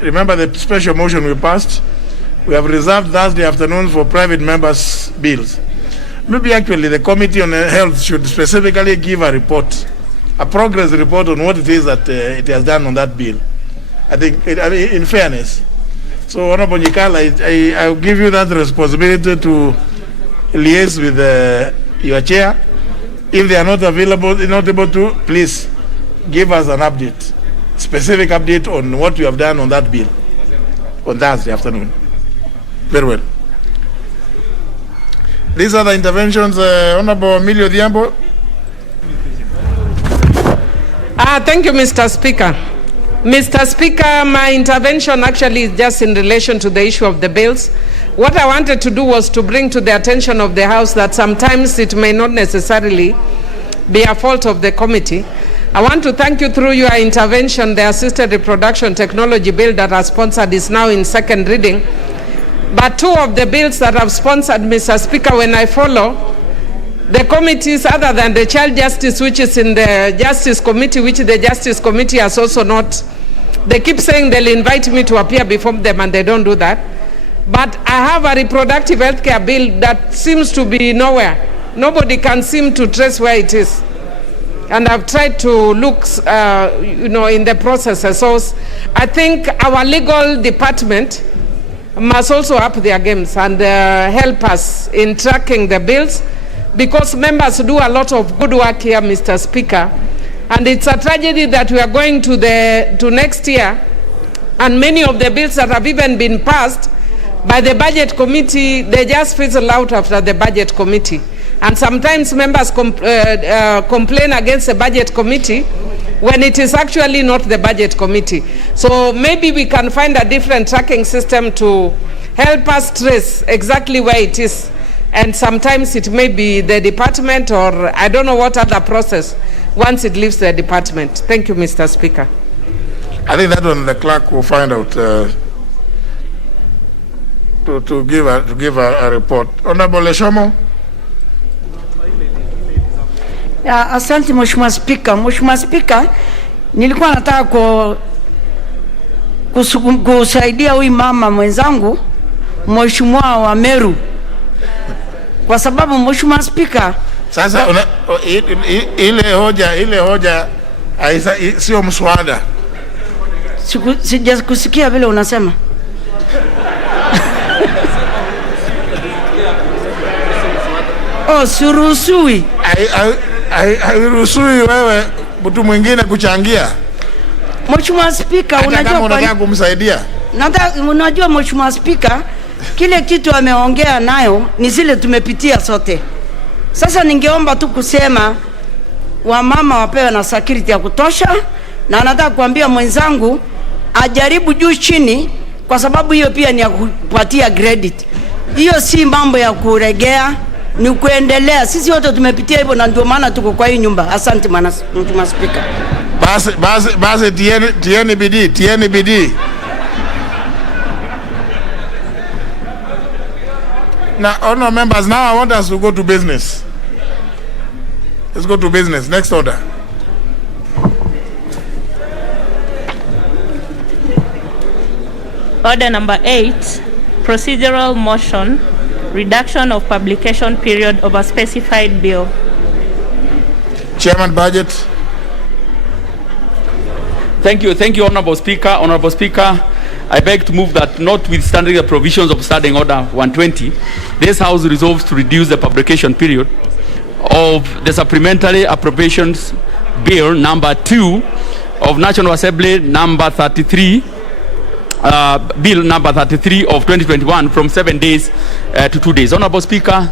remember the special motion we passed. We have reserved Thursday afternoon for private members' bills. Maybe actually the Committee on Health should specifically give a report, a progress report on what it is that it has done on that bill. I think, in fairness. So, Honorable Nyikala, I will give you that responsibility to liaise with your chair. If they are not available, not able to, please give us an update, specific update on what you have done on that bill on Thursday afternoon. Very well. These are the interventions. Honorable Emilio Diambo. Thank you, Mr. Speaker. Mr. Speaker, my intervention actually is just in relation to the issue of the bills. What I wanted to do was to bring to the attention of the House that sometimes it may not necessarily be a fault of the committee. I want to thank you through your intervention. The Assisted Reproduction Technology Bill that I sponsored is now in second reading. But two of the bills that I've sponsored, Mr. Speaker, when I follow, the committees other than the Child Justice, which is in the Justice Committee, which the Justice Committee has also not, they keep saying they'll invite me to appear before them and they don't do that. But I have a reproductive health care bill that seems to be nowhere. Nobody can seem to trace where it is. And I've tried to look, in the processes. So I think our legal department must also up their games and help us in tracking the bills, because members do a lot of good work here, Mr. Speaker. And it's a tragedy that we are going to next year, and many of the bills that have even been passed by the Budget Committee, they just fizzle out after the Budget Committee. And sometimes members complain against the Budget Committee when it is actually not the Budget Committee. So maybe we can find a different tracking system to help us trace exactly where it is. And sometimes it may be the department, or I don't know what other process once it leaves the department. Thank you, Mr. Speaker. I think that one the clerk will find out to give a report. Honorable Leshomo. Asante Mheshimiwa Spika. Mheshimiwa Spika, nilikuwa nataka kusaidia huyu mama mwenzangu Mheshimiwa wa Meru, kwa sababu Mheshimiwa Spika, sasa ile hoja sio mswada. Sijakusikia vile unasema. Suruhusiwi. Hairuhusiwi wewe mtu mwingine kuchangia. Mheshimiwa Spika, unataka kumsaidia. Unajua Mheshimiwa Spika, kile kitu ameongea nayo ni zile tumepitia sote. Sasa ningeomba tu kusema wamama wapewe na security ya kutosha, na nataka kuambia mwenzangu ajaribu juu chini, kwa sababu hiyo pia ni ya kupatia credit. Hiyo si mambo ya kuregea, ni kuendelea. Sisi wote tumepitia hivyo, na ndio maana tuko kwa hii nyumba. Asante Mheshimiwa Spika. Basi tieni bidii. Now, honorable members, now I want us to go to business. Let's go to business. Next order. Order number 8, procedural motion, reduction of publication period of a specified bill. Chairman, Budget. Thank you, Honorable Speaker. Honorable Speaker, I beg to move that, notwithstanding the provisions of Standing Order 120, this House resolves to reduce the publication period of the Supplementary Appropriations Bill number 2 of National Assembly number 33, Bill number 33 of 2021 from 7 days to 2 days. Honorable Speaker,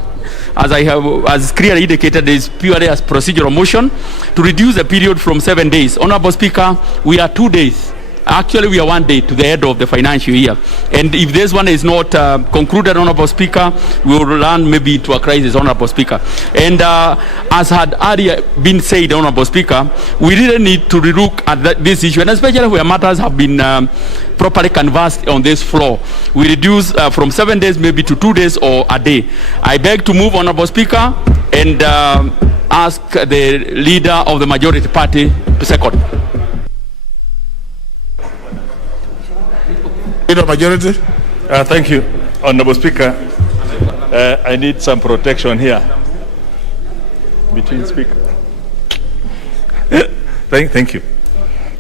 as clearly indicated, is purely as procedural motion to reduce the period from 7 days. Honorable Speaker, we are 2 days. Actually, we are 1 day to the end of the financial year. And if this one is not concluded, Honorable Speaker, we will run maybe into a crisis, Honorable Speaker. And as had earlier been said, Honorable Speaker, we really need to relook at this issue, and especially where matters have been properly canvassed on this floor. We reduce from 7 days maybe to 2 days or a day. I beg to move, Honorable Speaker, and ask the leader of the majority party to second. Leader Majority. Thank you, Honorable Speaker. I need some protection here between Speaker. Thank you.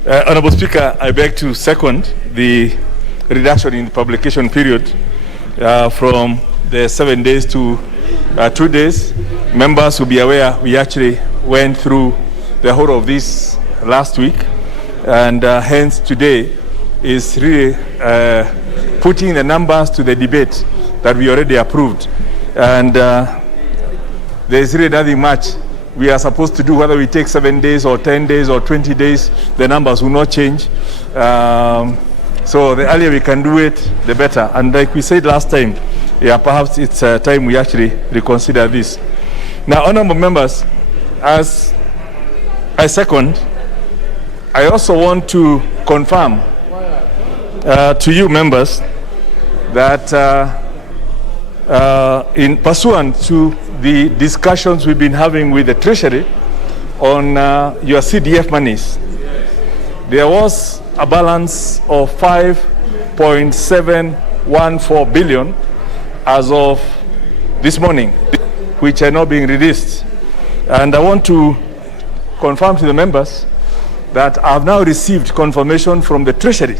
Honorable Speaker, I beg to second the reduction in the publication period from the 7 days to 2 days. Members will be aware we actually went through the whole of this last week, and hence today is really putting the numbers to the debate that we already approved. And there is really nothing much we are supposed to do, whether we take 7 days or 10 days or 20 days, the numbers will not change. So the earlier we can do it, the better. And like we said last time, yeah, perhaps it's time we actually reconsider this. Now, honorable members, as I second, I also want to confirm to you members that in pursuant to the discussions we've been having with the Treasury on your CDF monies, there was a balance of 5.714 billion as of this morning, which are now being released. And I want to confirm to the members that I've now received confirmation from the Treasury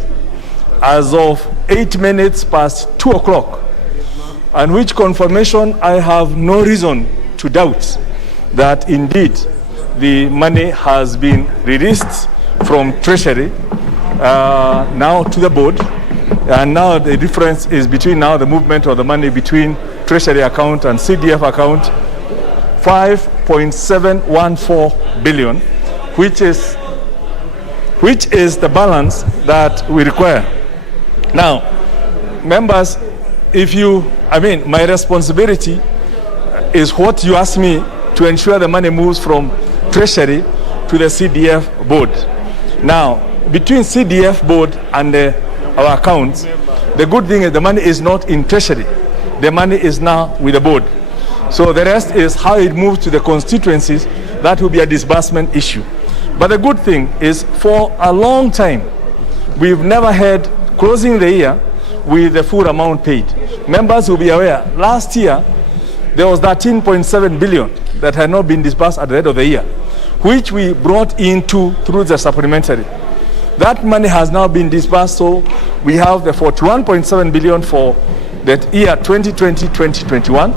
as of 8 minutes past 2 o'clock, and which confirmation I have no reason to doubt that indeed the money has been released from Treasury now to the board, and now the difference is between now the movement of the money between Treasury account and CDF account, 5.714 billion, which is the balance that we require. Now, members, my responsibility is what you ask me to ensure the money moves from Treasury to the CDF board. Now, between CDF board and our accounts, the good thing is the money is not in Treasury. The money is now with the board. So the rest is how it moves to the constituencies. That will be a disbursement issue. But the good thing is, for a long time, we've never had closing the year with the full amount paid. Members will be aware, last year, there was 13.7 billion that had not been disbursed at the end of the year, which we brought into through the supplementary. That money has now been disbursed, so we have the 41.7 billion for the year 2020-2021,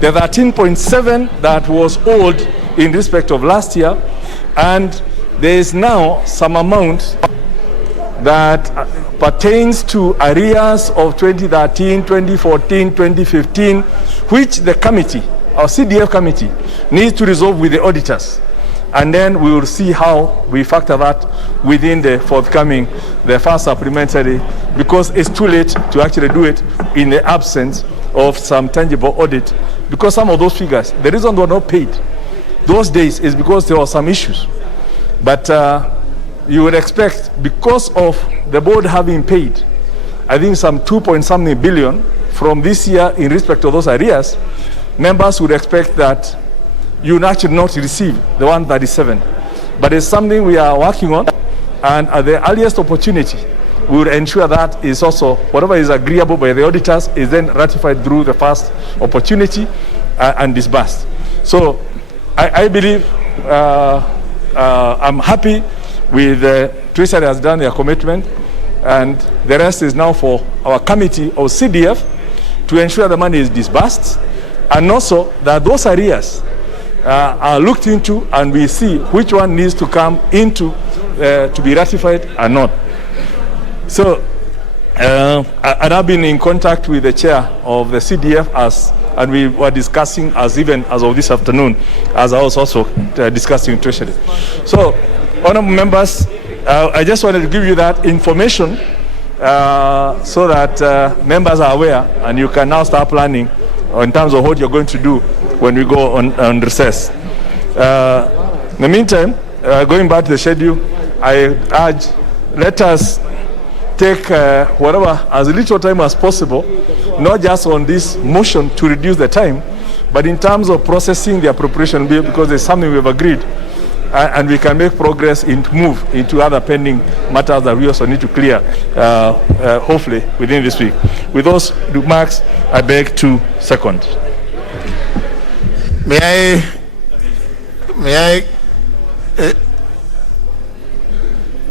the 13.7 that was owed in respect of last year, and there is now some amount that pertains to arrears of 2013, 2014, 2015, which the committee, our CDF committee, needs to resolve with the auditors. And then we will see how we factor that within the forthcoming, the first supplementary, because it's too late to actually do it in the absence of some tangible audit, because some of those figures, the reason they were not paid those days is because there were some issues. But you would expect, because of the board having paid, I think some 2-point-something billion from this year in respect of those arrears, members would expect that you would actually not receive the 137. But it's something we are working on, and at the earliest opportunity, we will ensure that is also, whatever is agreeable by the auditors is then ratified through the first opportunity and disbursed. So I believe, I'm happy with Treasury has done their commitment, and the rest is now for our committee of CDF to ensure the money is disbursed, and also that those arrears are looked into, and we see which one needs to come into to be ratified and not. So, and I've been in contact with the chair of the CDF and we were discussing even as of this afternoon, as I was also discussing Treasury. So, honorable members, I just wanted to give you that information so that members are aware, and you can now start planning in terms of what you're going to do when we go on recess. In the meantime, going back to the schedule, I urge, let us take whatever, as little time as possible, not just on this motion to reduce the time, but in terms of processing the appropriation bill, because there's something we've agreed and we can make progress and move into other pending matters that we also need to clear, hopefully within this week. With those remarks, I beg to second. May I,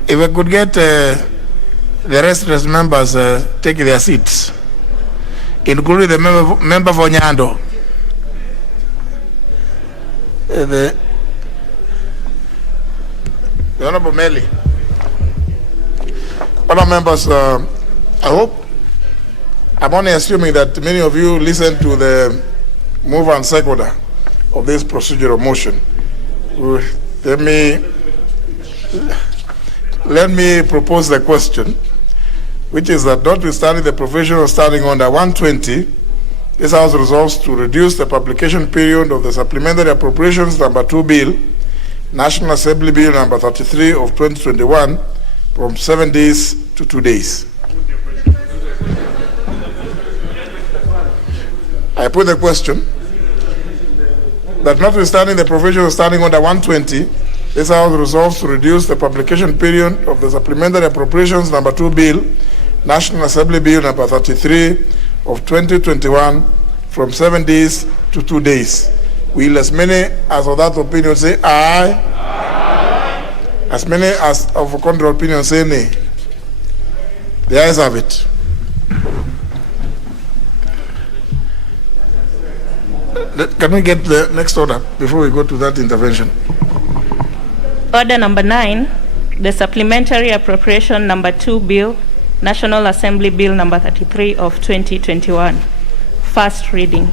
if I could get the restless members take their seats, including the member for Nyando. The Honorable Meli. Other members, I hope, I'm only assuming that many of you listened to the move and seconder of this procedural motion. Let me propose the question, which is that notwithstanding the provision of starting under 120, this House resolves to reduce the publication period of the Supplementary Appropriations Number 2 Bill, National Assembly Bill Number 33 of 2021, from 7 days to 2 days. I put the question that notwithstanding the provision starting under 120, this House resolves to reduce the publication period of the Supplementary Appropriations Number 2 Bill, National Assembly Bill Number 33 of 2021, from 7 days to 2 days. Will as many as of that opinion say aye? Aye. As many as of a contrary opinion say nay? The ayes have it. Can we get the next order before we go to that intervention? Order number 9, the Supplementary Appropriation Number 2 Bill, National Assembly Bill Number 33 of 2021. First reading.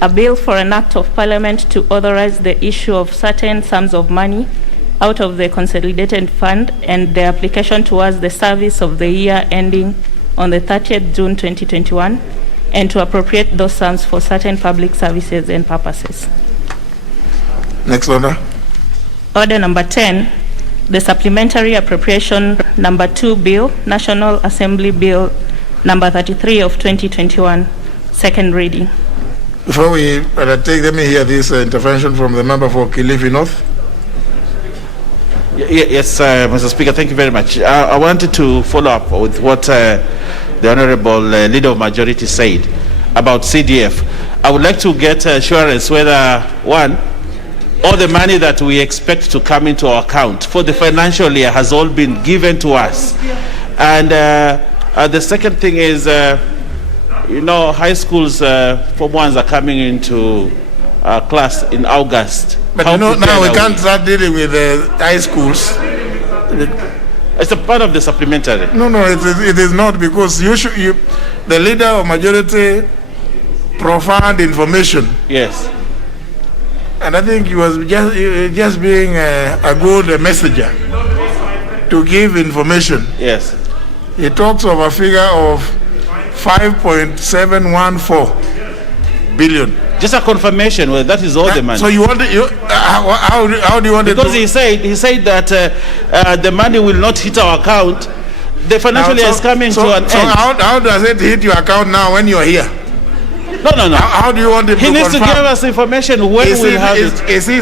A bill for an act of Parliament to authorize the issue of certain sums of money out of the Consolidated Fund and the application towards the service of the year ending on the 30th June 2021, and to appropriate those sums for certain public services and purposes. Next order. Order number 10, the Supplementary Appropriation Number 2 Bill, National Assembly Bill Number 33 of 2021, second reading. Before we undertake, let me hear this intervention from the member for Kilifi North. Yes, Mr. Speaker, thank you very much. I wanted to follow up with what the Honorable Leader of Majority said about CDF. I would like to get assurance whether, one, all the money that we expect to come into our account for the financial year has all been given to us. And the second thing is, high schools, Form 1s are coming into class in August. But now we can't start dealing with high schools. It's a part of the supplementary. No, it is not, because the Leader of Majority profound information. Yes. And I think he was just being a good messenger to give information. Yes. He talks of a figure of 5.714 billion. Just a confirmation whether that is all the money. So you want how do you want it? Because he said that the money will not hit our account. The financial year is coming to an end. So how does it hit your account now when you are here? No. How do you want it? He needs to give us information when we'll have it. Is he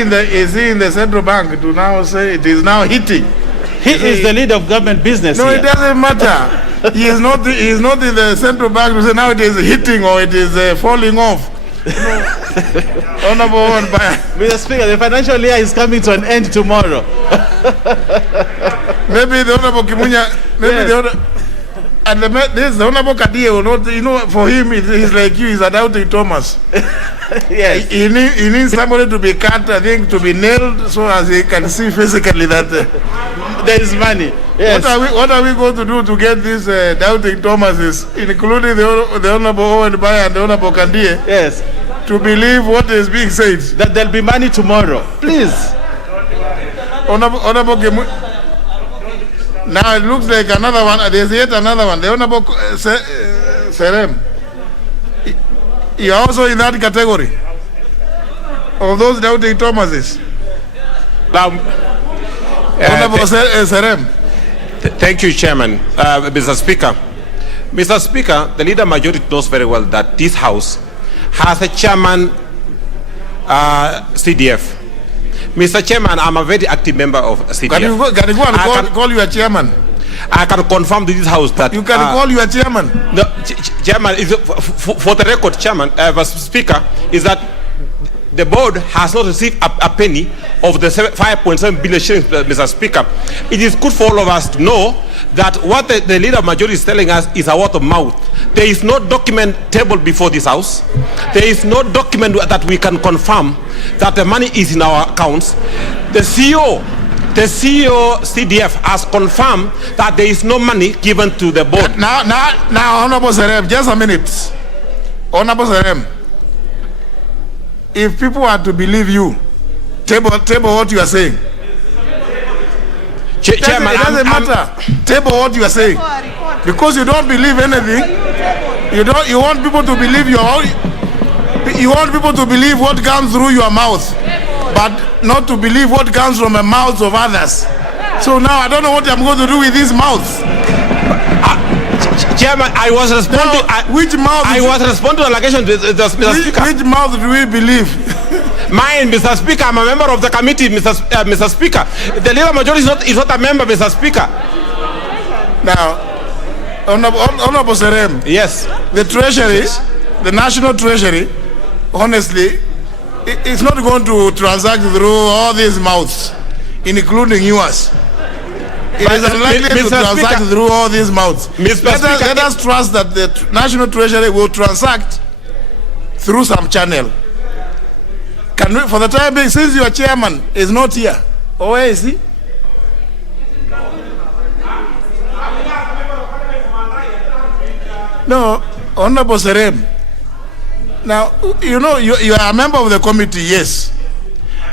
in the central bank to now say it is now hitting? He is the leader of government business. No, here. it doesn't matter. He is not in the central bank to say now it is hitting or it is falling off. Honorable Mr. Speaker, the financial year is coming to an end tomorrow. Maybe the Honorable Kimunya, and the Honorable Kadie will not, for him, he's like you, he's a doubting Thomas. Yes. He needs somebody to be cut, I think, to be nailed, so as he can see physically that there is money. Yes. What are we going to do to get these doubting Thomases, including the Honorable Owen Baya and the Honorable Kadie? Yes. To believe what is being said. That there'll be money tomorrow. Please. Honorable now it looks like another one. There's yet another one. The Honorable Serem. You're also in that category of those doubting Thomases. Honorable Serem. Thank you, Chairman. Mr. Speaker. Mr. Speaker, the Leader Majority knows very well that this House has a chairman CDF. Mr. Chairman, I'm a very active member of CDF. Can you go and call you a chairman? I can confirm to this house that... You can call you a chairman. No, Chairman, for the record, Chairman, Speaker, is that the board has not received a penny of the 5.7 billion shillings, Mr. Speaker. It is good for all of us to know that what the leader of majority is telling us is a word of mouth. There is no document table before this house. There is no document that we can confirm that the money is in our accounts. The CEO CDF has confirmed that there is no money given to the board. Now, Honorable Serem, just a minute. Honorable Serem, if people are to believe you, table what you are saying. Chairman, it doesn't matter. Table what you are saying, because you don't believe anything. You want people to believe you want people to believe what comes through your mouth, but not to believe what comes from the mouths of others. So now I don't know what I'm going to do with these mouths. Chairman, I was responding. Which mouth? I was responding to allegation, Mr. Speaker. Which mouth do we believe? Mine, Mr. Speaker. I'm a member of the committee, Mr. Speaker. The leader majority is not a member, Mr. Speaker. Now, Honorable Serem. Yes. The Treasury, the National Treasury, honestly, it's not going to transact through all these mouths, including yours. It is unlikely to transact through all these mouths. Let us trust that the National Treasury will transact through some channel. Can we, for the time being, since your chairman is not here, where is he? No, Honorable Serem. Now, you know, you are a member of the committee, yes.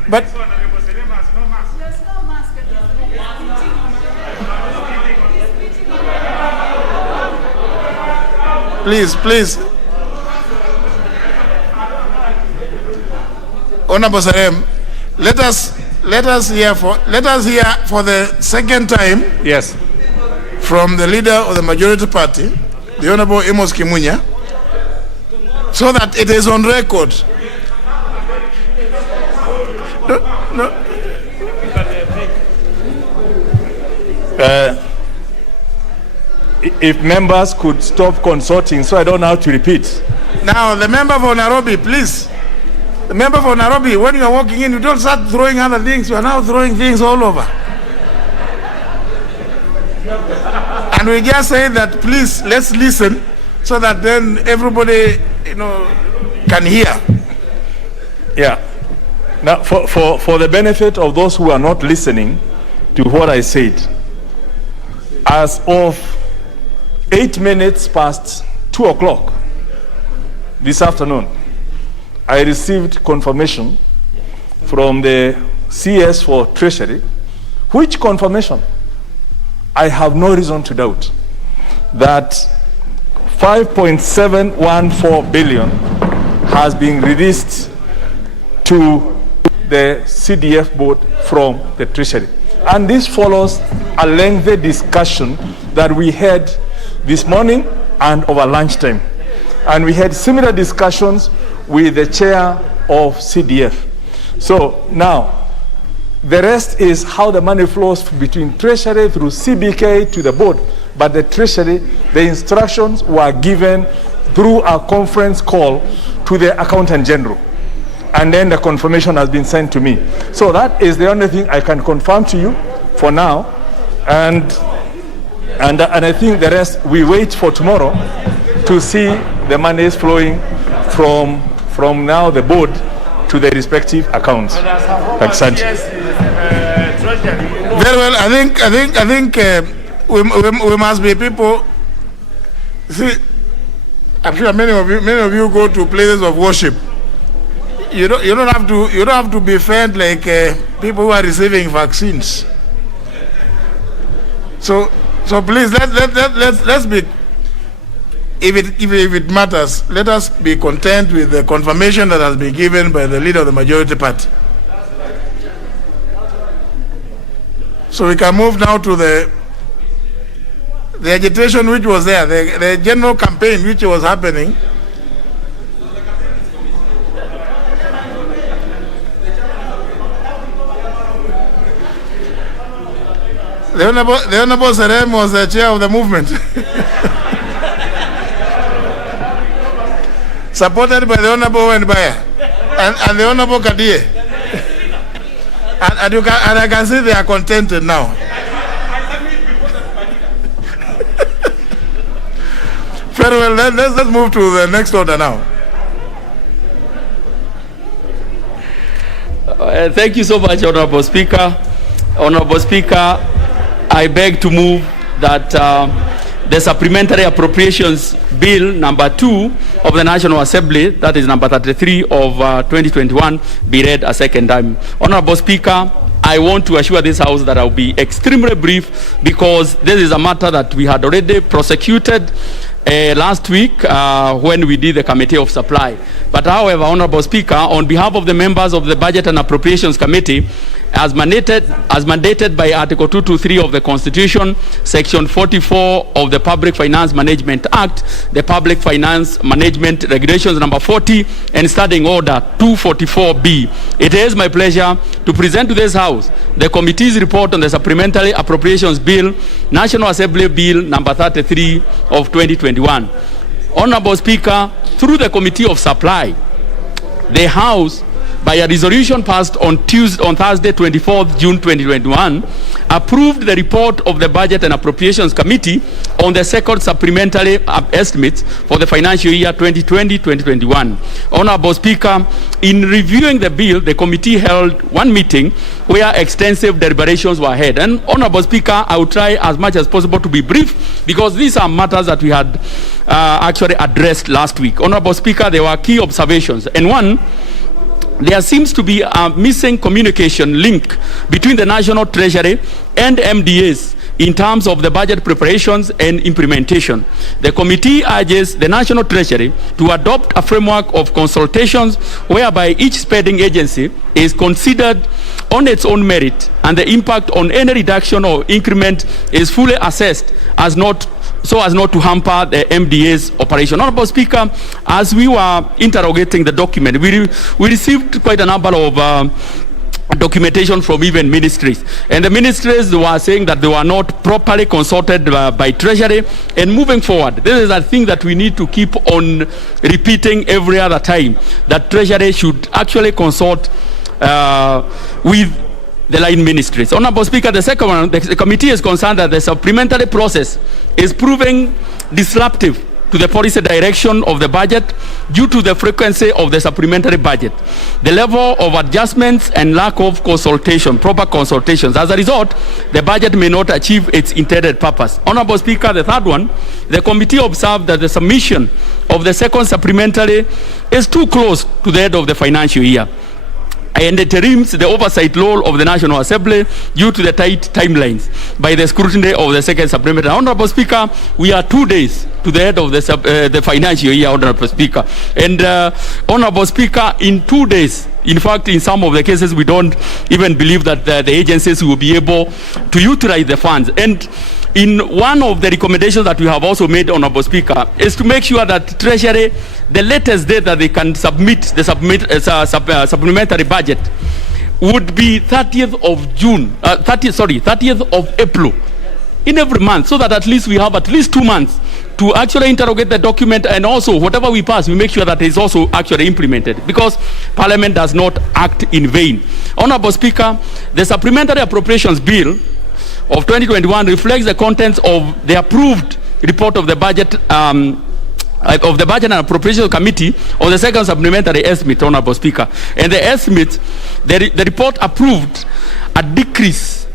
But please. Honorable Serem, let us hear for the second time. Yes. From the leader of the majority party, the Honorable Amos Kimunya, so that it is on record. No. If members could stop consorting, so I don't know how to repeat. Now, the member for Nairobi, please. The member for Nairobi, when you are walking in, you don't start throwing other things. You are now throwing things all over. And we just say that, please, let's listen, so that then everybody, can hear. Yeah. Now, for the benefit of those who are not listening to what I said, as of 8 minutes past 2 o'clock this afternoon, I received confirmation from the CS for Treasury, which confirmation I have no reason to doubt, that 5.714 billion has been released to the CDF board from the Treasury. And this follows a lengthy discussion that we had this morning and over lunchtime. And we had similar discussions with the chair of CDF. So now, the rest is how the money flows between Treasury through CBK to the board. But the Treasury, the instructions were given through a conference call to the Accountant General. And then the confirmation has been sent to me. So that is the only thing I can confirm to you for now. And I think the rest, we wait for tomorrow to see the monies flowing from now the board to the respective accounts. Thanks, Sanjay. Very well. I think we must be people. See, I'm sure many of you go to places of worship. You don't have to be fed like people who are receiving vaccines. So please let's be. If it matters, let us be content with the confirmation that has been given by the leader of the majority party. So we can move now to the agitation which was there, the general campaign which was happening. The Honorable Serem was the chair of the movement. Supported by the Honorable Wenbaya and the Honorable Kadie. And I can see they are contented now. Very well, let's move to the next order now. Thank you so much, Honorable Speaker. Honorable Speaker, I beg to move that the Supplementary Appropriations Bill number 2 of the National Assembly, that is number 33 of 2021, be read a second time. Honorable Speaker, I want to assure this House that I will be extremely brief because this is a matter that we had already prosecuted last week when we did the Committee of Supply. But however, Honorable Speaker, on behalf of the members of the Budget and Appropriations Committee, as mandated by Article 223 of the Constitution, Section 44 of the Public Finance Management Act, the Public Finance Management Regulations number 40, and Standing Order 244B, it is my pleasure to present to this House the Committee's report on the Supplementary Appropriations Bill, National Assembly Bill number 33 of 2021. Honorable Speaker, through the Committee of Supply, the House, by a resolution passed on Thursday, 24th June 2021, approved the report of the Budget and Appropriations Committee on the second supplementary estimates for the financial year 2020-2021. Honorable Speaker, in reviewing the bill, the committee held one meeting where extensive deliberations were held. And Honorable Speaker, I will try as much as possible to be brief because these are matters that we had actually addressed last week. Honorable Speaker, there were key observations. And one, there seems to be a missing communication link between the National Treasury and MDAs in terms of the budget preparations and implementation. The committee urges the National Treasury to adopt a framework of consultations whereby each spending agency is considered on its own merit and the impact on any reduction or increment is fully assessed as not to hamper the MDA's operation. Honorable Speaker, as we were interrogating the document, we received quite a number of documentation from even ministries. And the ministries were saying that they were not properly consulted by Treasury. And moving forward, this is a thing that we need to keep on repeating every other time, that Treasury should actually consult with the line ministries. Honorable Speaker, the second one, the committee is concerned that the supplementary process is proving disruptive to the policy direction of the budget due to the frequency of the supplementary budget, the level of adjustments and lack of consultation, proper consultations. As a result, the budget may not achieve its intended purpose. Honorable Speaker, the third one, the committee observed that the submission of the second supplementary is too close to the end of the financial year, and it rims the oversight role of the National Assembly due to the tight timelines by the scrutiny of the second supplementary. Honorable Speaker, we are 2 days to the end of the financial year, Honorable Speaker. And Honorable Speaker, in 2 days, in fact, in some of the cases, we don't even believe that the agencies will be able to utilize the funds. And in one of the recommendations that we have also made, Honorable Speaker, is to make sure that Treasury, the latest date that they can submit the supplementary budget would be 30th of April in every month, so that at least we have at least 2 months to actually interrogate the document, and also whatever we pass, we make sure that it is also actually implemented, because Parliament does not act in vain. Honorable Speaker, the Supplementary Appropriations Bill of 2021 reflects the contents of the approved report of the Budget and Appropriations Committee on the second supplementary estimate, Honorable Speaker. And the estimate, the report approved a decrease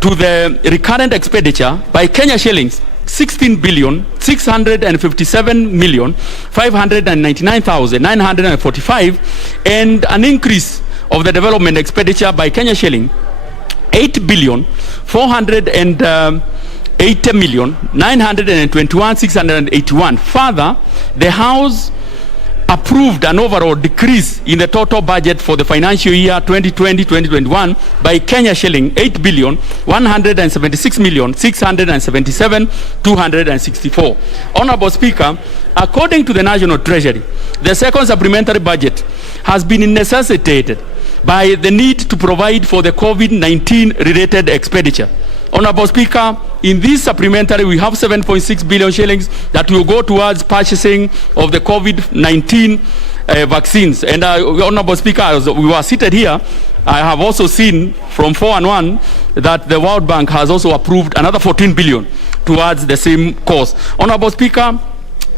to the recurrent expenditure by Kenya shillings 16,657,599,945, and an increase of the development expenditure by Kenya shilling 8,480,921,681. Further, the House approved an overall decrease in the total budget for the financial year 2020-2021 by Kenya shilling 8,176,677,264. Honorable Speaker, according to the National Treasury, the second supplementary budget has been necessitated by the need to provide for the COVID-19 related expenditure. Honorable Speaker, in this supplementary, we have 7.6 billion shillings that will go towards purchasing of the COVID-19 vaccines. And Honorable Speaker, as we were seated here, I have also seen from 411 that the World Bank has also approved another 14 billion towards the same cause. Honorable Speaker,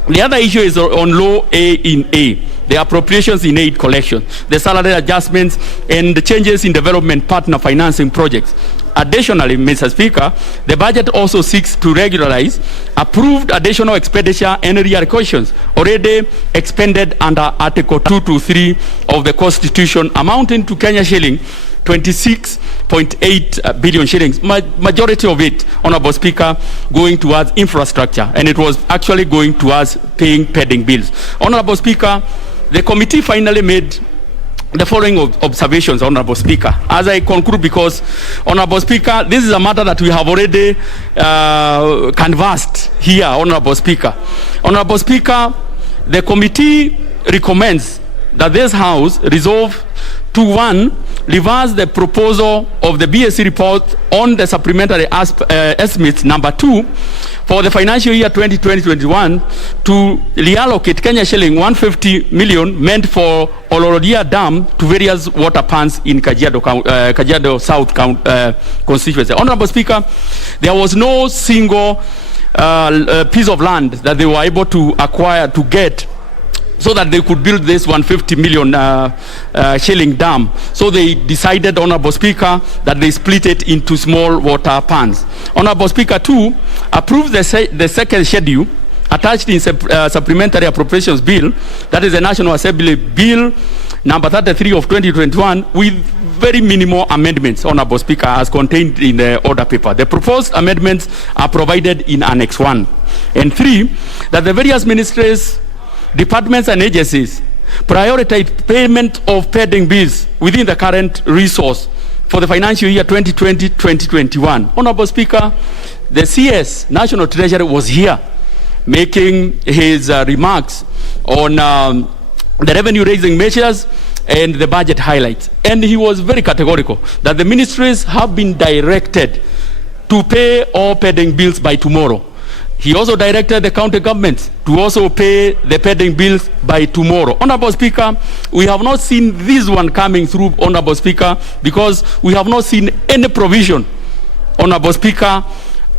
the other issue is on Law A in A, the appropriations in aid collection, the salary adjustments, and the changes in development partner financing projects. Additionally, Mr. Speaker, the budget also seeks to regularize approved additional expenditure and reallocations already expended under Article 223 of the Constitution, amounting to Kenya shilling 26.8 billion shillings, majority of it, Honorable Speaker, going towards infrastructure, and it was actually going towards paying pending bills. Honorable Speaker, the committee finally made the following observations, Honorable Speaker, as I conclude, because, Honorable Speaker, this is a matter that we have already canvassed here, Honorable Speaker. Honorable Speaker, the committee recommends that this House resolve to, 1, reverse the proposal of the BSc report on the supplementary estimates number 2 for the financial year 2020-21 to reallocate Kenya shilling 150 million meant for Olorodia Dam to various water pans in Kajiado South constituency. Honorable Speaker, there was no single piece of land that they were able to acquire, to get, so that they could build this 150 million shilling dam. So they decided, Honorable Speaker, that they split it into small water pans. Honorable Speaker, 2, approve the second schedule attached in supplementary appropriations bill, that is the National Assembly Bill number 33 of 2021, with very minimal amendments, Honorable Speaker, as contained in the order paper. The proposed amendments are provided in Annex 1. And 3, that the various ministries, departments and agencies prioritize payment of pending bills within the current resource for the financial year 2020-2021. Honorable Speaker, the CS, National Treasury, was here making his remarks on the revenue-raising measures and the budget highlights. And he was very categorical that the ministries have been directed to pay all pending bills by tomorrow. He also directed the county governments to also pay the pending bills by tomorrow. Honorable Speaker, we have not seen this one coming through, Honorable Speaker, because we have not seen any provision, Honorable Speaker,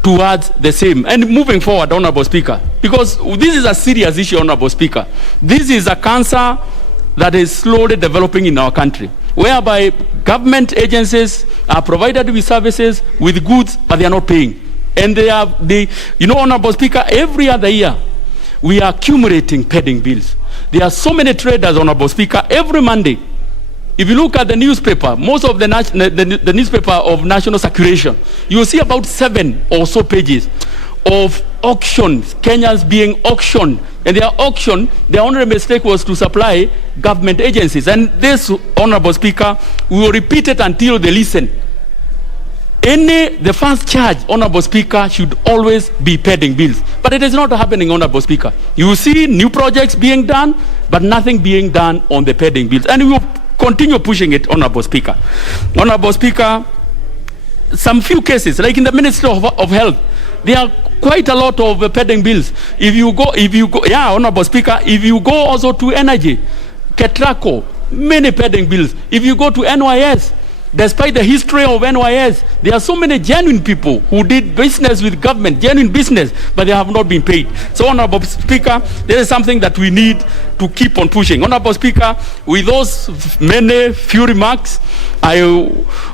towards the same. And moving forward, Honorable Speaker, because this is a serious issue, Honorable Speaker. This is a cancer that is slowly developing in our country, whereby government agencies are provided with services, with goods, but they are not paying. And Honorable Speaker, every other year, we are accumulating pending bills. There are so many traders, Honorable Speaker, every Monday. If you look at the newspaper, most of the newspaper of national circulation, you will see about 7 or so pages of auctions, Kenyans being auctioned. And their auction, their only mistake was to supply government agencies. And this, Honorable Speaker, we will repeat it until they listen. The first charge, Honorable Speaker, should always be pending bills. But it is not happening, Honorable Speaker. You see new projects being done, but nothing being done on the pending bills. And we will continue pushing it, Honorable Speaker. Honorable Speaker, some few cases, like in the Ministry of Health, there are quite a lot of pending bills. If you go, Honorable Speaker, if you go also to energy, Ketraco, many pending bills. If you go to NYS, despite the history of NYS, there are so many genuine people who did business with government, genuine business, but they have not been paid. So, Honorable Speaker, there is something that we need to keep on pushing. Honorable Speaker, with those few remarks, I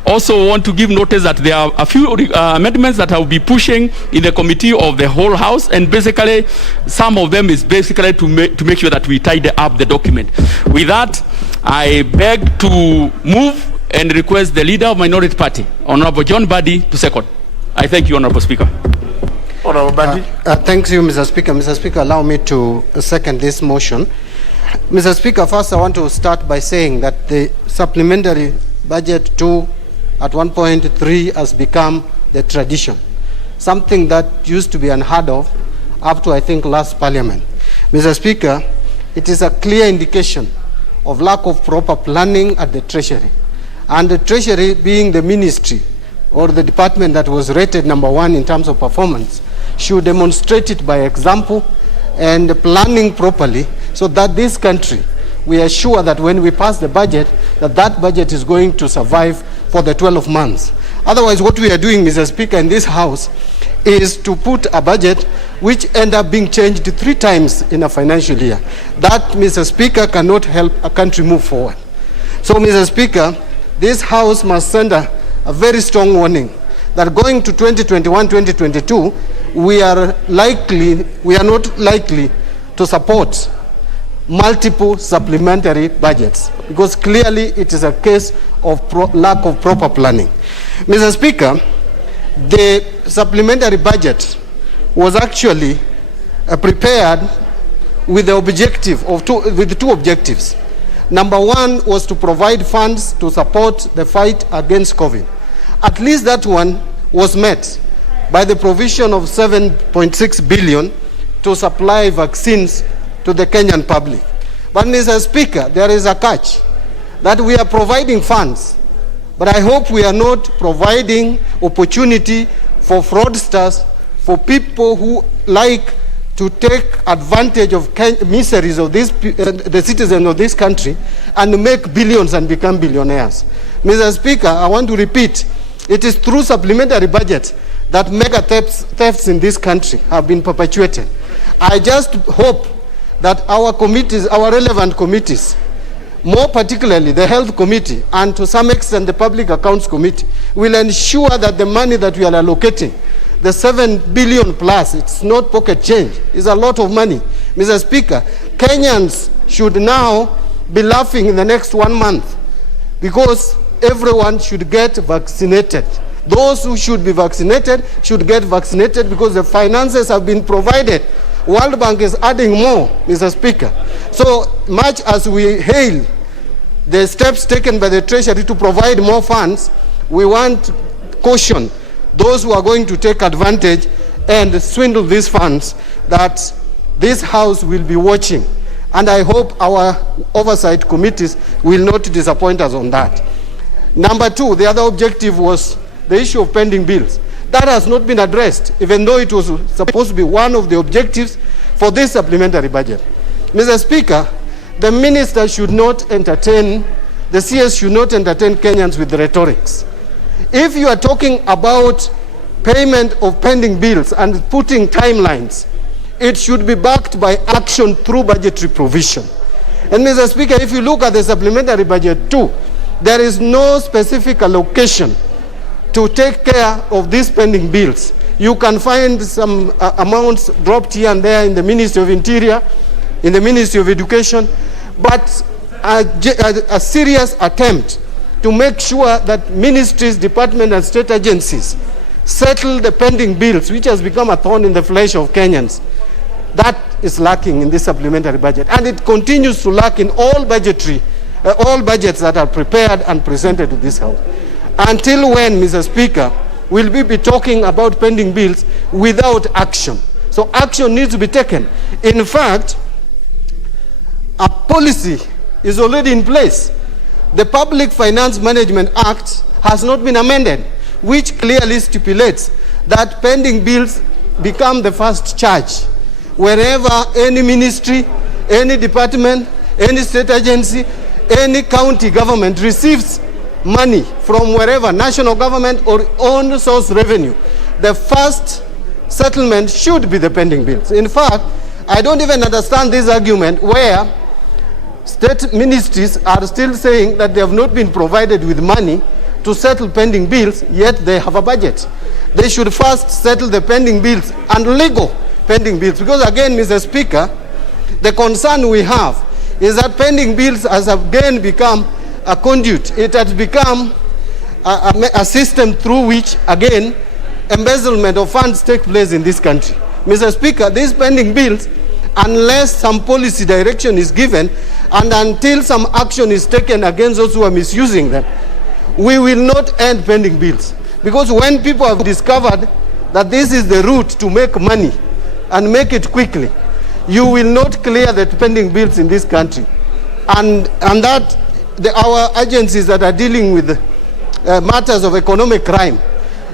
also want to give notice that there are a few amendments that I will be pushing in the committee of the whole House, and basically, some of them is basically to make sure that we tidy up the document. With that, I beg to move and request the Leader of Minority Party, Honorable John Badi, to second. I thank you, Honorable Speaker. Honorable Badi. Thank you, Mr. Speaker. Mr. Speaker, allow me to second this motion. Mr. Speaker, first I want to start by saying that the supplementary budget 2 at 1.3 has become the tradition, something that used to be unheard of up to, I think, last Parliament. Mr. Speaker, it is a clear indication of lack of proper planning at the Treasury. And the Treasury, being the ministry or the department that was rated number 1 in terms of performance should demonstrate it by example and planning properly, so that this country, we are sure that when we pass the budget, that budget is going to survive for the 12 months. Otherwise, what we are doing, Mr. Speaker, in this House is to put a budget which end up being changed 3 times in a financial year. That, Mr. Speaker, cannot help a country move forward. So, Mr. Speaker, this House must send a very strong warning that going to 2021-2022, we are not likely to support multiple supplementary budgets, because clearly it is a case of lack of proper planning. Mr. Speaker, the supplementary budget was actually prepared with the objective of two objectives. Number 1 was to provide funds to support the fight against COVID. At least that one was met by the provision of 7.6 billion to supply vaccines to the Kenyan public. But, Mr. Speaker, there is a catch, that we are providing funds, but I hope we are not providing opportunity for fraudsters, for people who like to take advantage of miseries of the citizens of this country and make billions and become billionaires. Mr. Speaker, I want to repeat, it is through supplementary budgets that mega thefts in this country have been perpetuated. I just hope that our committees, our relevant committees, more particularly the Health Committee and to some extent the Public Accounts Committee, will ensure that the money that we are allocating, the 7 billion plus, it's not pocket change, it's a lot of money. Mr. Speaker, Kenyans should now be laughing in the next 1 month, because everyone should get vaccinated. Those who should be vaccinated should get vaccinated, because the finances have been provided. World Bank is adding more, Mr. Speaker. So much as we hail the steps taken by the Treasury to provide more funds, we want caution those who are going to take advantage and swindle these funds, that this House will be watching. And I hope our oversight committees will not disappoint us on that. Number 2, the other objective was the issue of pending bills. That has not been addressed, even though it was supposed to be one of the objectives for this supplementary budget. Mr. Speaker, the minister should not entertain, the CS should not entertain Kenyans with rhetorics. If you are talking about payment of pending bills and putting timelines, it should be backed by action through budgetary provision. And Mr. Speaker, if you look at the supplementary budget too, there is no specific allocation to take care of these pending bills. You can find some amounts dropped here and there in the Ministry of Interior, in the Ministry of Education, but a serious attempt to make sure that ministries, departments, and state agencies settle the pending bills, which has become a thorn in the flesh of Kenyans. That is lacking in this supplementary budget, and it continues to lack in all budgets that are prepared and presented to this House. Until when, Mr. Speaker, will we be talking about pending bills without action? So action needs to be taken. In fact, a policy is already in place. The Public Finance Management Act has not been amended, which clearly stipulates that pending bills become the first charge. Wherever any ministry, any department, any state agency, any county government receives money from wherever, national government or own source revenue, the first settlement should be the pending bills. In fact, I don't even understand this argument where state ministries are still saying that they have not been provided with money to settle pending bills, yet they have a budget. They should first settle the pending bills and legal pending bills, because again, Mr. Speaker, the concern we have is that pending bills has again become a conduit. It has become a system through which, again, embezzlement of funds take place in this country. Mr. Speaker, these pending bills, unless some policy direction is given and until some action is taken against those who are misusing them, we will not end pending bills. Because when people have discovered that this is the route to make money and make it quickly, you will not clear the pending bills in this country. And that our agencies that are dealing with matters of economic crime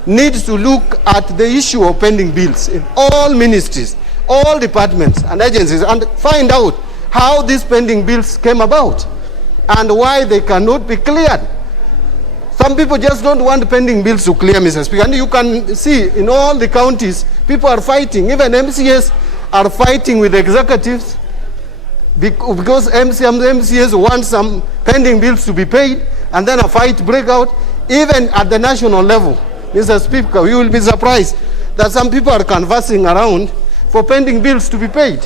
needs to look at the issue of pending bills in all ministries, all departments and agencies, and find out how these pending bills came about and why they cannot be cleared. Some people just don't want pending bills to clear, Mr. Speaker. And you can see in all the counties, people are fighting. Even MCAs are fighting with executives because MCAs want some pending bills to be paid, and then a fight break out. Even at the national level, Mr. Speaker, you will be surprised that some people are canvassing around for pending bills to be paid,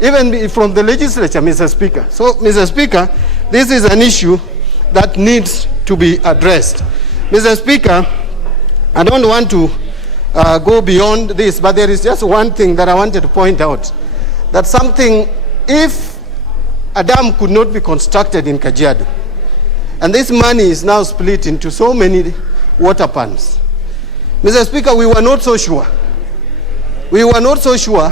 even from the legislature, Mr. Speaker. So, Mr. Speaker, this is an issue that needs to be addressed. Mr. Speaker, I don't want to go beyond this, but there is just one thing that I wanted to point out, that something, if a dam could not be constructed in Kajiado, and this money is now split into so many water pans, Mr. Speaker, we were not so sure. We were not so sure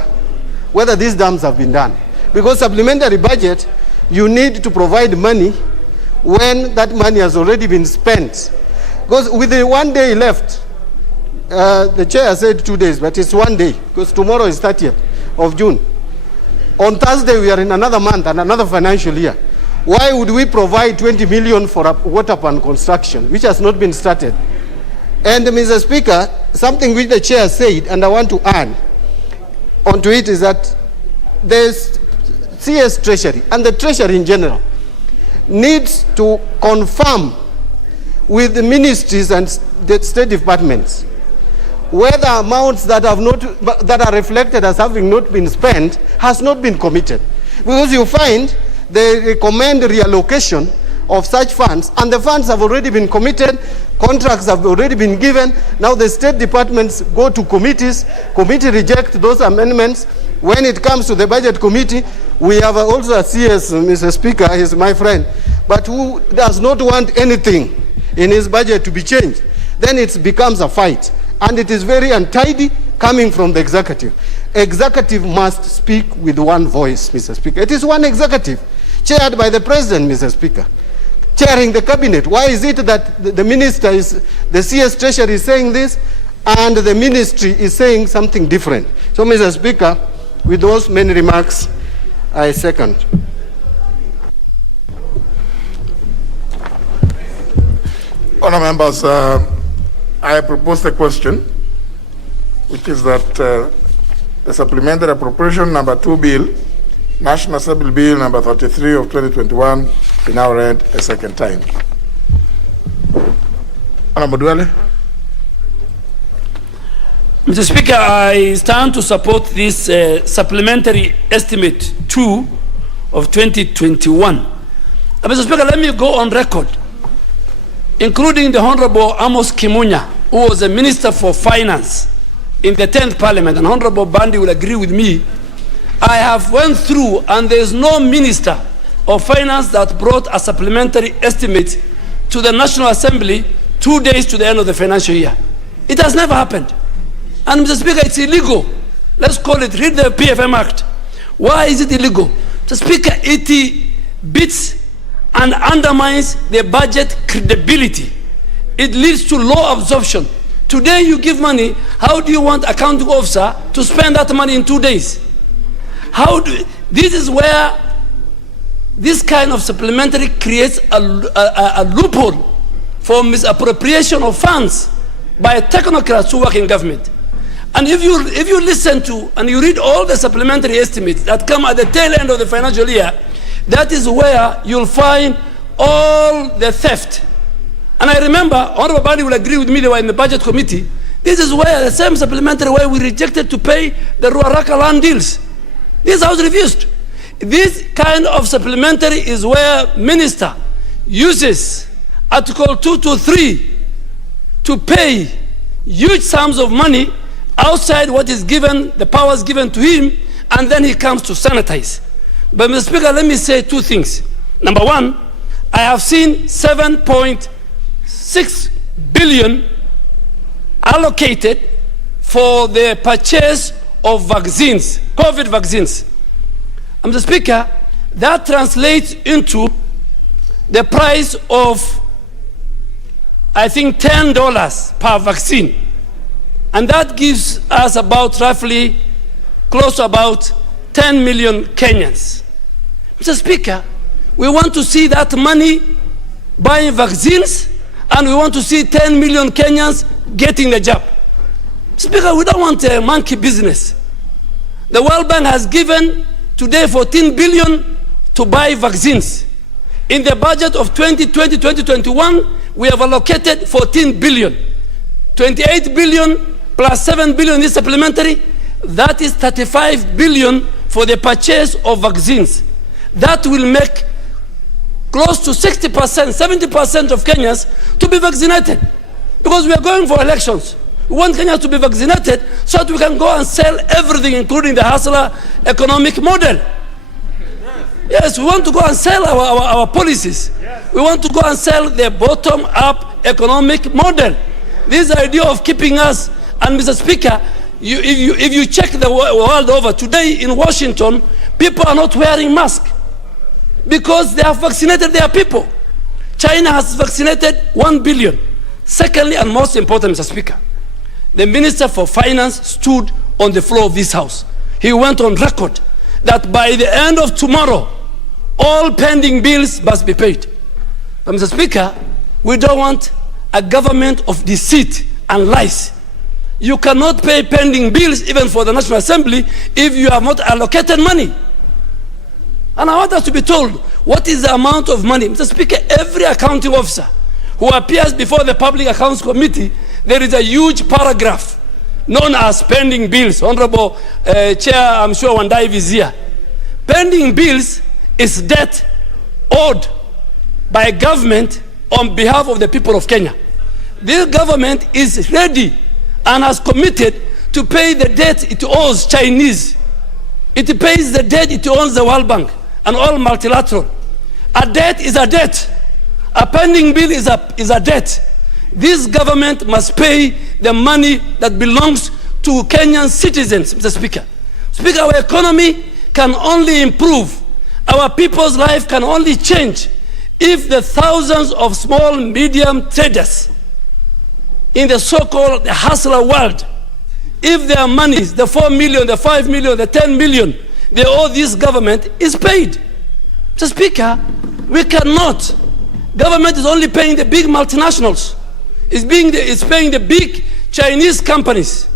whether these dams have been done. Because supplementary budget, you need to provide money when that money has already been spent. Because with the 1 day left, the chair said 2 days, but it's 1 day, because tomorrow is 30th of June. On Thursday, we are in another month and another financial year. Why would we provide 20 million for a water pan construction, which has not been started? And Mr. Speaker, something which the chair said, and I want to add onto it, is that there's CS Treasury, and the Treasury in general, needs to confirm with the ministries and the state departments whether amounts that are reflected as having not been spent has not been committed. Because you find they recommend reallocation of such funds, and the funds have already been committed, contracts have already been given. Now the state departments go to committees, committee reject those amendments. When it comes to the budget committee, we have also a CS, Mr. Speaker, he's my friend, but who does not want anything in his budget to be changed. Then it becomes a fight, and it is very untidy coming from the executive. Executive must speak with one voice, Mr. Speaker. It is one executive, chaired by the president, Mr. Speaker, chairing the cabinet. Why is it that the minister is, the CS Treasury is saying this, and the ministry is saying something different? So, Mr. Speaker, with those many remarks, I second. Honourable members, I propose the question, which is that the supplementary appropriation number 2 bill, National Assembly Bill number 33 of 2021, be now read a second time. Honourable Duale. Mr. Speaker, I stand to support this supplementary estimate 2 of 2021. Mr. Speaker, let me go on record, including the Honorable Amos Kimunya, who was a Minister for Finance in the 10th Parliament, and Honorable Bandi will agree with me. I have went through, and there is no Minister of Finance that brought a supplementary estimate to the National Assembly 2 days to the end of the financial year. It has never happened. And Mr. Speaker, it's illegal. Let's call it, read the PFM Act. Why is it illegal? Mr. Speaker, it beats and undermines the budget credibility. It leads to low absorption. Today you give money, how do you want accounting officer to spend that money in 2 days? This is where this kind of supplementary creates a loophole for misappropriation of funds by technocrats who work in government. And if you listen to and you read all the supplementary estimates that come at the tail end of the financial year, that is where you'll find all the theft. And I remember, Honorable Bani will agree with me, they were in the budget committee. This is where the same supplementary where we rejected to pay the Ruaraka land deals. This house refused. This kind of supplementary is where minister uses Article 223 to pay huge sums of money outside what is given, the powers given to him, and then he comes to sanitize. But Mr. Speaker, let me say 2 things. Number one, I have seen 7.6 billion allocated for the purchase of vaccines, COVID vaccines. And Mr. Speaker, that translates into the price of, I think, $10 per vaccine. And that gives us about roughly close to about 10 million Kenyans. Mr. Speaker, we want to see that money buying vaccines, and we want to see 10 million Kenyans getting the jab. Speaker, we don't want a monkey business. The World Bank has given today 14 billion to buy vaccines. In the budget of 2020-2021, we have allocated 14 billion. 28 billion plus 7 billion is supplementary. That is 35 billion for the purchase of vaccines. That will make close to 60%, 70% of Kenyans to be vaccinated. Because we are going for elections. We want Kenyans to be vaccinated so that we can go and sell everything, including the hustler economic model. Yes, we want to go and sell our policies. We want to go and sell the bottom-up economic model. This idea of keeping us, and Mr. Speaker, if you check the world over, today in Washington, people are not wearing masks because they have vaccinated their people. China has vaccinated 1 billion. Secondly, and most important, Mr. Speaker, the Minister for Finance stood on the floor of this House. He went on record that by the end of tomorrow, all pending bills must be paid. But Mr. Speaker, we don't want a government of deceit and lies. You cannot pay pending bills even for the National Assembly if you have not allocated money. And I want us to be told what is the amount of money. Mr. Speaker, every accounting officer who appears before the Public Accounts Committee, there is a huge paragraph known as pending bills. Honorable Chair, I'm sure Wandai is here. Pending bills is debt owed by government on behalf of the people of Kenya. This government is ready and has committed to pay the debt it owes Chinese. It pays the debt it owes the World Bank and all multilateral. A debt is a debt. A pending bill is a debt. This government must pay the money that belongs to Kenyan citizens, Mr. Speaker. Speaker, our economy can only improve. Our people's life can only change if the thousands of small, medium traders in the so-called hustler world, if their monies, the 4 million, the 5 million, the 10 million, they owe this government is paid. Mr. Speaker, we cannot. Government is only paying the big multinationals. It's paying the big Chinese companies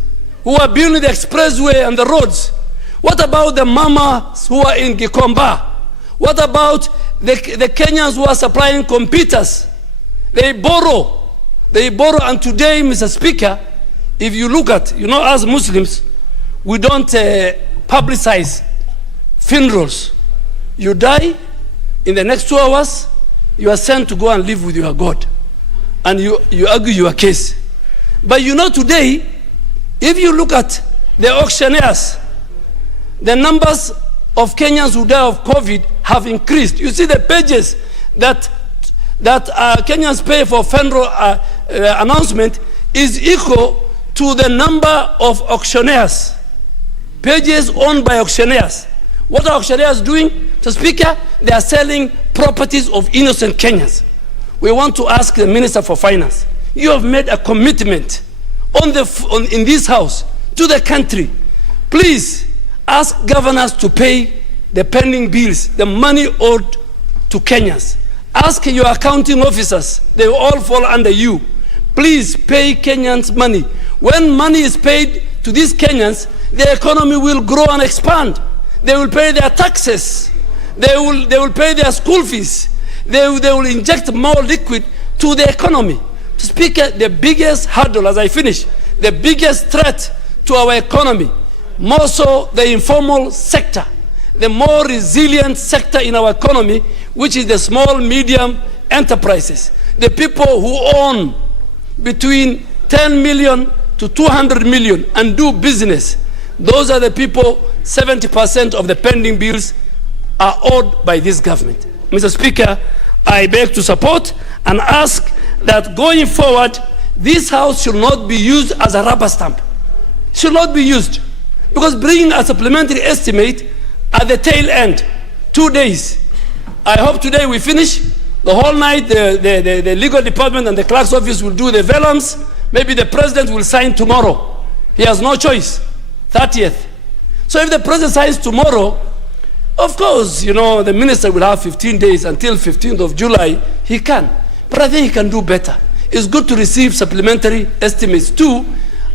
who are building the expressway and the roads. What about the mamas who are in Gikomba? What about the Kenyans who are supplying computers? They borrow, and today, Mr. Speaker, if you look at, as Muslims, we don't publicize funerals. You die, in the next 2 hours, you are sent to go and live with your God. And you argue your case. But today, if you look at the auctioneers, the numbers of Kenyans who die of COVID have increased. You see the pages that Kenyans pay for funeral announcement is equal to the number of auctioneers. Pages owned by auctioneers. What are auctioneers doing? Mr. Speaker, they are selling properties of innocent Kenyans. We want to ask the Minister for Finance. You have made a commitment in this House to the country. Please ask governors to pay the pending bills, the money owed to Kenyans. Ask your accounting officers, they all fall under you. Please pay Kenyans money. When money is paid to these Kenyans, the economy will grow and expand. They will pay their taxes. They will pay their school fees. They will inject more liquid to the economy. Speaker, the biggest hurdle, as I finish, the biggest threat to our economy, more so the informal sector, the more resilient sector in our economy, which is the small, medium enterprises, the people who own between 10 million to 200 million and do business. Those are the people, 70% of the pending bills are owed by this government. Mr. Speaker, I beg to support and ask that going forward, this House should not be used as a rubber stamp. Should not be used. Because bringing a supplementary estimate at the tail end, 2 days. I hope today we finish. The whole night, the legal department and the clerk's office will do the vellums. Maybe the president will sign tomorrow. He has no choice. 30th. So if the president signs tomorrow, of course, you know, the minister will have 15 days until 15th of July. He can. But I think he can do better. It's good to receive supplementary estimates too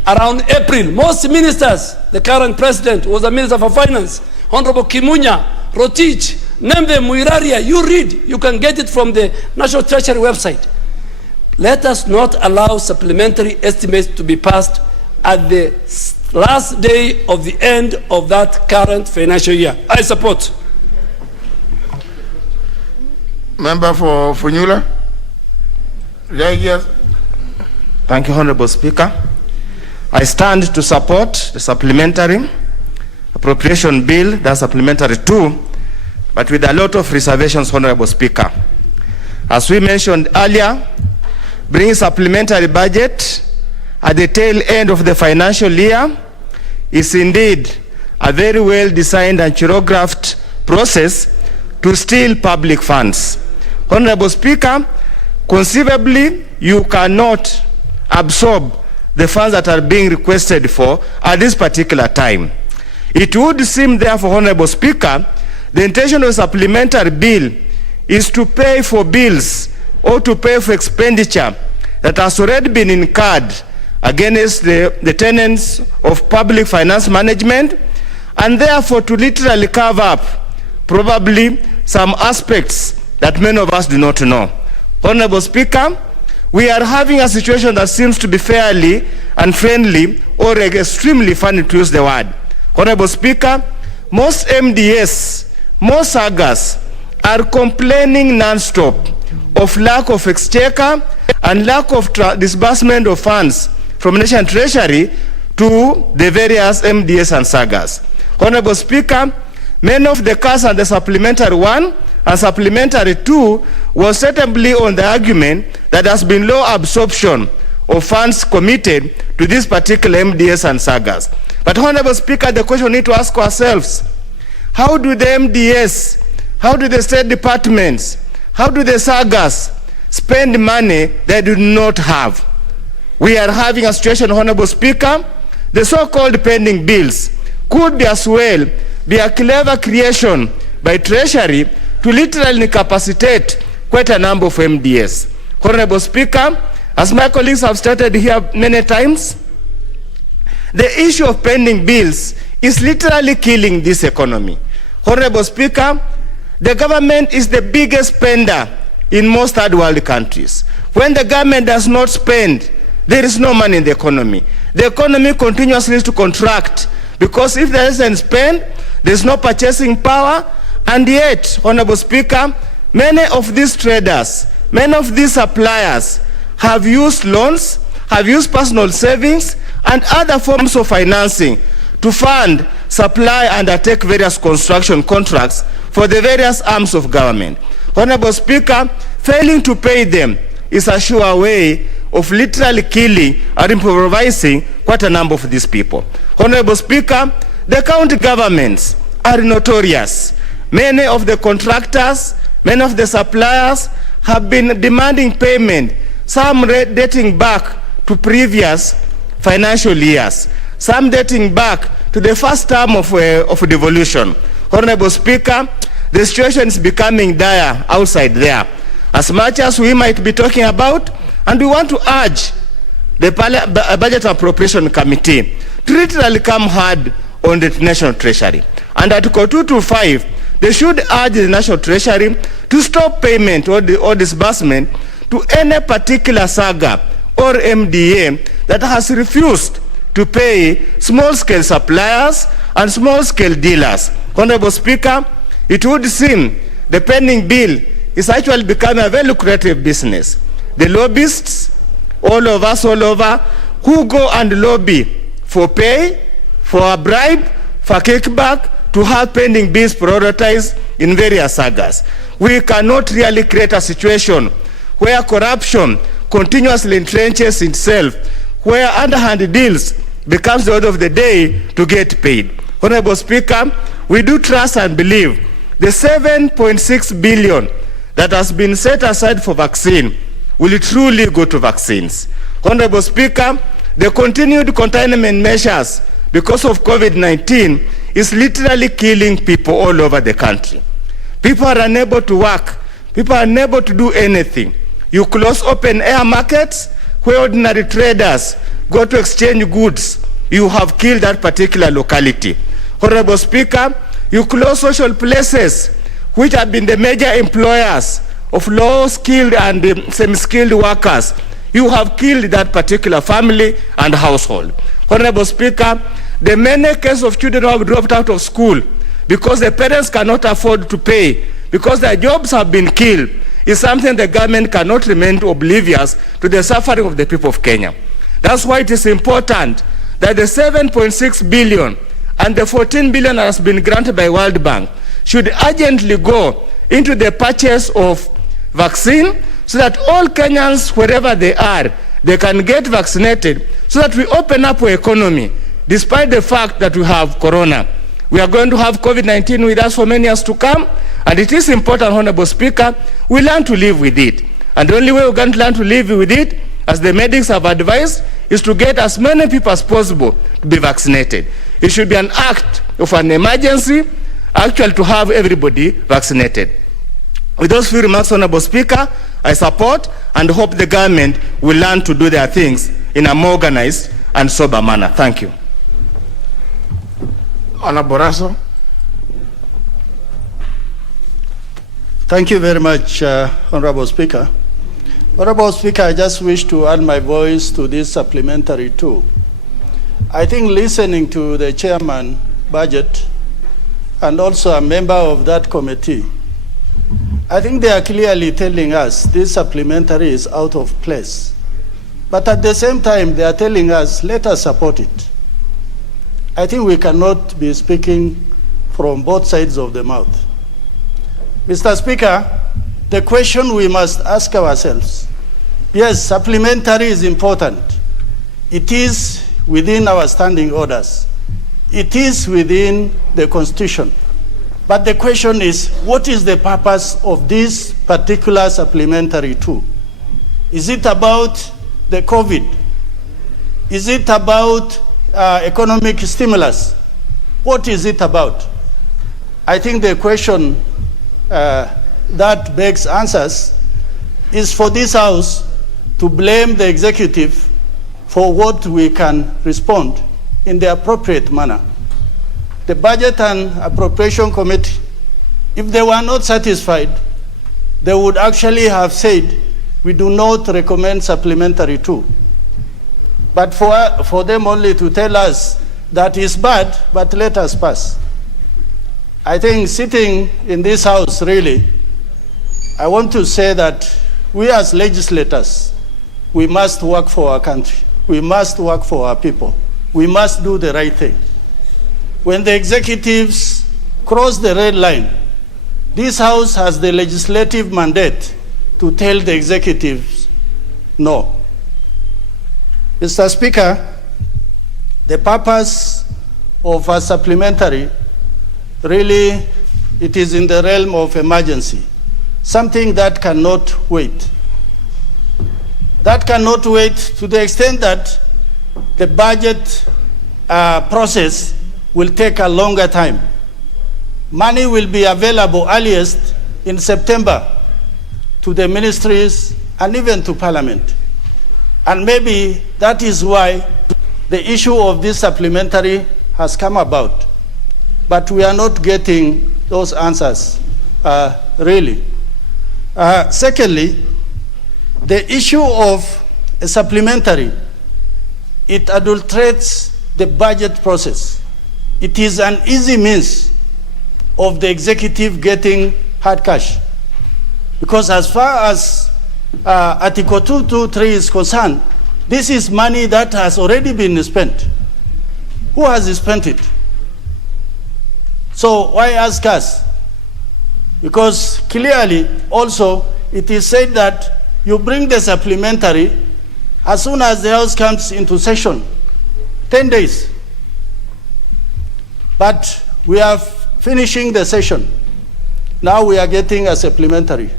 around April. Most ministers, the current president was a minister for finance, Honorable Kimunya, Rotich, name them, Muiraria, you read. You can get it from the National Treasury website. Let us not allow supplementary estimates to be passed at the last day of the end of that current financial year. I support. Member for Funyula. Yes. Thank you, Honorable Speaker. I stand to support the supplementary appropriation bill, that's supplementary 2, but with a lot of reservations, Honorable Speaker. As we mentioned earlier, bringing supplementary budget at the tail end of the financial year is indeed a very well designed and choreographed process to steal public funds. Honorable Speaker, conceivably you cannot absorb the funds that are being requested for at this particular time. It would seem therefore, Honorable Speaker, the intention of a supplementary bill is to pay for bills or to pay for expenditure that has already been incurred against the tenets of public finance management, and therefore to literally cover up probably some aspects that many of us do not know. Honorable Speaker, we are having a situation that seems to be fairly unfriendly or extremely funny, to use the word. Honorable Speaker, most MDS, most sagas are complaining non-stop of lack of exchequer and lack of disbursement of funds from National Treasury to the various MDS and sagas. Honorable Speaker, many of the cuts and the supplementary 1 and supplementary 2 was certainly on the argument that there has been low absorption of funds committed to this particular MDS and sagas. But Honorable Speaker, the question we need to ask ourselves, how do the MDS, how do the state departments, how do the sagas spend money they do not have? We are having a situation, Honorable Speaker, the so-called pending bills could be as well be a clever creation by Treasury to literally incapacitate quite a number of MDS. Honorable Speaker, as my colleagues have stated here many times, the issue of pending bills is literally killing this economy. Honorable Speaker, the government is the biggest spender in most third world countries. When the government does not spend, there is no money in the economy. The economy continuously to contract because if there isn't spend, there's no purchasing power. And yet, Honorable Speaker, many of these traders, many of these suppliers have used loans, have used personal savings and other forms of financing to fund, supply and undertake various construction contracts for the various arms of government. Honorable Speaker, failing to pay them is a sure way of literally killing or improvising quite a number of these people. Honorable Speaker, the county governments are notorious. Many of the contractors, many of the suppliers have been demanding payment, some dating back to previous financial years, some dating back to the first term of devolution. Honorable Speaker, the situation is becoming dire outside there. As much as we might be talking about, and we want to urge the Budget Appropriation Committee to literally come hard on the National Treasury. And Article 225, they should urge the National Treasury to stop payment or disbursement to any particular saga or MDA that has refused to pay small-scale suppliers and small-scale dealers. Honorable Speaker, it would seem the pending bill is actually becoming a very lucrative business. The lobbyists, all of us all over, who go and lobby for pay, for a bribe, for kickback, to have pending bills prioritized in various sagas. We cannot really create a situation where corruption continuously entrenches itself, where underhand deals becomes the order of the day to get paid. Honorable Speaker, we do trust and believe the 7.6 billion that has been set aside for vaccine will truly go to vaccines. Honorable Speaker, The continued containment measures because of COVID-19 is literally killing people all over the country. People are unable to work. People are unable to do anything. You close open air markets where ordinary traders go to exchange goods. You have killed that particular locality. Honorable Speaker, you close social places which have been the major employers of low-skilled and semi-skilled workers. You have killed that particular family and household. Honorable Speaker, the many cases of children who have dropped out of school because the parents cannot afford to pay, because their jobs have been killed, is something the government cannot remain oblivious to the suffering of the people of Kenya. That's why it is important that the 7.6 billion and the 14 billion that has been granted by World Bank should urgently go into the purchase of vaccine so that all Kenyans, wherever they are, they can get vaccinated so that we open up our economy, despite the fact that we have corona. We are going to have COVID-19 with us for many years to come, and it is important, Honorable Speaker, we learn to live with it. And the only way we're going to learn to live with it, as the medics have advised, is to get as many people as possible to be vaccinated. It should be an act of an emergency, actually, to have everybody vaccinated. With those few remarks, Honorable Speaker, I support and hope the government will learn to do their things in a more organized and sober manner. Thank you. Honorable Raso. Thank you very much, Honorable Speaker. Honorable Speaker, I just wish to add my voice to this supplementary too. I think listening to the chairman budget and also a member of that committee, I think they are clearly telling us this supplementary is out of place. But at the same time, they are telling us, let us support it. I think we cannot be speaking from both sides of the mouth. Mr. Speaker, the question we must ask ourselves, yes, supplementary is important. It is within our standing orders. It is within the Constitution. But the question is, what is the purpose of this particular supplementary tool? Is it about the COVID? Is it about economic stimulus? What is it about? I think the question that begs answers is for this House to blame the executive for what we can respond in the appropriate manner. The Budget and Appropriation Committee, if they were not satisfied, they would actually have said, we do not recommend supplementary too. But for them only to tell us that is bad, but let us pass. I think sitting in this House, really, I want to say that we as legislators, we must work for our country. We must work for our people. We must do the right thing. When the executives cross the red line, this House has the legislative mandate to tell the executives no. Mr. Speaker, the purpose of a supplementary, really, it is in the realm of emergency, something that cannot wait. That cannot wait to the extent that the budget process will take a longer time. Money will be available earliest in September to the ministries and even to Parliament. And maybe that is why the issue of this supplementary has come about. But we are not getting those answers, really. Secondly, the issue of a supplementary, it adulterates the budget process. It is an easy means of the executive getting hard cash. Because as far as Article 223 is concerned, this is money that has already been spent. Who has spent it? So why ask us? Because clearly also it is said that you bring the supplementary as soon as the House comes into session, 10 days. But we are finishing the session. Now we are getting a supplementary.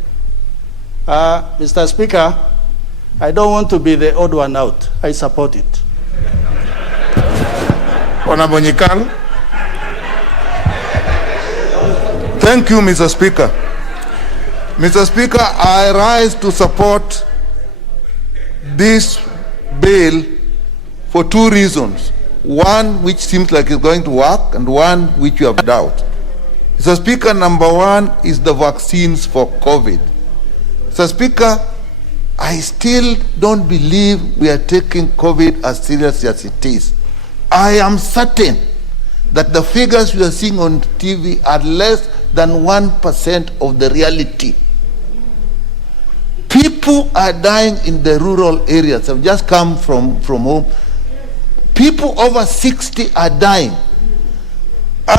Mr. Speaker, I don't want to be the odd one out. I support it. Wanabonyikal. Thank you, Mr. Speaker. Mr. Speaker, I rise to support this bill for two reasons. One, which seems like it's going to work, and one which you have doubt. Mr. Speaker, number one is the vaccines for COVID. Mr. Speaker, I still don't believe we are taking COVID as serious as it is. I am certain that the figures we are seeing on TV are less than 1% of the reality. People are dying in the rural areas. I've just come from home. People over 60 are dying.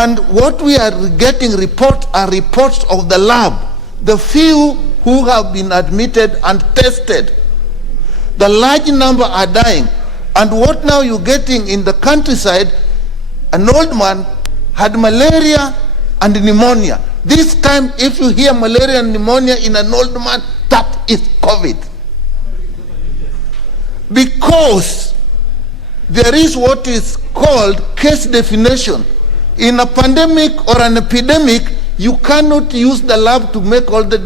And what we are getting reports are reports of the lab. The few who have been admitted and tested. The large number are dying. And what now you're getting in the countryside, an old man had malaria and pneumonia. This time, if you hear malaria and pneumonia in an old man, that is COVID. Because there is what is called case definition. In a pandemic or an epidemic, you cannot use the lab to make all the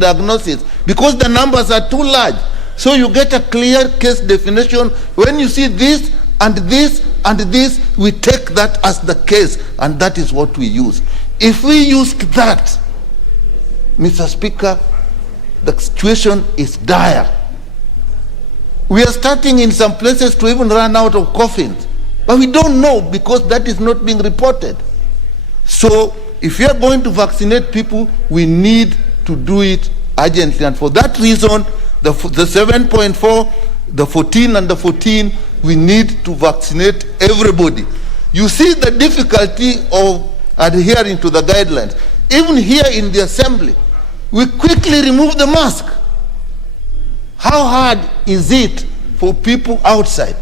diagnosis because the numbers are too large. So you get a clear case definition. When you see this and this and this, we take that as the case, and that is what we use. If we used that, Mr. Speaker, the situation is dire. We are starting in some places to even run out of coffins, but we don't know because that is not being reported. So if we are going to vaccinate people, we need to do it urgently, and for that reason, the 7.4, the 14 and the 14, we need to vaccinate everybody. You see the difficulty of adhering to the guidelines. Even here in the assembly, we quickly remove the mask. How hard is it for people outside?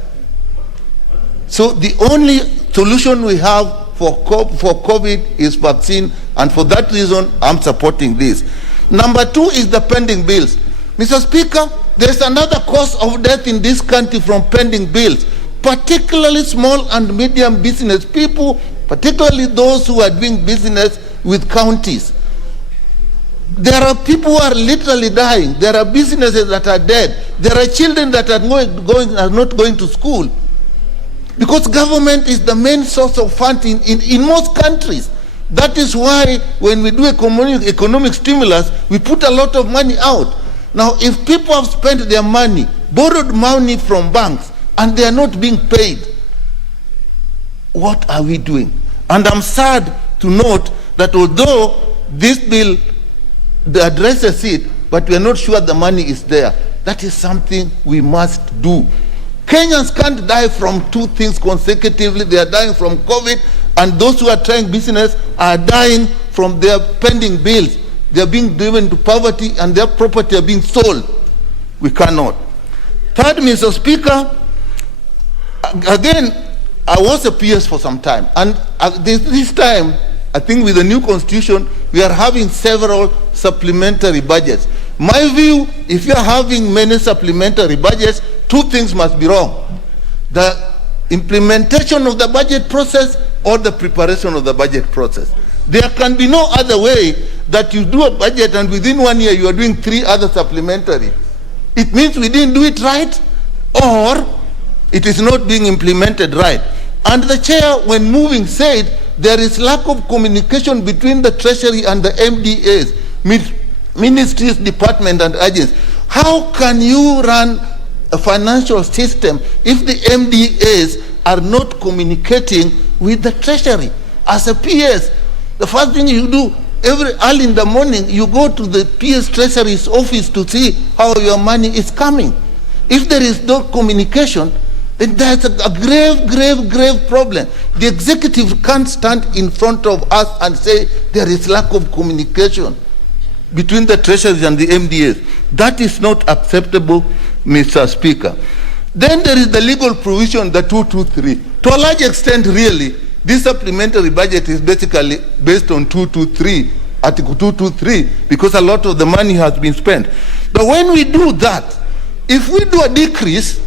So the only solution we have for COVID is vaccine, and for that reason, I'm supporting this. Number two is the pending bills. Mr. Speaker, there's another cause of death in this country from pending bills, particularly small and medium business people, particularly those who are doing business with counties. There are people who are literally dying. There are businesses that are dead. There are children that are not going to school. Because government is the main source of funding in most countries. That is why when we do economic stimulus, we put a lot of money out. Now, if people have spent their money, borrowed money from banks, and they are not being paid, what are we doing? And I'm sad to note that although this bill addresses it, but we are not sure the money is there. That is something we must do. Kenyans can't die from two things consecutively. They are dying from COVID, and those who are trying business are dying from their pending bills. They are being driven to poverty, and their property are being sold. We cannot. Third, Mr. Speaker, again, I was a PS for some time, and this time, I think with the new constitution, we are having several supplementary budgets. My view, if you are having many supplementary budgets, two things must be wrong. The implementation of the budget process or the preparation of the budget process. There can be no other way that you do a budget and within 1 year you are doing 3 other supplementary. It means we didn't do it right, or it is not being implemented right. And the chair, when moving, said there is lack of communication between the Treasury and the MDAs, ministries, department, and agencies. How can you run a financial system if the MDAs are not communicating with the Treasury? As a PS, the first thing you do early in the morning, you go to the PS Treasury's office to see how your money is coming. If there is no communication, then there's a grave problem. The executive can't stand in front of us and say there is lack of communication between the treasuries and the MDAs. That is not acceptable, Mr. Speaker. Then there is the legal provision, the 223. To a large extent, really, this supplementary budget is basically based on 223, Article 223, because a lot of the money has been spent. But when we do that, if we do a decrease,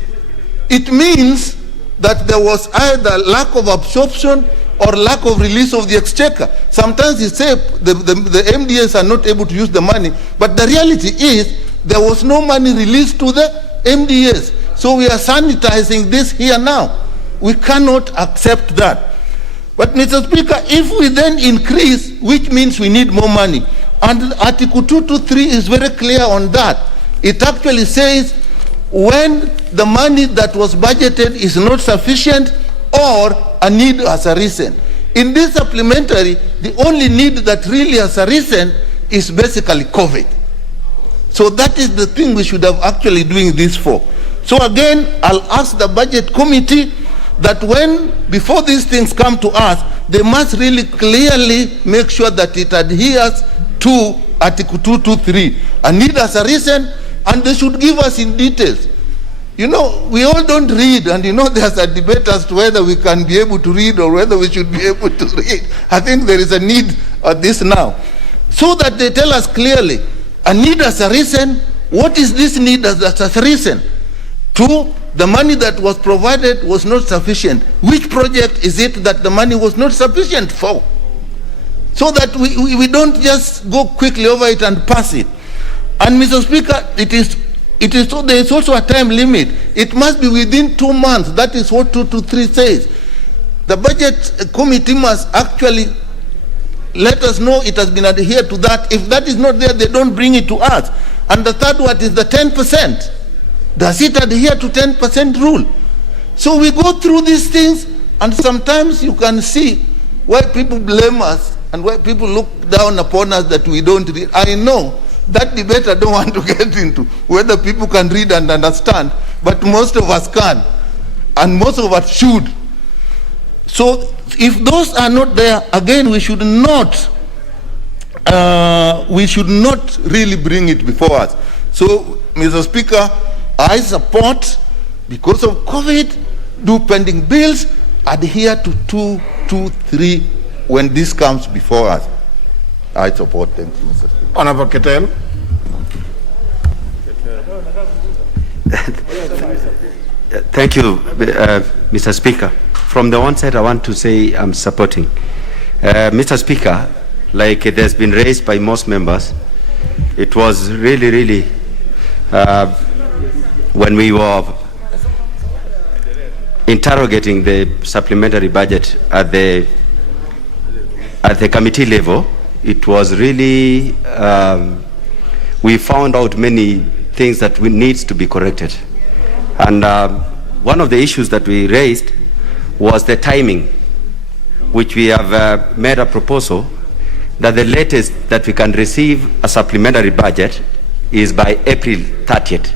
it means that there was either lack of absorption or lack of release of the exchequer. Sometimes you say the MDAs are not able to use the money, but the reality is there was no money released to the MDAs. So we are sanitizing this here now. We cannot accept that. But Mr. Speaker, if we then increase, which means we need more money, and Article 223 is very clear on that. It actually says when the money that was budgeted is not sufficient or a need has arisen. In this supplementary, the only need that really has arisen is basically COVID. So that is the thing we should have actually doing this for. So again, I'll ask the budget committee that before these things come to us, they must really clearly make sure that it adheres to Article 223. A need has arisen, and they should give us in details. You know, we all don't read, and you know there's a debate as to whether we can be able to read or whether we should be able to read. I think there is a need of this now. So that they tell us clearly, a need has arisen. What is this need that has arisen? 2, the money that was provided was not sufficient. Which project is it that the money was not sufficient for? So that we don't just go quickly over it and pass it. And Mr. Speaker, there is also a time limit. It must be within 2 months. That is what 223 says. The budget committee must actually let us know it has been adhered to that. If that is not there, they don't bring it to us. And the third one is the 10%. Does it adhere to 10% rule? So we go through these things, and sometimes you can see why people blame us and why people look down upon us that we don't read. I know that debate I don't want to get into, whether people can read and understand, but most of us can, and most of us should. So if those are not there, again, we should not really bring it before us. So, Mr. Speaker, I support, because of COVID, do pending bills, adhere to 223 when this comes before us. I support. Thank you, Mr. Speaker. Honorable Ketel. Thank you, Mr. Speaker. From the onset, I want to say I'm supporting. Mr. Speaker, like it has been raised by most members, it was really, when we were interrogating the supplementary budget at the committee level, it was really, we found out many things that needs to be corrected. And one of the issues that we raised was the timing, which we have made a proposal that the latest that we can receive a supplementary budget is by April 30th.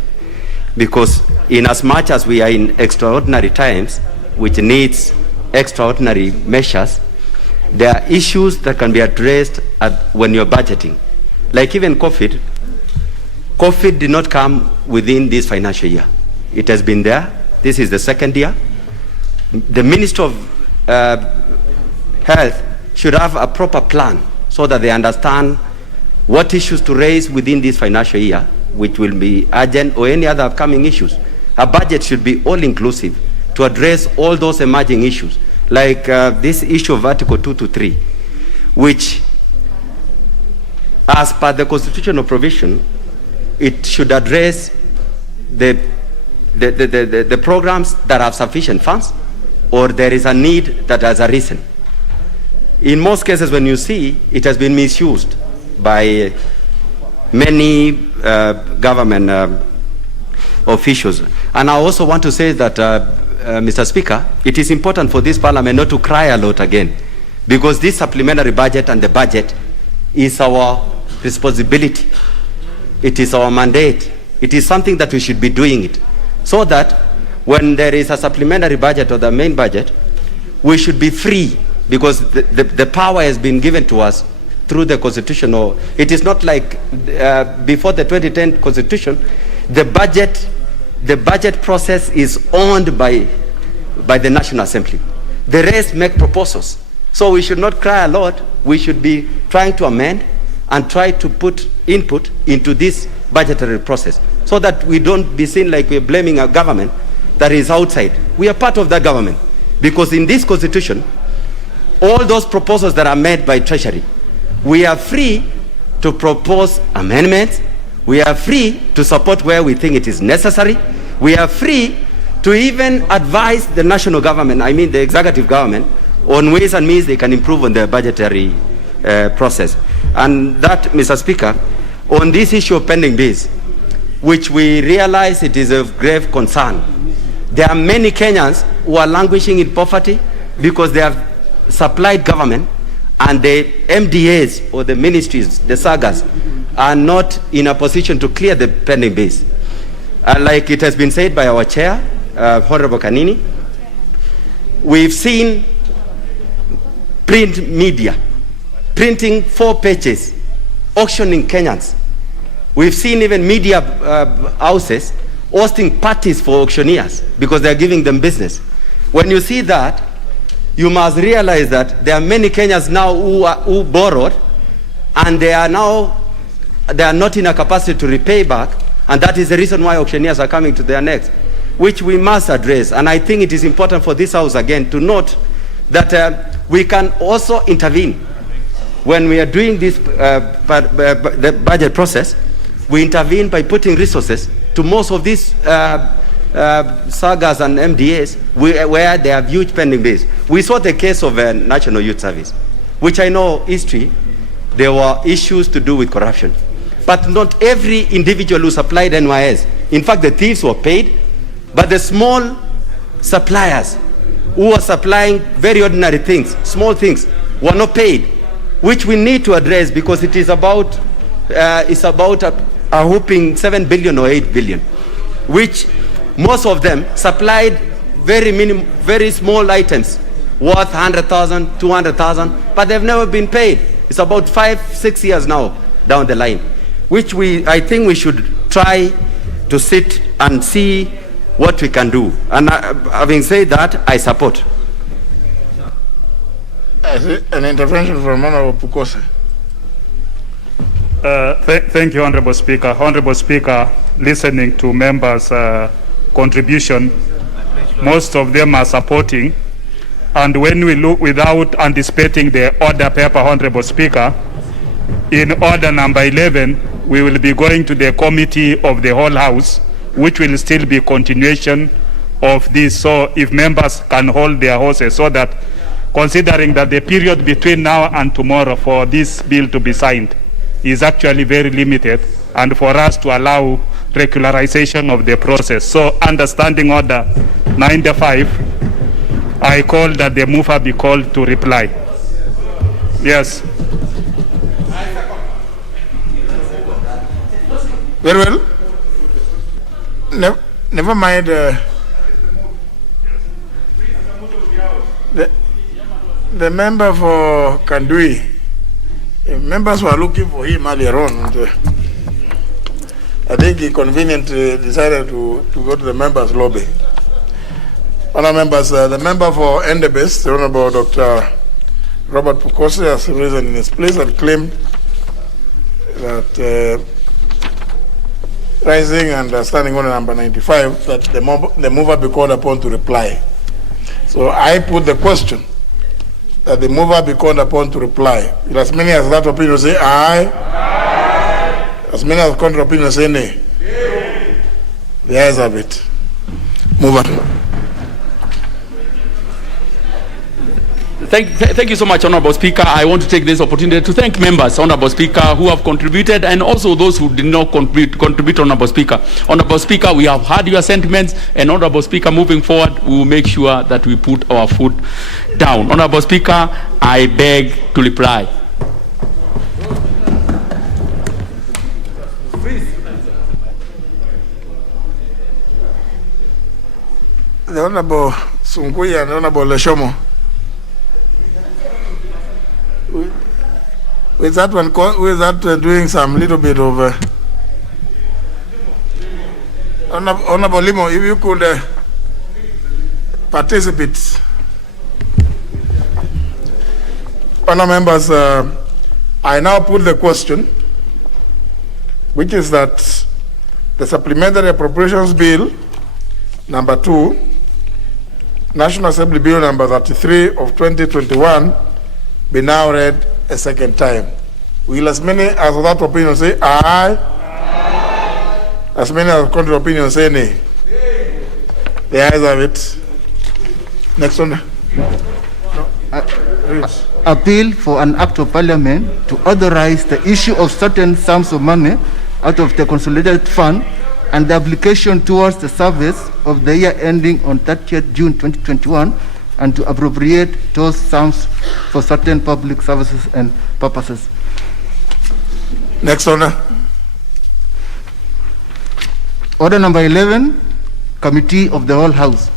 Because in as much as we are in extraordinary times, which needs extraordinary measures, there are issues that can be addressed when you're budgeting. Like even COVID did not come within this financial year. It has been there. This is the second year. The Minister of Health should have a proper plan so that they understand what issues to raise within this financial year, which will be urgent, or any other upcoming issues. A budget should be all-inclusive to address all those emerging issues, like this issue of Article 223, which, as per the constitutional provision, it should address the programs that have sufficient funds, or there is a need that has arisen. In most cases, when you see, it has been misused by many government officials. And I also want to say that, Mr. Speaker, it is important for this Parliament not to cry a lot again, because this supplementary budget and the budget is our responsibility. It is our mandate. It is something that we should be doing it, so that when there is a supplementary budget or the main budget, we should be free, because the power has been given to us through the constitutional. It is not like before the 2010 constitution, the budget process is owned by the National Assembly. The rest make proposals. So we should not cry a lot. We should be trying to amend and try to put input into this budgetary process, so that we don't be seen like we're blaming our government that is outside. We are part of that government. Because in this constitution, all those proposals that are made by Treasury, we are free to propose amendments. We are free to support where we think it is necessary. We are free to even advise the national government, I mean the executive government, on ways and means they can improve on their budgetary process. And that, Mr. Speaker, on this issue of pending bills, which we realize it is of grave concern, there are many Kenyans who are languishing in poverty because they have supplied government and the MDAs or the ministries, the sagas, are not in a position to clear the pending bills. Like it has been said by our chair, Honorable Kanini, we've seen print media printing 4 pages, auctioning Kenyans. We've seen even media houses hosting parties for auctioneers because they're giving them business. When you see that, you must realize that there are many Kenyans now who borrowed and they are not in a capacity to repay back, and that is the reason why auctioneers are coming to their necks, which we must address. And I think it is important for this House again to note that we can also intervene when we are doing this the budget process. We intervene by putting resources to most of these sagas and MDAs where they have huge pending bills. We saw the case of National Youth Service, which I know history, there were issues to do with corruption. But not every individual who supplied NYS, in fact the thieves were paid, but the small suppliers who were supplying very ordinary things, small things, were not paid, which we need to address because it is about a whooping 7 billion or 8 billion, which most of them supplied very small items worth 100,000, 200,000, but they've never been paid. It's about 5-6 years now down the line, which I think we should try to sit and see what we can do. And having said that, I support. An intervention from Honorable Pukose. Thank you, Honorable Speaker. Honorable Speaker, listening to members' contribution, most of them are supporting. And when we look without anticipating the order paper, Honorable Speaker, in order number 11, we will be going to the committee of the whole House, which will still be continuation of this. So if members can hold their horses so that, considering that the period between now and tomorrow for this bill to be signed is actually very limited, and for us to allow regularization of the process. So understanding order 95, I call that the mover be called to reply. Yes. Very well. Never mind. The member for Kandui, members were looking for him earlier on. And, I think he conveniently decided to go to the members' lobby. Honourable members, the member for Endebess, the Honourable Dr. Robert Pukose, has risen in his place and claimed that rising and standing order number 95, that the mover be called upon to reply. So I put the question that the mover be called upon to reply. As many as that opinion say aye. Aye. As many as contrary opinion say nay. Nay. The ayes have it. Move on. Thank you so much, Honorable Speaker. I want to take this opportunity to thank members, Honorable Speaker, who have contributed, and also those who did not contribute, Honorable Speaker. Honorable Speaker, we have heard your sentiments, and Honorable Speaker, moving forward, we will make sure that we put our foot down. Honorable Speaker, I beg to reply. The Honorable Sunkuya and the Honorable Leshomo. With that one, with that doing some little bit of Honorable Limo, if you could participate. Honourable members, I now put the question, which is that the Supplementary Appropriations Bill Number 2, National Assembly Bill number 33 of 2021 be now read a second time. Will as many as of that opinion say aye? Aye. As many as of contrary opinion say nay? The ayes have it. Next one. Appeal for an act of parliament to authorize the issue of certain sums of money out of the consolidated fund and the application towards the service of the year ending on 30th June 2021 and to appropriate those sums for certain public services and purposes. Next order. Order number 11, Committee of the Whole House.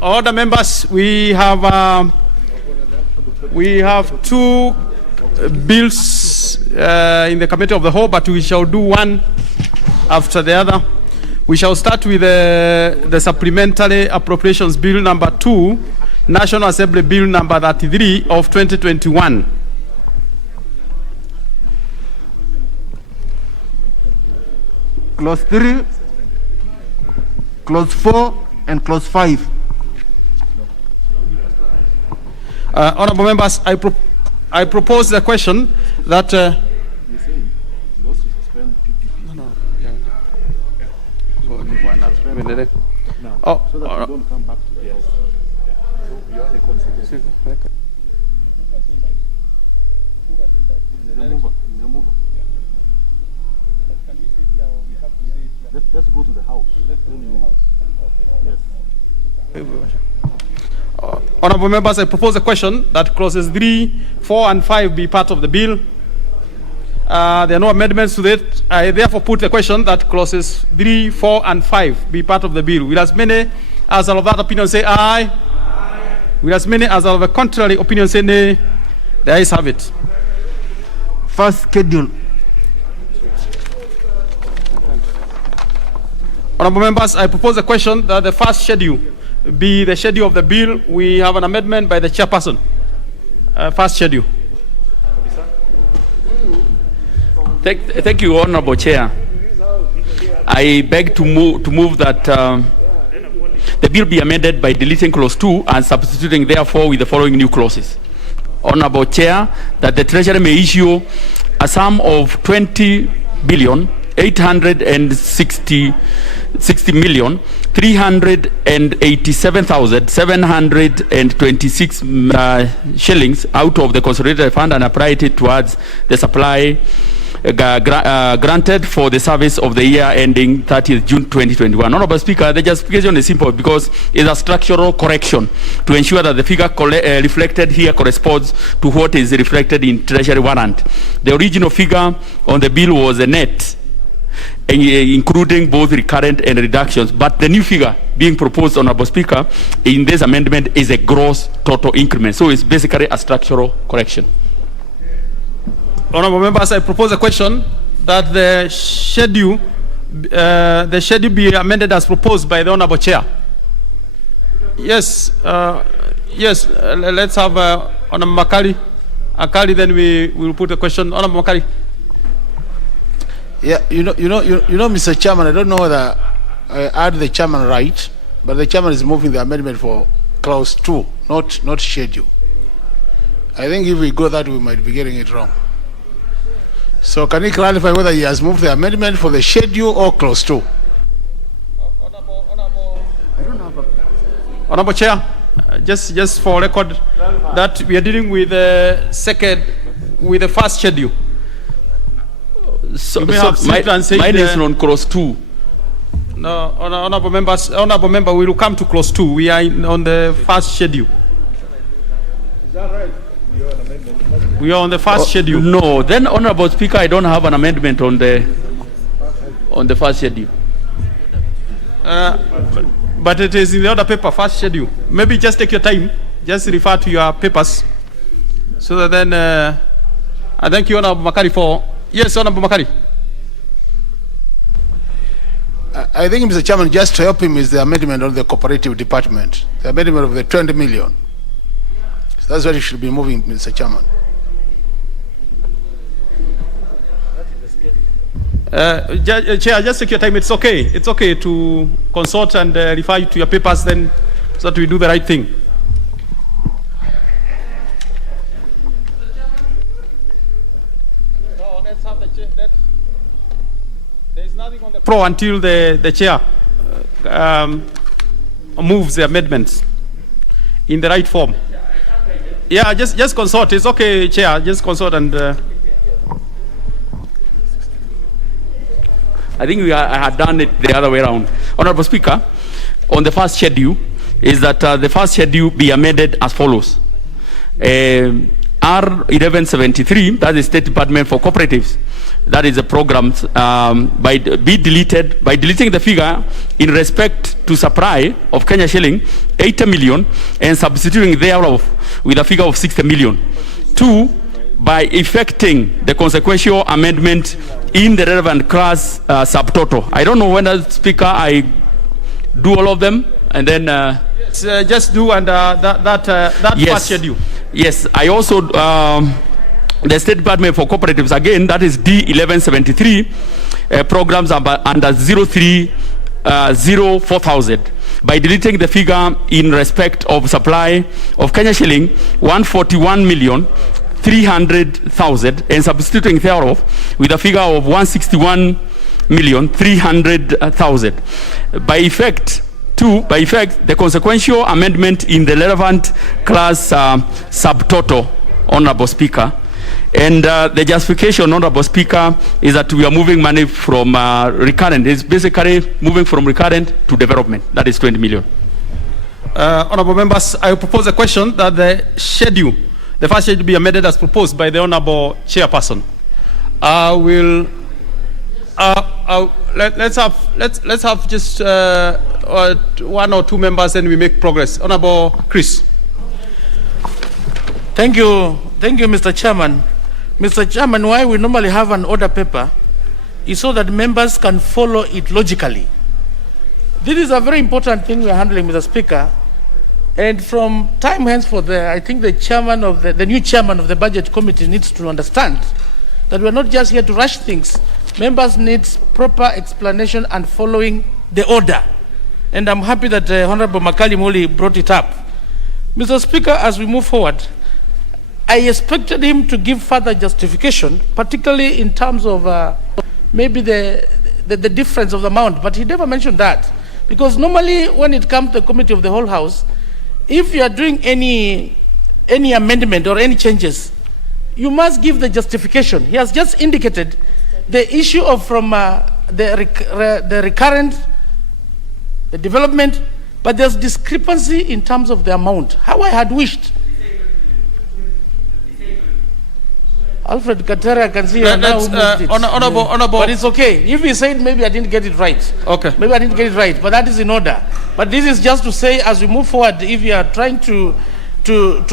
Order members, we have two bills in the committee of the whole, but we shall do one after the other. We shall start with the supplementary appropriations bill number 2, National Assembly Bill number 33 of 2021. Clause 3, Clause 4, and Clause 5. Honorable members, I propose the question that Let's go to the house. Honorable members, I propose a question that clauses 3, 4, and 5 be part of the bill. There are no amendments to that. I therefore put the question that clauses 3, 4, and 5 be part of the bill. Will as many as are of that opinion say aye? Aye. Will as many as are of a contrary opinion say nay? The ayes have it. First schedule. Honorable members, I propose a question that the first schedule be the schedule of the bill. We have an amendment by the chairperson. First schedule. Thank you, Honorable Chair. I beg to move that the bill be amended by deleting clause 2 and substituting therefore with the following new clauses. Honorable Chair, that the Treasury may issue a sum of 20,860,387,726 shillings out of the consolidated fund and applied it towards the supply granted for the service of the year ending 30th June 2021. Honorable Speaker, the justification is simple because it's a structural correction to ensure that the figure reflected here corresponds to what is reflected in Treasury warrant. The original figure on the bill was a net, including both recurrent and reductions, but the new figure being proposed, Honorable Speaker, in this amendment is a gross total increment. So it's basically a structural correction. Honorable members, I propose a question that the schedule be amended as proposed by the Honorable Chair. Yes, let's have Honorable Makari. Akari, then we will put the question. Honorable Makari. Yeah, you know, Mr. Chairman, I don't know whether I heard the chairman right, but the chairman is moving the amendment for clause 2, not schedule. I think if we go that, we might be getting it wrong. So can he clarify whether he has moved the amendment for the schedule or clause 2? Honorable Chair, just for record, that we are dealing with the first schedule. So, You may have mine is on clause 2. No, honorable member, we will come to clause 2. We are on the first schedule. Is that right? We are on the first schedule. No, then Honorable Speaker, I don't have an amendment on the first schedule. But it is in the other paper, first schedule. Maybe just take your time. Just refer to your papers. So that then, I thank you, Honorable Makari, for... Yes, Honorable Makari. I think, Mr. Chairman, just to help him is the amendment on the cooperative department, the amendment of the 20 million. So that's what he should be moving, Mr. Chairman. Chair, just take your time. It's okay. It's okay to consult and refer you to your papers then so that we do the right thing. No, let's have the chair. There is nothing on the floor until the chair moves the amendments in the right form. Yeah, just consult. It's okay, Chair. Just consult and... I think I had done it the other way around. Honorable Speaker, on the first schedule, is that the first schedule be amended as follows. R1173, that is State Department for Cooperatives. That is a program by deleting the figure in respect to supply of Kenya shilling 80 million and substituting thereof with a figure of 60 million. 2, by effecting the consequential amendment in the relevant class subtotal. I don't know when the Speaker, I do all of them and then just do and that yes. first schedule. Yes, I also the State Department for Cooperatives, again, that is D1173 programs under 0304,000 by deleting the figure in respect of supply of Kenya shilling 141,300,000 and substituting thereof with a figure of 161,300,000 by effect the consequential amendment in the relevant class subtotal, Honorable Speaker. And the justification, Honorable Speaker, is that we are moving money from recurrent. It's basically moving from recurrent to development. That is 20 million. Honorable members, I propose a question that the first schedule be amended as proposed by the Honorable Chairperson. Let's have just 1 or 2 members, and we make progress. Honorable Chris. Thank you, Mr. Chairman. Mr. Chairman, why we normally have an order paper is so that members can follow it logically. This is a very important thing we are handling, Mr. Speaker. And from time henceforth, I think the chairman of the new chairman of the budget committee needs to understand that we are not just here to rush things. Members need proper explanation and following the order. And I'm happy that Honorable Makali Muli brought it up. Mr. Speaker, as we move forward, I expected him to give further justification, particularly in terms of maybe the difference of the amount, but he never mentioned that. Because normally when it comes to the committee of the whole house, if you are doing any amendment or any changes, you must give the justification. He has just indicated the issue of from the recurrent, the development, but there's discrepancy in terms of the amount. How I had wished. Alfred Katera can see now moved it. Honorable. But it's okay. If he said maybe I didn't get it right. Okay. Maybe I didn't get it right, but that is in order. But this is just to say, as we move forward, if you are trying to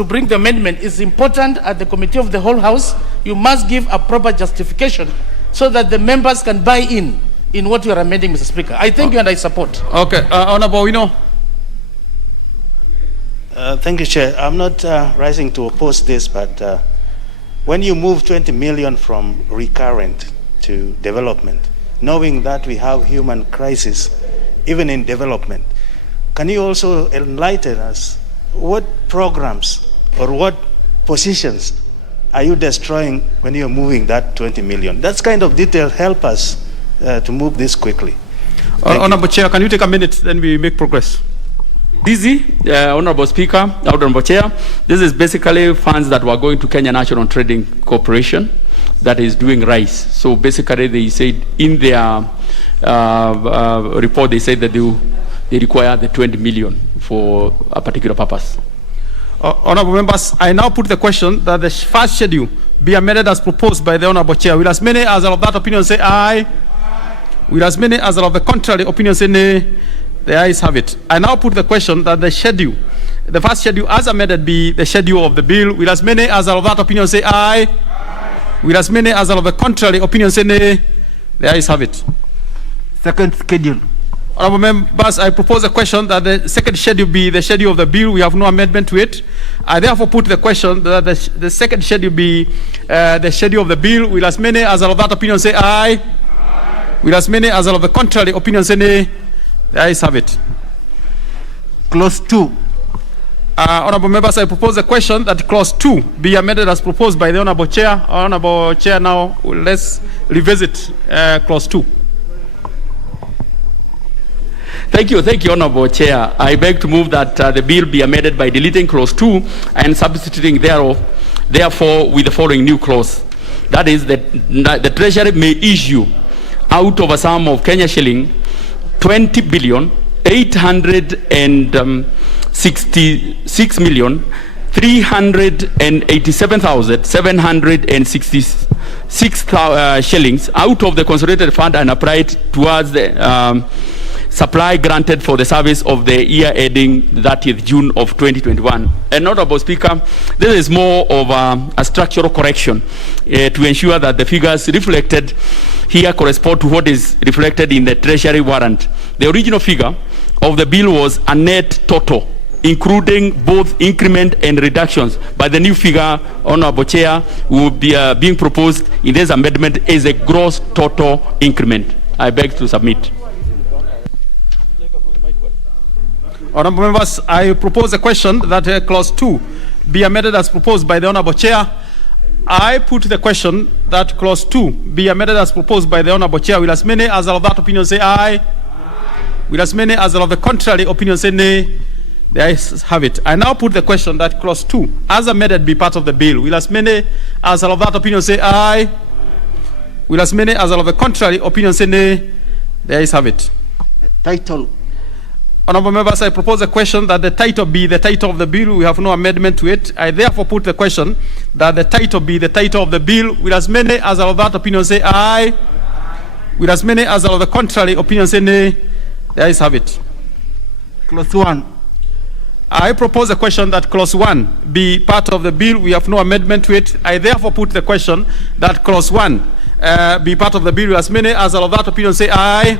bring the amendment, it's important at the committee of the whole house, you must give a proper justification so that the members can buy in what you are amending, Mr. Speaker. I thank you and I support. Okay. Honorable Wino. Thank you, Chair. I'm not rising to oppose this, but when you move 20 million from recurrent to development, knowing that we have human crisis even in development, can you also enlighten us what programs or what positions are you destroying when you're moving that 20 million? That's kind of detail help us to move this quickly. Honorable Chair, can you take a minute, then we make progress. Honorable Speaker, Honorable Chair, this is basically funds that were going to Kenya National Trading Corporation that is doing rice. So basically they said in their report, they said that they require the 20 million for a particular purpose. Honorable members, I now put the question that the first schedule be amended as proposed by the Honorable Chair. Will as many as are of that opinion say aye? Will as many as are of the contrary opinion say nay? The ayes have it. I now put the question that the schedule, the first schedule as amended be the schedule of the bill. Will as many as are of that opinion say aye? Will as many as are of the contrary opinion say nay? The ayes have it. Second schedule. Honorable members, I propose a question that the second schedule be the schedule of the bill. We have no amendment to it. I therefore put the question that the second schedule be the schedule of the bill. Will as many as are of that opinion say aye? Will as many as are of the contrary opinion say nay? The ayes have it. Clause 2. Honorable members, I propose a question that clause 2 be amended as proposed by the Honorable Chair. Honorable Chair, now let's revisit clause 2. Thank you, Honorable Chair. I beg to move that the bill be amended by deleting clause 2 and substituting therefore with the following new clause. That is that the Treasury may issue out of a sum of Kenya shilling 20,866,387,766 shillings out of the consolidated fund and applied towards the supply granted for the service of the year ending 30th June of 2021. And Honorable Speaker, this is more of a structural correction to ensure that the figures reflected here correspond to what is reflected in the Treasury warrant. The original figure of the bill was a net total, including both increment and reductions. But the new figure, Honorable Chair, will be being proposed in this amendment is a gross total increment. I beg to submit. Honorable members, I propose a question that clause 2 be amended as proposed by the Honorable Chair. I put the question that clause 2 be amended as proposed by the Honorable Chair. Will as many as are of that opinion say aye? Will as many as are of the contrary opinion say nay? The ayes have it. I now put the question that clause 2 as amended be part of the bill. Will as many as are of that opinion say aye? Will as many as are of the contrary opinion say nay? The ayes have it. Title. Honorable members, I propose a question that the title be the title of the bill. We have no amendment to it. I therefore put the question that the title be the title of the bill. Will as many as are of that opinion say aye? Will as many as are of the contrary opinion say nay? The ayes have it. Clause 1. I propose a question that clause 1 be part of the bill. We have no amendment to it. I therefore put the question that clause 1 be part of the bill. Will as many as are of that opinion say aye?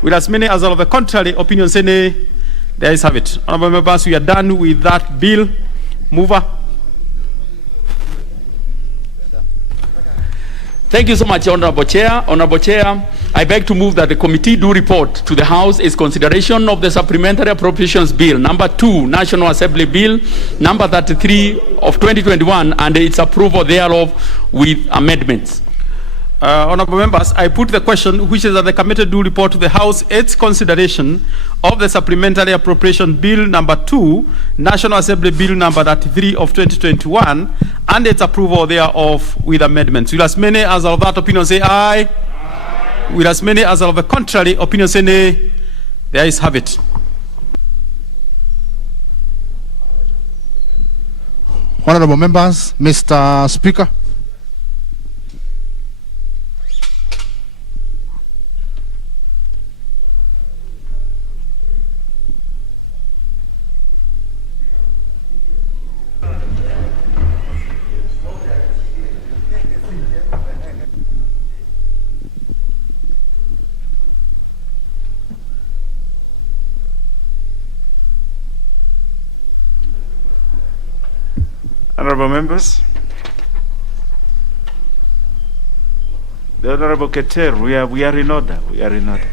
Will as many as are of the contrary opinion say nay? The ayes have it. Honorable members, we are done with that bill. Mover. Thank you so much, Honorable Chair. Honorable Chair, I beg to move that the committee do report to the House its consideration of the Supplementary Appropriations Bill, number 2, National Assembly Bill, number 33 of 2021, and its approval thereof with amendments. Honorable members, I put the question which is that the committee do report to the House its consideration of the Supplementary Appropriation Bill number 2, National Assembly Bill number 33 of 2021, and its approval thereof with amendments. Will as many as are of that opinion say aye? Aye. Will as many as are of the contrary opinion say nay? The ayes have it. Honorable members, Mr. Speaker. Honorable members, the Honorable Keter, we are in order. We are in order.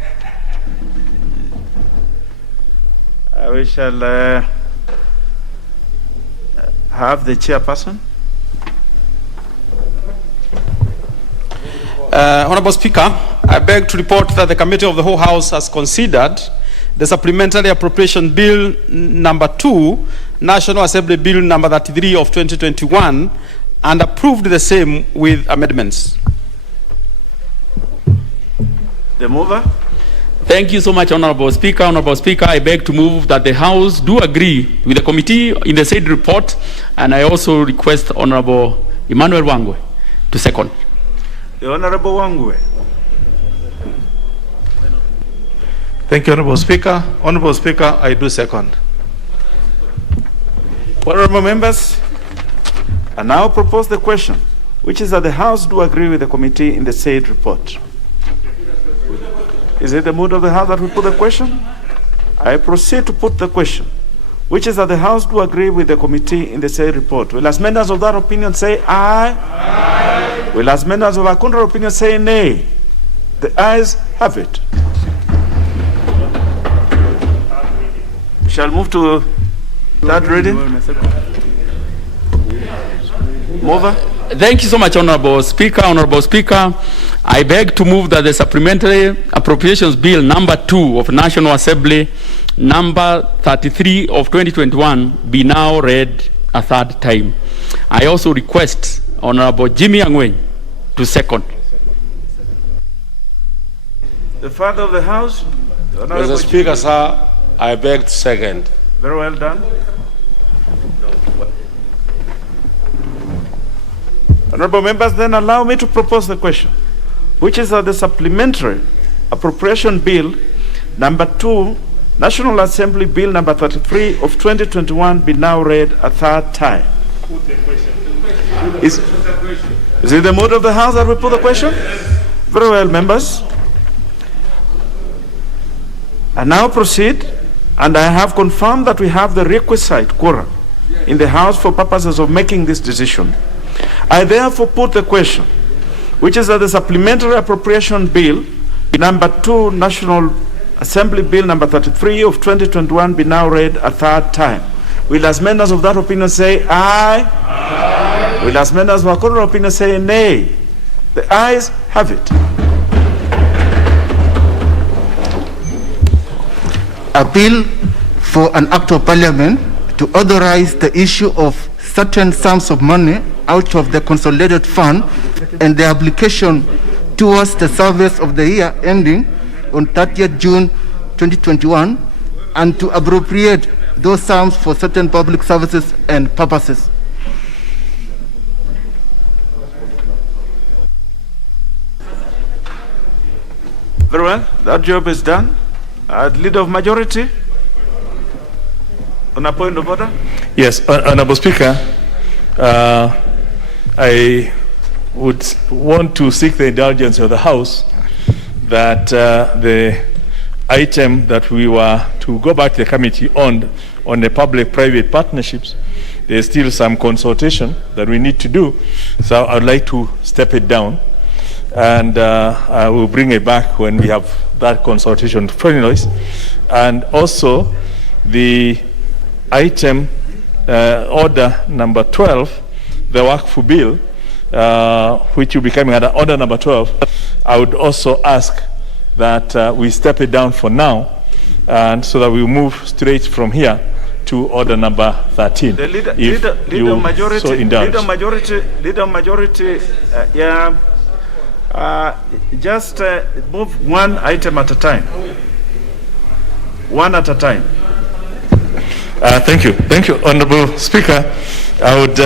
We shall have the chairperson. Honorable Speaker, I beg to report that the Committee of the Whole House has considered the Supplementary Appropriation Bill number 2, National Assembly Bill number 33 of 2021, and approved the same with amendments. The mover. Thank you so much, Honorable Speaker. Honorable Speaker, I beg to move that the House do agree with the committee in the said report, and I also request Honorable Emmanuel Wangwe to second. The Honorable Wangwe. Thank you, Honorable Speaker. Honorable Speaker, I do second. Honorable members, I now propose the question, which is that the House do agree with the committee in the said report. Is it the mood of the House that we put the question? I proceed to put the question, which is that the House do agree with the committee in the said report. Will as members of that opinion say aye? Aye. Will as members of our contrary opinion say nay? The ayes have it. We shall move to third reading. Mover. Thank you so much, Honorable Speaker. Honorable Speaker, I beg to move that the Supplementary Appropriations Bill number 2 of National Assembly number 33 of 2021 be now read a third time. I also request Honorable Jimmy Angwen to second. The Father of the House. Mr. Speaker, sir, I beg to second. Very well done. Honorable members, then allow me to propose the question, which is that the Supplementary Appropriation Bill number 2, National Assembly Bill number 33 of 2021 be now read a third time. Is it the mood of the House that we put the question? Very well, members. I now proceed, and I have confirmed that we have the requisite quorum in the House for purposes of making this decision. I therefore put the question, which is that the Supplementary Appropriation Bill number 2, National Assembly Bill number 33 of 2021 be now read a third time. Will as members of that opinion say aye? Aye. Will as members of our contrary opinion say nay? The ayes have it. A bill for an act of parliament to authorize the issue of certain sums of money out of the consolidated fund and the application towards the service of the year ending on 30th June 2021 and to appropriate those sums for certain public services and purposes. Very well, that job is done. Leader of Majority, on a point of order. Yes, Honorable Speaker, I would want to seek the indulgence of the House that the item that we were to go back to the committee on the public-private partnerships, there's still some consultation that we need to do. So I'd like to step it down, and I will bring it back when we have that consultation finalized. And also the item order number 12, the Wakfu bill, which will be coming under order number 12, I would also ask that we step it down for now, and so that we move straight from here to order number 13. The leader majority, just move one item at a time. One at a time. Thank you, Honorable Speaker. I would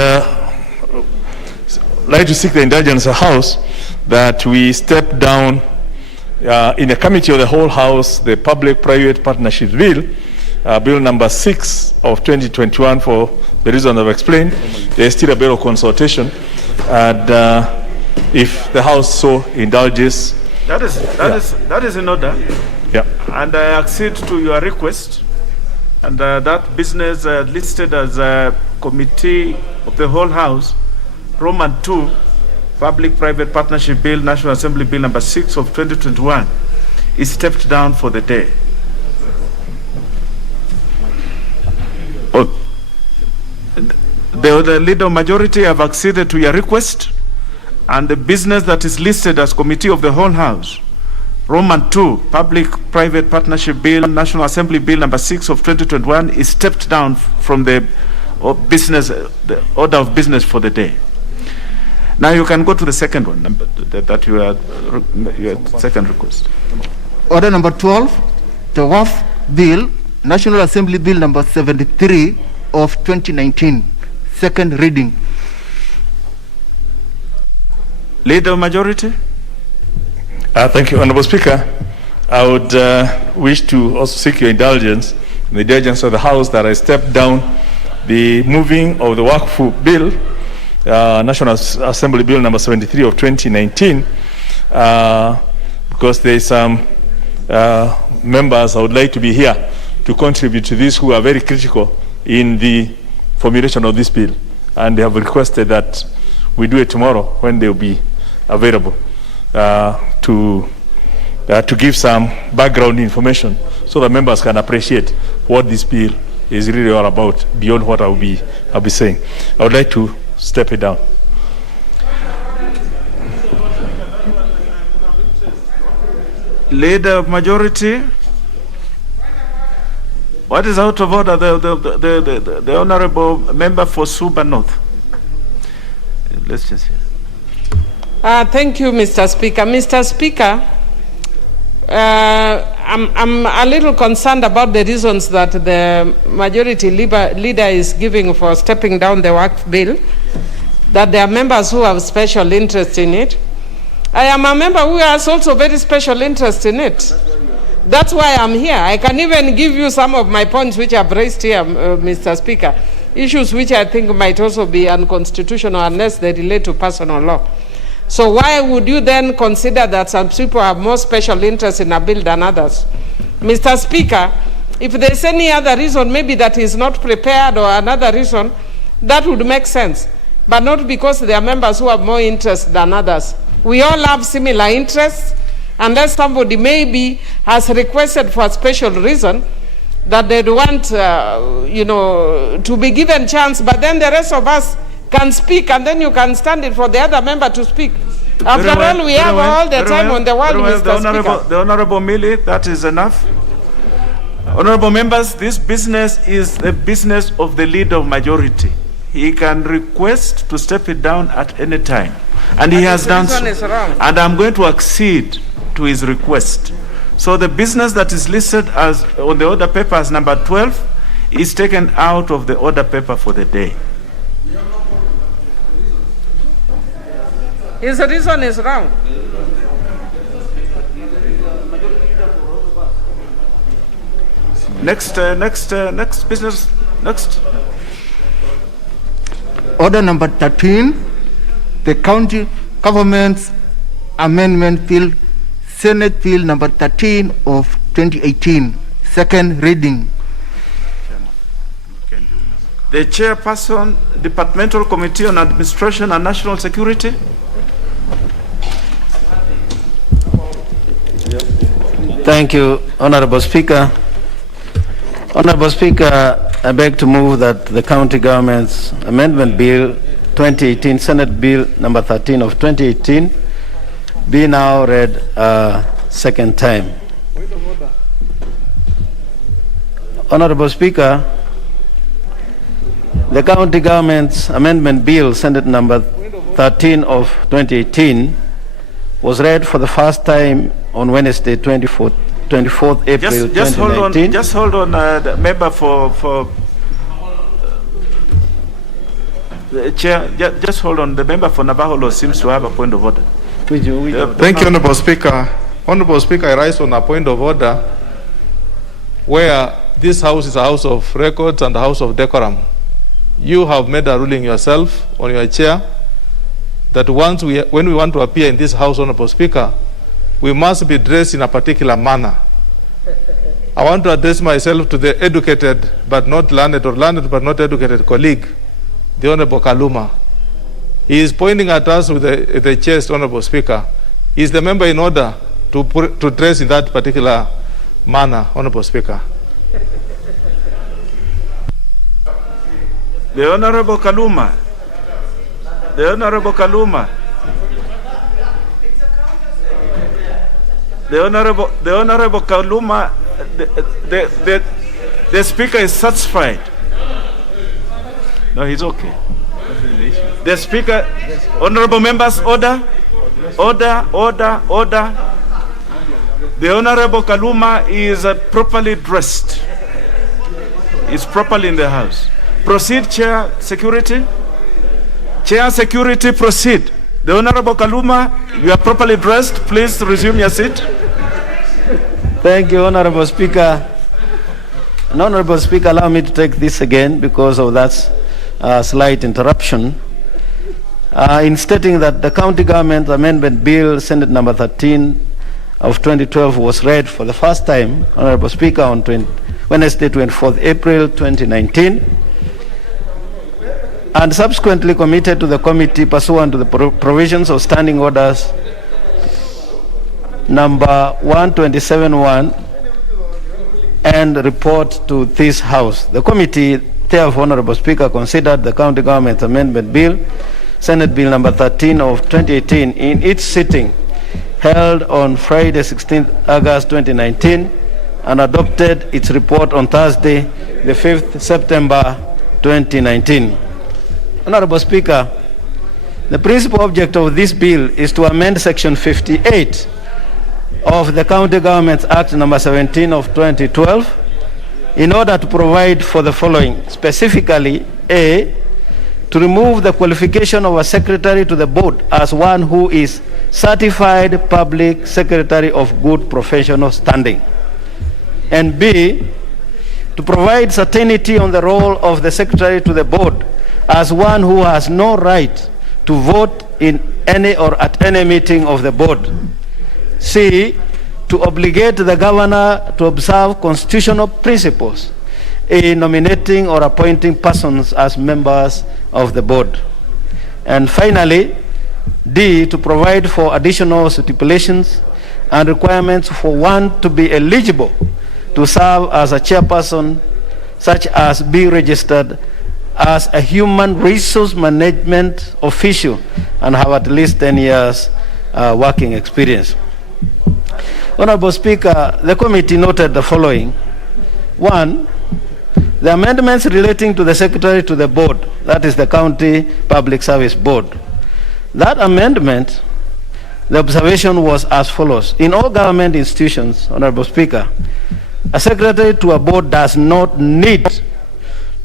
like to seek the indulgence of the House that we step down in the committee of the whole House the Public-Private Partnerships Bill, Bill number 6 of 2021, for the reason I've explained. There is still a bit of consultation, and if the House so indulges. That is in order. Yeah. And I accede to your request, and that business listed as a committee of the whole House, Roman 2, Public-Private Partnership Bill, National Assembly Bill number 6 of 2021, is stepped down for the day. The leader majority have acceded to your request, and the business that is listed as committee of the whole House, Roman 2, Public-Private Partnership Bill, National Assembly Bill number 6 of 2021 is stepped down from the the order of business for the day. Now you can go to the second one, that your second request. Order number 12, the WAF Bill, National Assembly Bill number 73 of 2019, second reading. Leader of Majority. Thank you, Honorable Speaker. I would wish to also seek your indulgence, the indulgence of the House, that I step down the moving of the Waqf Bill, National Assembly Bill number 73 of 2019, because there is some members I would like to be here to contribute to this who are very critical in the formulation of this bill, and they have requested that we do it tomorrow when they will be available to give some background information so that members can appreciate what this bill is really all about beyond what I'll be saying. I would like to step it down. Leader of Majority. What is out of order? The Honorable Member for Suba North. Let's just hear. Thank you, Mr. Speaker. Mr. Speaker, I'm a little concerned about the reasons that the majority leader is giving for stepping down the Waqf bill, that there are members who have special interest in it. I am a member who has also very special interest in it. That's why I'm here. I can even give you some of my points which I've raised here, Mr. Speaker, issues which I think might also be unconstitutional unless they relate to personal law. So why would you then consider that some people have more special interest in a bill than others? Mr. Speaker, if there's any other reason, maybe that is not prepared or another reason, that would make sense. But not because there are members who have more interest than others. We all have similar interests, unless somebody maybe has requested for a special reason that they'd want, to be given chance, but then the rest of us can speak, and then you can stand it for the other member to speak. After all, we have all the time on the world, Mr. Speaker. The Honorable Millie, that is enough. Honorable members, this business is the business of the Leader of Majority. He can request to step it down at any time, and he has done so. And I'm going to accede to his request. So the business that is listed as on the order paper as number 12 is taken out of the order paper for the day. His reason is wrong. Next business. Next. Order number 13, the County Government's Amendment Bill, Senate Bill number 13 of 2018, second reading. The Chairperson, Departmental Committee on Administration and National Security. Thank you, Honorable Speaker. Honorable Speaker, I beg to move that the County Government's Amendment Bill 2018, Senate Bill number 13 of 2018, be now read a second time. Honorable Speaker, the County Government's Amendment Bill, Senate number 13 of 2018, was read for the first time on Wednesday, 24th April 2019. Just hold on, the member for the chair. Just hold on. The member for Navajo seems to have a point of order. Thank you, Honorable Speaker. Honorable Speaker, I rise on a point of order where this house is a house of records and a house of decorum. You have made a ruling yourself on your chair that when we want to appear in this house, Honorable Speaker, we must be dressed in a particular manner. I want to address myself to the educated but not learned, or learned but not educated colleague, the Honorable Kaluma. He is pointing at us with the chest, Honorable Speaker. Is the member in order to dress in that particular manner, Honorable Speaker? The Honorable Kaluma. The Honorable Kaluma. The Honorable Kaluma, the Speaker is satisfied. No, he's okay. The Speaker, honorable members, order. The Honorable Kaluma is properly dressed. He's properly in the house. Proceed, Chair Security. Chair Security, proceed. The Honorable Kaluma, you are properly dressed. Please resume your seat. Thank you, Honorable Speaker. And Honorable Speaker, allow me to take this again because of that slight interruption. In stating that the County Government Amendment Bill, Senate number 13 of 2012 was read for the first time, Honorable Speaker, on Wednesday, 24th April 2019, and subsequently committed to the committee pursuant to the provisions of Standing Orders number 127.1 and report to this House. The committee, therefore, Honorable Speaker, considered the County Government Amendment Bill, Senate Bill number 13 of 2018, in its sitting held on Friday, 16th August 2019, and adopted its report on Thursday, the 5th September 2019. Honorable Speaker, the principal object of this bill is to amend Section 58 of the County Governments Act number 17 of 2012 in order to provide for the following. Specifically, A, to remove the qualification of a secretary to the board as one who is certified public secretary of good professional standing. And B, to provide certainty on the role of the secretary to the board as one who has no right to vote in any or at any meeting of the board. C, to obligate the governor to observe constitutional principles in nominating or appointing persons as members of the board. And finally, D, to provide for additional stipulations and requirements for one to be eligible to serve as a chairperson, such as be registered as a human resource management official and have at least 10 years working experience. Honorable Speaker, the committee noted the following. One, the amendments relating to the secretary to the board, that is the County Public Service Board. That amendment, the observation was as follows. In all government institutions, Honorable Speaker, a secretary to a board does not need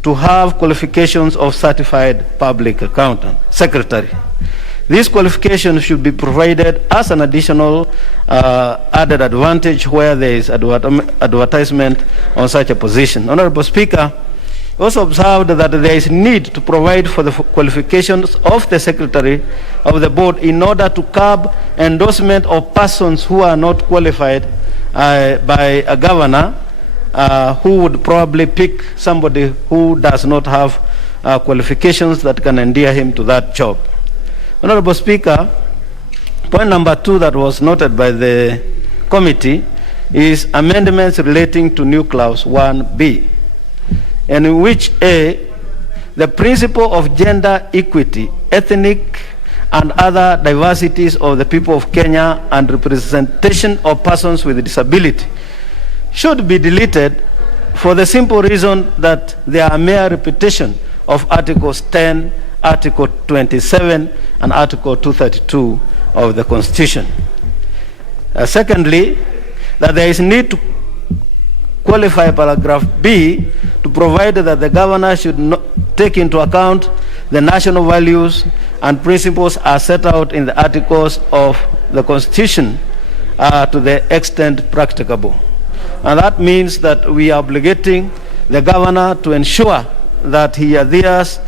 to have qualifications of certified public accountant, secretary. These qualifications should be provided as an additional added advantage where there is advertisement on such a position. Honorable Speaker, also observed that there is need to provide for the qualifications of the secretary of the board in order to curb endorsement of persons who are not qualified by a governor who would probably pick somebody who does not have qualifications that can endear him to that job. Honorable Speaker, point number 2 that was noted by the committee is amendments relating to new clause 1B, and in which A, the principle of gender equity, ethnic and other diversities of the people of Kenya and representation of persons with disability should be deleted for the simple reason that they are mere repetition of Articles 10, Article 27, and Article 232 of the Constitution. Secondly, that there is need to qualify paragraph B to provide that the governor should not take into account the national values and principles as set out in the articles of the Constitution to the extent practicable. And that means that we are obligating the governor to ensure that he adheres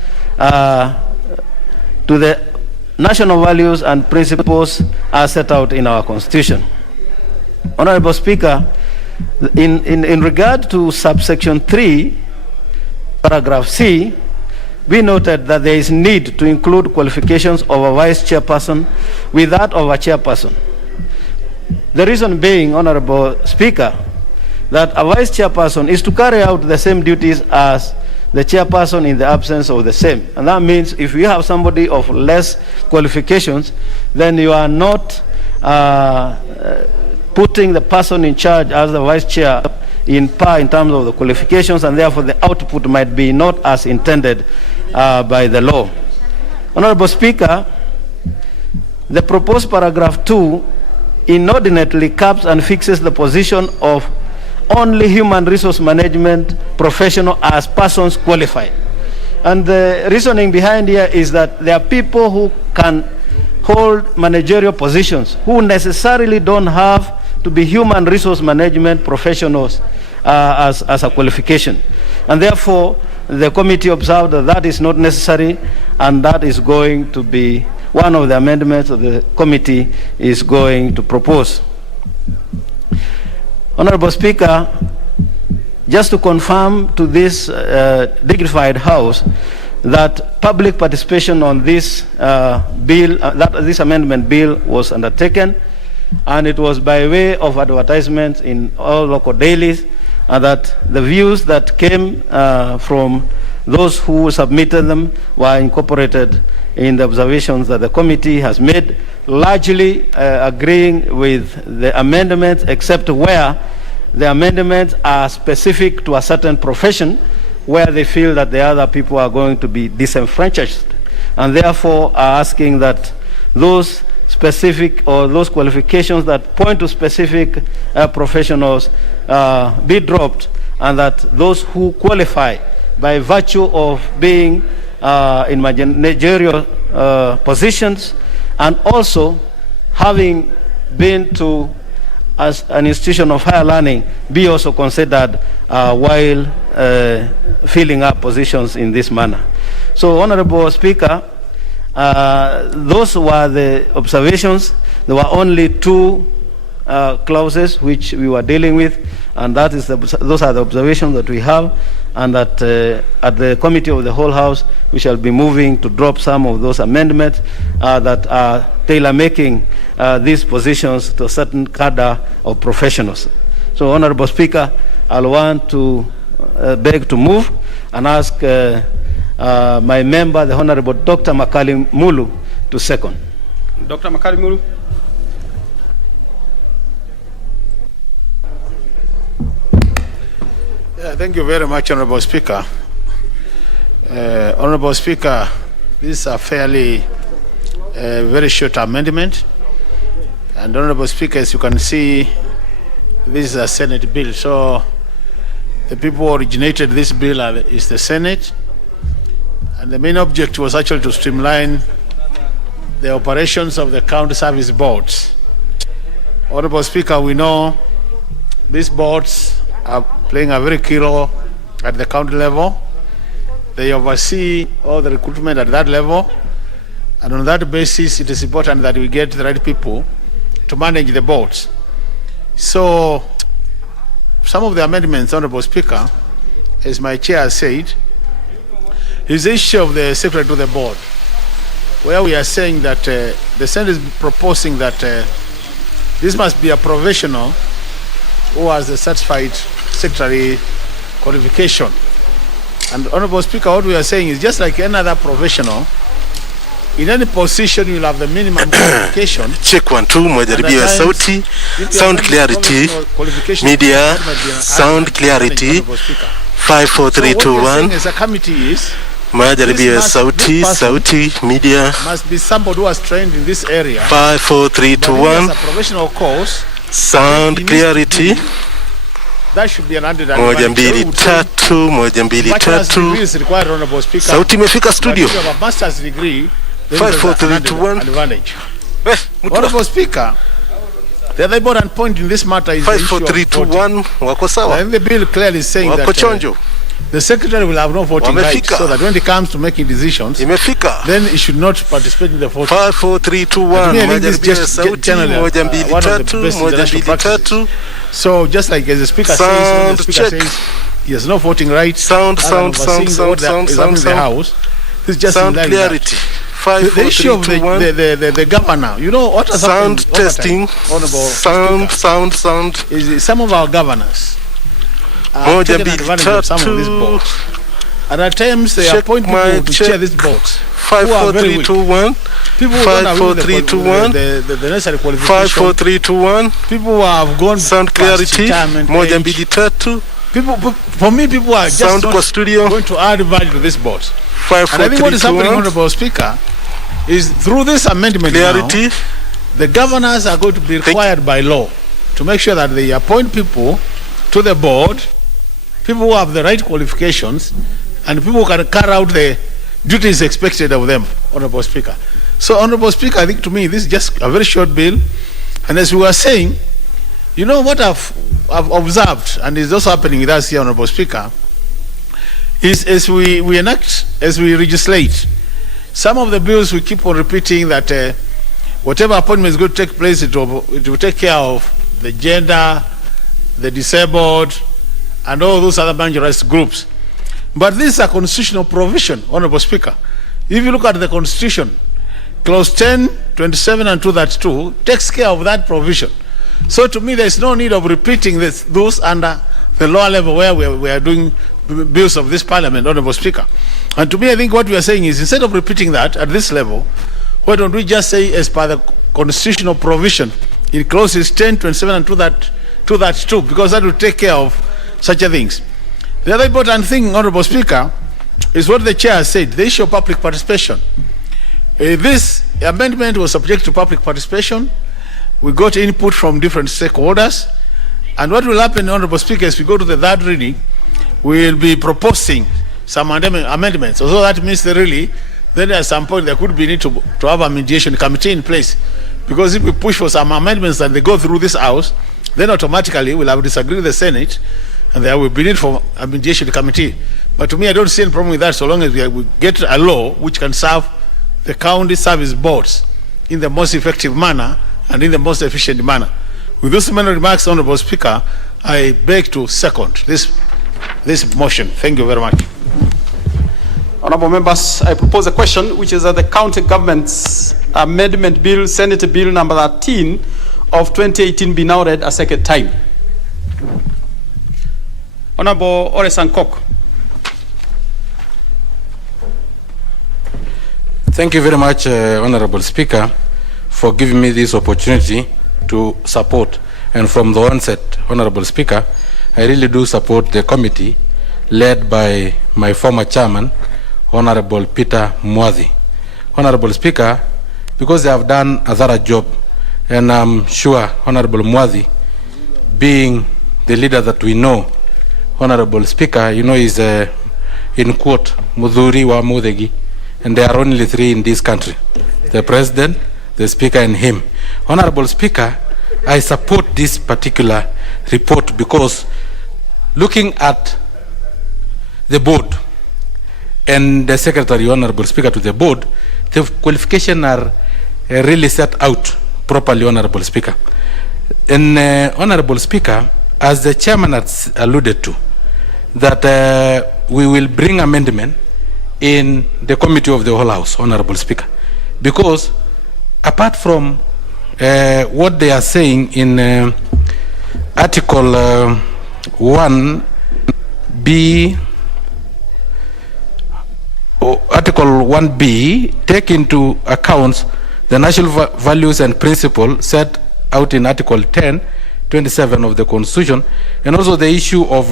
to the national values and principles as set out in our Constitution. Honorable Speaker, in regard to subsection 3, paragraph C, we noted that there is need to include qualifications of a vice chairperson with that of a chairperson. The reason being, Honorable Speaker, that a vice chairperson is to carry out the same duties as the chairperson in the absence of the same. And that means if you have somebody of less qualifications, then you are not putting the person in charge as the vice chair in par in terms of the qualifications, and therefore the output might be not as intended by the law. Honorable Speaker, the proposed paragraph 2 inordinately caps and fixes the position of only human resource management professional as persons qualified. And the reasoning behind here is that there are people who can hold managerial positions who necessarily don't have to be human resource management professionals as a qualification. And therefore, the committee observed that that is not necessary, and that is going to be one of the amendments that the committee is going to propose. Honorable Speaker, just to confirm to this dignified House that public participation on this bill, that this amendment bill was undertaken, and it was by way of advertisements in all local dailies, and that the views that came from those who submitted them were incorporated in the observations that the committee has made, largely agreeing with the amendments, except where the amendments are specific to a certain profession, where they feel that the other people are going to be disenfranchised, and therefore are asking that those specific or those qualifications that point to specific professionals be dropped, and that those who qualify by virtue of being in managerial positions and also having been to as an institution of higher learning be also considered while filling up positions in this manner. So, Honorable Speaker, those were the observations. There were only two clauses which we were dealing with, and that is those are the observations that we have, and that at the Committee of the Whole House we shall be moving to drop some of those amendments that are tailor-making these positions to a certain cadre of professionals. So, Honorable Speaker, I'll want to beg to move and ask my member, the Honorable Dr. Makali Mulu, to second. Dr. Makali Mulu. Thank you very much, Honorable Speaker. Honorable Speaker, this is a fairly very short amendment. And Honorable Speaker, as you can see, this is a Senate bill. So the people who originated this bill is the Senate. And the main object was actually to streamline the operations of the county service boards. Honorable Speaker, we know these boards are playing a very key role at the county level. They oversee all the recruitment at that level. And on that basis, it is important that we get the right people to manage the boards. So, some of the amendments, Honorable Speaker, as my chair said, is the issue of the secretary to the board, where we are saying that the Senate is proposing that this must be a professional who has the certified secretary qualification. And Honorable Speaker, what we are saying is just like any other professional, in any position you'll have the minimum qualification. Check 1 2 majaribio ya sauti, sound clarity, media, sound clarity, 5 4 3 2 1. As a committee is majaribio ya sauti, sauti, media, must be somebody who has trained in this area. 5 4 3 2 1. A professional course. Sound clarity. That should be an added moja mbili tatu, moja mbili tatu. Sauti imefika studio. 5 4 3 2 1. Honorable Speaker, the other important point in this matter is 5 4 3 2 1. Wako sawa. And the bill clearly saying wako that chonjo. The secretary will have no voting rights, so that when it comes to making decisions, then he should not participate in the voting. 5 4 3 2 1. Moja mbili tatu, moja mbili tatu. So just like as the speaker says, when the speaker says he has no voting rights, sound the house, this is just sound clarity. 5 4 3 2 1. The governor, you know what has happened? Sound testing. Sound. Is some of our governors moja mbili tatu. some of these boards. And at times they Check appoint my people to chair this boards. 54321. People who don't have 54321. the necessary qualifications. 54321. People who have gone sound clarity. Moja mbili tatu. For me, people are just sound not going to add value to this board. And I think what is happening, Honorable Speaker, is through this amendment clarity, now, the governors are going to be required by law to make sure that they appoint people to the board, people who have the right qualifications, and people who can carry out the duties expected of them, Honorable Speaker. So, Honorable Speaker, I think to me this is just a very short bill, and as we were saying, you know what I've observed, and is also happening with us here, Honorable Speaker, is as we enact, as we legislate, some of the bills we keep on repeating that whatever appointment is going to take place, it will take care of the gender, the disabled, and all those other marginalized groups. But this is a constitutional provision, Honorable Speaker. If you look at the Constitution, Clause 10, 27, and 232 takes care of that provision. So to me, there is no need of repeating those under the lower level where we are doing bills of this Parliament, Honorable Speaker. And to me, I think what we are saying is, instead of repeating that at this level, why don't we just say, as per the constitutional provision in clauses 10, 27, and 232, because that will take care of such things. The other important thing, Honorable Speaker, is what the chair said, the issue of public participation. This amendment was subject to public participation. We got input from different stakeholders. And what will happen, Honorable Speaker, as we go to the third reading, we will be proposing some amendments. So that means then at some point there could be need to have a mediation committee in place. Because if we push for some amendments and they go through this house, then automatically we'll have disagreed with the Senate, and there will be need for a mediation committee. But to me, I don't see any problem with that, so long as we get a law which can serve the county service boards in the most effective manner and in the most efficient manner. With those many remarks, Honorable Speaker, I beg to second this motion. Thank you very much. Honorable members, I propose a question which is that the County Government's Amendment Bill, Senate Bill number 13 of 2018 be now read a second time. Honorable Oresan Kok. Thank you very much, Honorable Speaker, for giving me this opportunity to support. And from the onset, Honorable Speaker, I really do support the committee led by my former chairman, Honorable Peter Mwadhi. Honorable Speaker, because they have done a thorough job, and I'm sure Honorable Mwadhi, being the leader that we know, Honorable Speaker, you know, is in quote, Mudhuri wa Mudhegi, and there are only three in this country, the President, the Speaker, and him. Honorable Speaker, I support this particular report because looking at the board and the Secretary, Honorable Speaker, to the board, the qualifications are really set out properly, Honorable Speaker. And Honorable Speaker, as the Chairman has alluded to, that we will bring amendment in the committee of the whole House, Honorable Speaker, because apart from what they are saying in Article 1B, Article 1B, take into account the national values and principles set out in Article 10, 27 of the Constitution, and also the issue of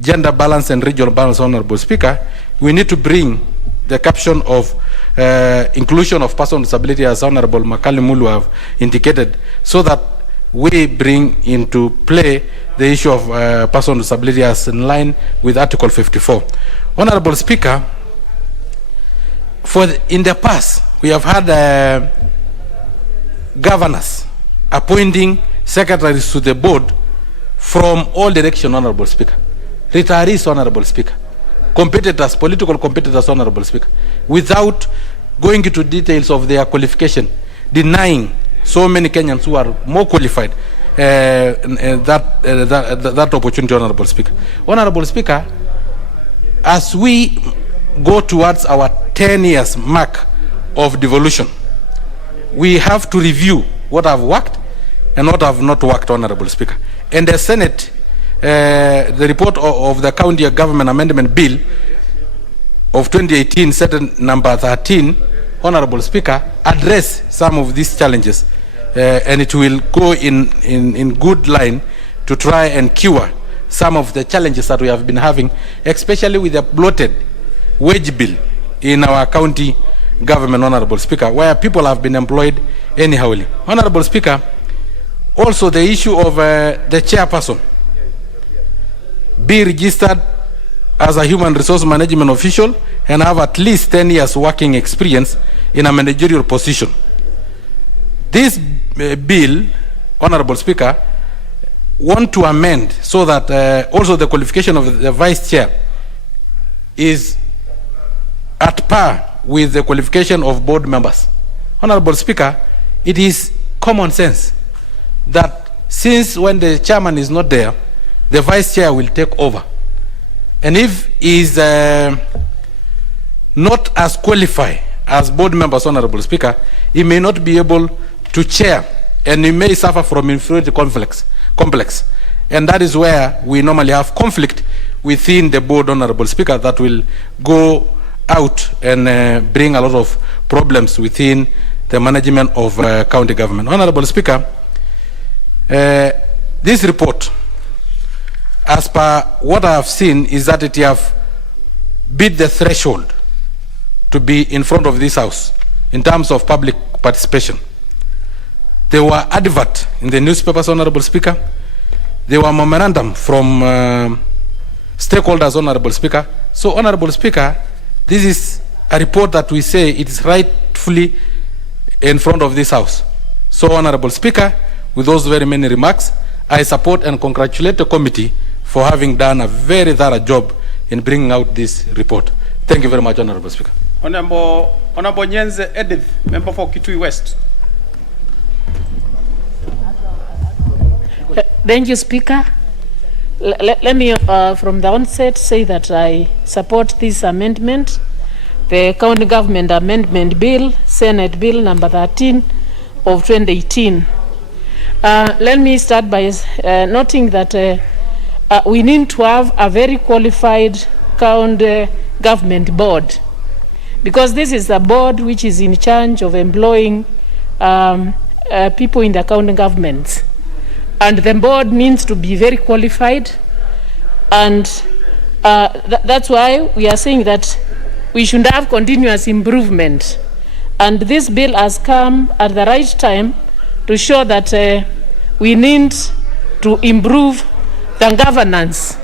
gender balance and regional balance, Honorable Speaker. We need to bring the caption of inclusion of persons with disability, as Honorable Makali Mulu have indicated, so that we bring into play the issue of persons with disability as in line with Article 54. Honorable Speaker, in the past, we have had governors appointing secretaries to the board from all directions, Honorable Speaker. Retirees, Honorable Speaker. Competitors, political competitors, Honorable Speaker, without going into details of their qualification, denying so many Kenyans who are more qualified that opportunity, Honorable Speaker. Honorable Speaker, as we go towards our 10 years mark of devolution, we have to review what have worked and what have not worked, Honorable Speaker. And the Senate the report of the County Government Amendment Bill of 2018, set number 13, Honorable Speaker, address some of these challenges, and it will go in good line to try and cure some of the challenges that we have been having, especially with the bloated wage bill in our county government, Honorable Speaker, where people have been employed anyhowly. Honorable Speaker, also the issue of the chairperson be registered as a human resource management official and have at least 10 years working experience in a managerial position. This bill, Honorable Speaker, want to amend so that also the qualification of the vice chair is at par with the qualification of board members. Honorable Speaker, it is common sense that since when the chairman is not there, the vice chair will take over. And if he is not as qualified as board members, Honorable Speaker, he may not be able to chair, and he may suffer from inferiority complex. And that is where we normally have conflict within the board, Honorable Speaker, that will go out and bring a lot of problems within the management of county government. Honorable Speaker, this report, as per what I have seen, is that it have beat the threshold to be in front of this house in terms of public participation. There were adverts in the newspapers, Honorable Speaker. There were memorandum from stakeholders, Honorable Speaker. So, Honorable Speaker, this is a report that we say it is rightfully in front of this house. So, Honorable Speaker, with those very many remarks, I support and congratulate the committee for having done a very thorough job in bringing out this report. Thank you very much, Honorable Speaker. Honorable Nyenze Edith, member for Kitui West. Thank you, Speaker. Let me, from the onset, say that I support this amendment, the County Government Amendment Bill, Senate Bill number 13 of 2018. Let me start by noting that we need to have a very qualified county government board, because this is a board which is in charge of employing people in the county governments. And the board needs to be very qualified, and that's why we are saying that we should have continuous improvement. And this bill has come at the right time to show that we need to improve the governance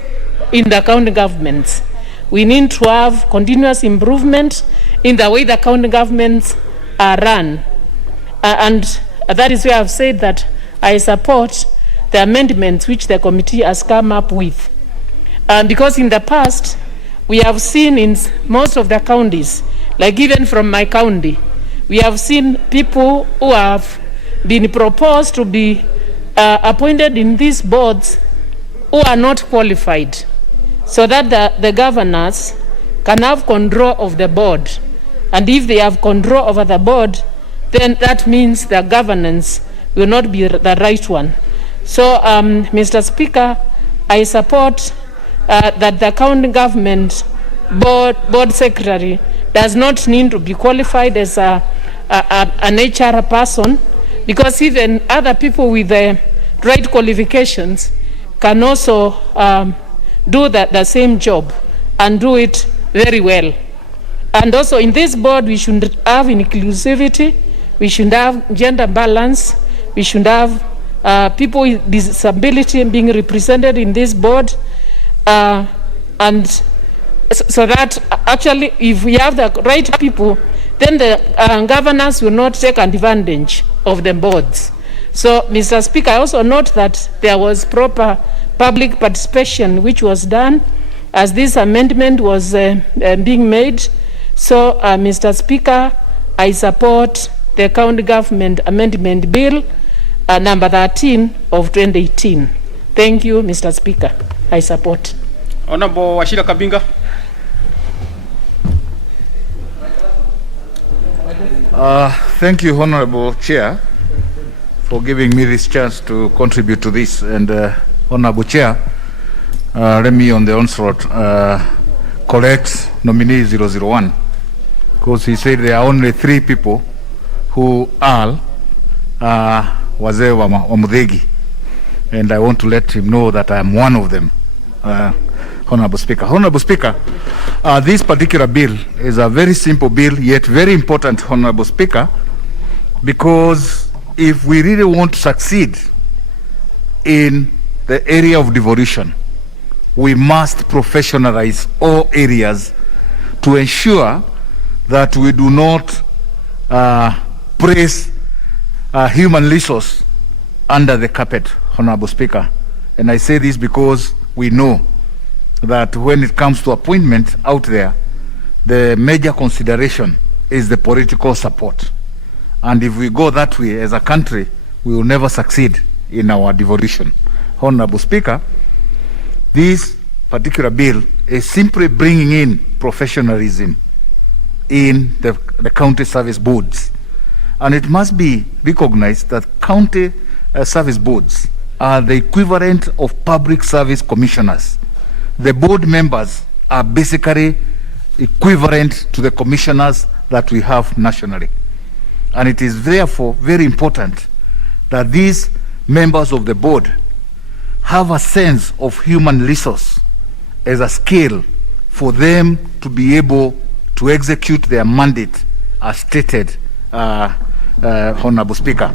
in the county governments. We need to have continuous improvement in the way the county governments are run. And that is why I've said that I support the amendments which the committee has come up with. Because in the past, we have seen in most of the counties, like even from my county, we have seen people who have been proposed to be appointed in these boards who are not qualified, so that the governors can have control of the board. And if they have control over the board, then that means the governance will not be the right one. So, Mr. Speaker, I support that the county government board secretary does not need to be qualified as an HR person, because even other people with the right qualifications can also do the same job and do it very well. And also in this board, we should have inclusivity, we should have gender balance, we should have people with disability being represented in this board, and so that actually if we have the right people, then the governors will not take advantage of the boards. So, Mr. Speaker, I also note that there was proper public participation which was done as this amendment was being made. So, Mr. Speaker, I support the County Government Amendment Bill number 13 of 2018. Thank you, Mr. Speaker. I support. Honorable Washira Kabinga. Thank you, Honorable Chair, for giving me this chance to contribute to this. And Honorable Chair, let me on the onslaught correct nominee 001, because he said there are only 3 people who are wazee wa Muthegi, and I want to let him know that I am one of them. Honorable Speaker. Honorable Speaker, this particular bill is a very simple bill, yet very important, Honorable Speaker, because if we really want to succeed in the area of devolution, we must professionalize all areas to ensure that we do not place human resource under the carpet, Honorable Speaker. And I say this because we know that when it comes to appointment out there, the major consideration is the political support. And if we go that way as a country, we will never succeed in our devolution. Honorable Speaker, this particular bill is simply bringing in professionalism in the county service boards. And it must be recognized that county service boards are the equivalent of public service commissioners. The board members are basically equivalent to the commissioners that we have nationally. And it is therefore very important that these members of the board have a sense of human resource as a skill for them to be able to execute their mandate as stated, Honorable Speaker.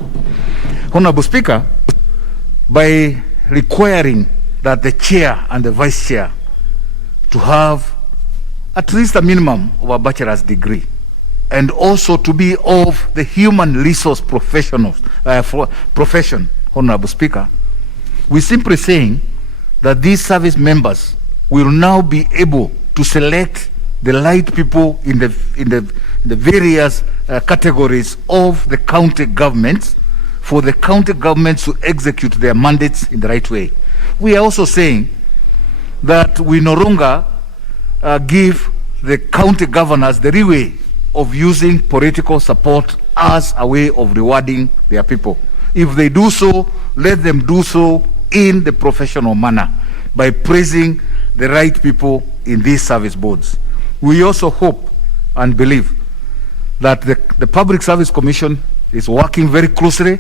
Honorable Speaker, by requiring that the chair and the vice chair to have at least a minimum of a bachelor's degree, and also to be of the human resource professionals, profession, Honorable Speaker, we're simply saying that these service members will now be able to select the right people in the various categories of the county governments for the county governments to execute their mandates in the right way. We are also saying that we no longer give the county governors the leeway of using political support as a way of rewarding their people. If they do so, let them do so in the professional manner by praising the right people in these service boards. We also hope and believe that the Public Service Commission is working very closely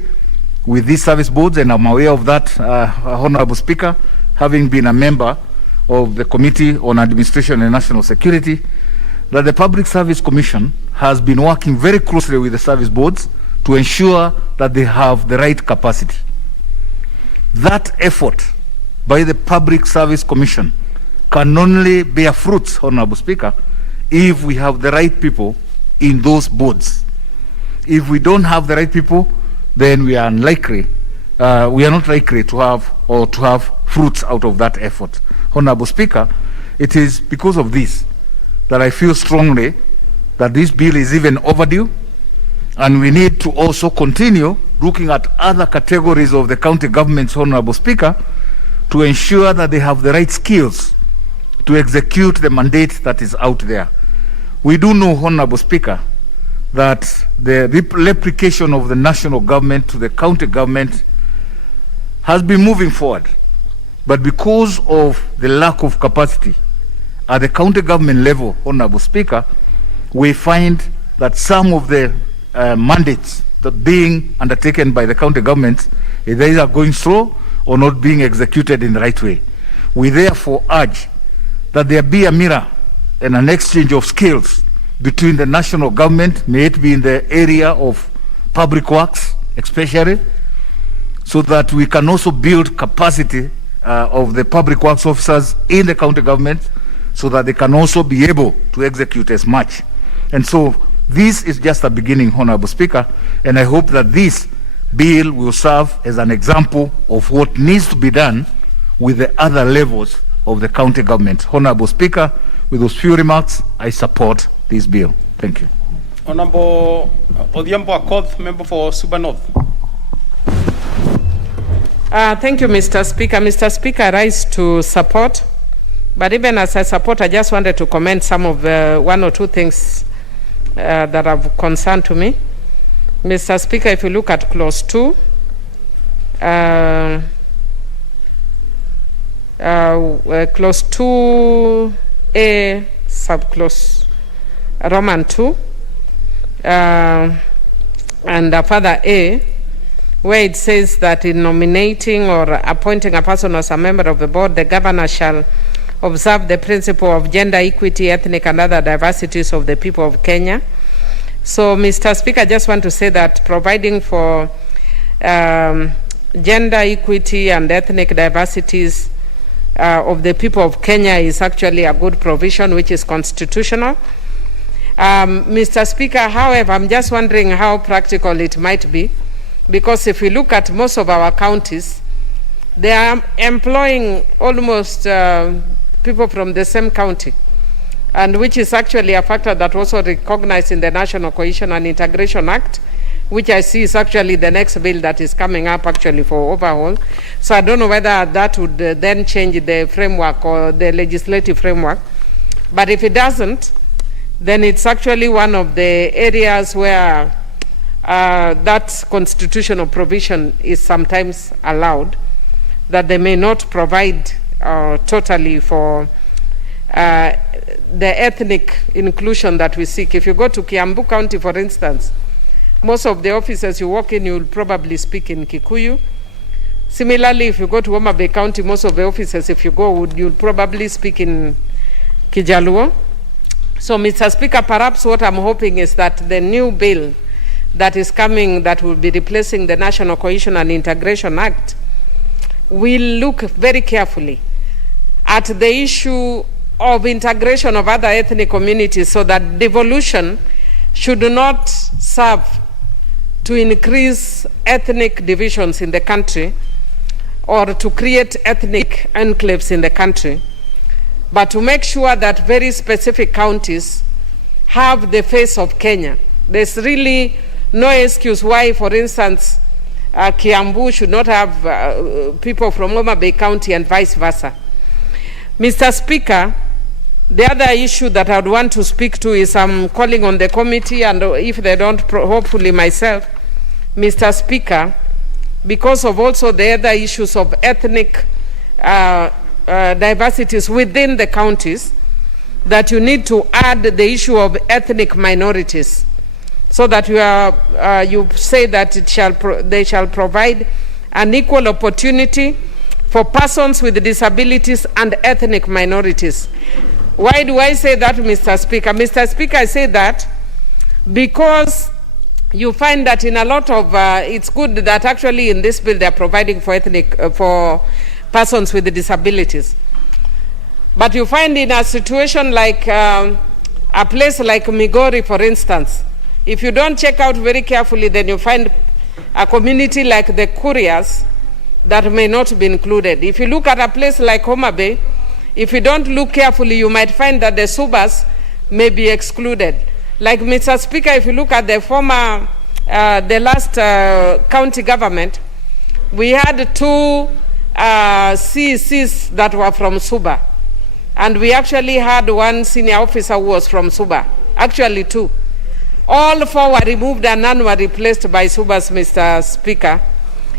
with these service boards, and I'm aware of that, Honorable Speaker, having been a member of the Committee on Administration and National Security, that the Public Service Commission has been working very closely with the service boards to ensure that they have the right capacity. That effort by the Public Service Commission can only bear fruits, Honorable Speaker, if we have the right people in those boards. If we don't have the right people, then we are unlikely, we are not likely to have fruits out of that effort. Honorable Speaker, it is because of this that I feel strongly that this bill is even overdue, and we need to also continue looking at other categories of the county governments, Honorable Speaker, to ensure that they have the right skills to execute the mandate that is out there. We do know, Honorable Speaker, that the replication of the national government to the county government has been moving forward. But because of the lack of capacity at the county government level, Honorable Speaker, we find that some of the mandates that being undertaken by the county governments is either going slow or not being executed in the right way. We therefore urge that there be a mirror and an exchange of skills between the national government, may it be in the area of public works especially, so that we can also build capacity of the public works officers in the county government, so that they can also be able to execute as much. And so this is just a beginning, Honorable Speaker, and I hope that this bill will serve as an example of what needs to be done with the other levels of the county government. Honorable Speaker, with those few remarks, I support this bill. Thank you. Honorable Odhiambo Akoth, member for Suba North. Thank you, Mr. Speaker. Mr. Speaker, I rise to support. But even as I support, I just wanted to comment some of the one or two things that are of concern to me. Mr. Speaker, if you look at clause 2, clause 2A, subclause Roman 2, and further A, where it says that in nominating or appointing a person as a member of the board, the governor shall observe the principle of gender equity, ethnic and other diversities of the people of Kenya. So, Mr. Speaker, I just want to say that providing for gender equity and ethnic diversities of the people of Kenya is actually a good provision which is constitutional. Mr. Speaker, however, I'm just wondering how practical it might be, because if we look at most of our counties, they are employing almost people from the same county, and which is actually a factor that also recognized in the National Cohesion and Integration Act, which I see is actually the next bill that is coming up actually for overhaul. So I don't know whether that would then change the framework or the legislative framework. But if it doesn't, then it's actually one of the areas where that constitutional provision is sometimes allowed, that they may not provide totally for the ethnic inclusion that we seek. If you go to Kiambu County, for instance, most of the offices you walk in, you will probably speak in Kikuyu. Similarly, if you go to Homa Bay County, most of the offices, if you go, you'll probably speak in Kijaluo. So, Mr. Speaker, perhaps what I'm hoping is that the new bill that is coming, that will be replacing the National Cohesion and Integration Act, will look very carefully at the issue of integration of other ethnic communities, so that devolution should not serve to increase ethnic divisions in the country or to create ethnic enclaves in the country, but to make sure that very specific counties have the face of Kenya. There's really no excuse why, for instance, Kiambu should not have people from Homa Bay County and vice versa. Mr. Speaker, the other issue that I would want to speak to is I'm calling on the committee, and if they don't, hopefully myself, Mr. Speaker, because of also the other issues of ethnic diversities within the counties, that you need to add the issue of ethnic minorities, so that you say that they shall provide an equal opportunity for persons with disabilities and ethnic minorities. Why do I say that, Mr. Speaker? Mr. Speaker, I say that because you find that in a lot of, it's good that actually in this bill they are providing for for persons with disabilities. But you find in a situation like a place like Migori, for instance, if you don't check out very carefully, then you find a community like the Kurias that may not be included. If you look at a place like Homa Bay, if you don't look carefully, you might find that the Subas may be excluded. Like, Mr. Speaker, if you look at the former, the last county government, we had two CECs that were from Suba. And we actually had one senior officer who was from Suba, actually two. All four were removed and none were replaced by Subas, Mr. Speaker.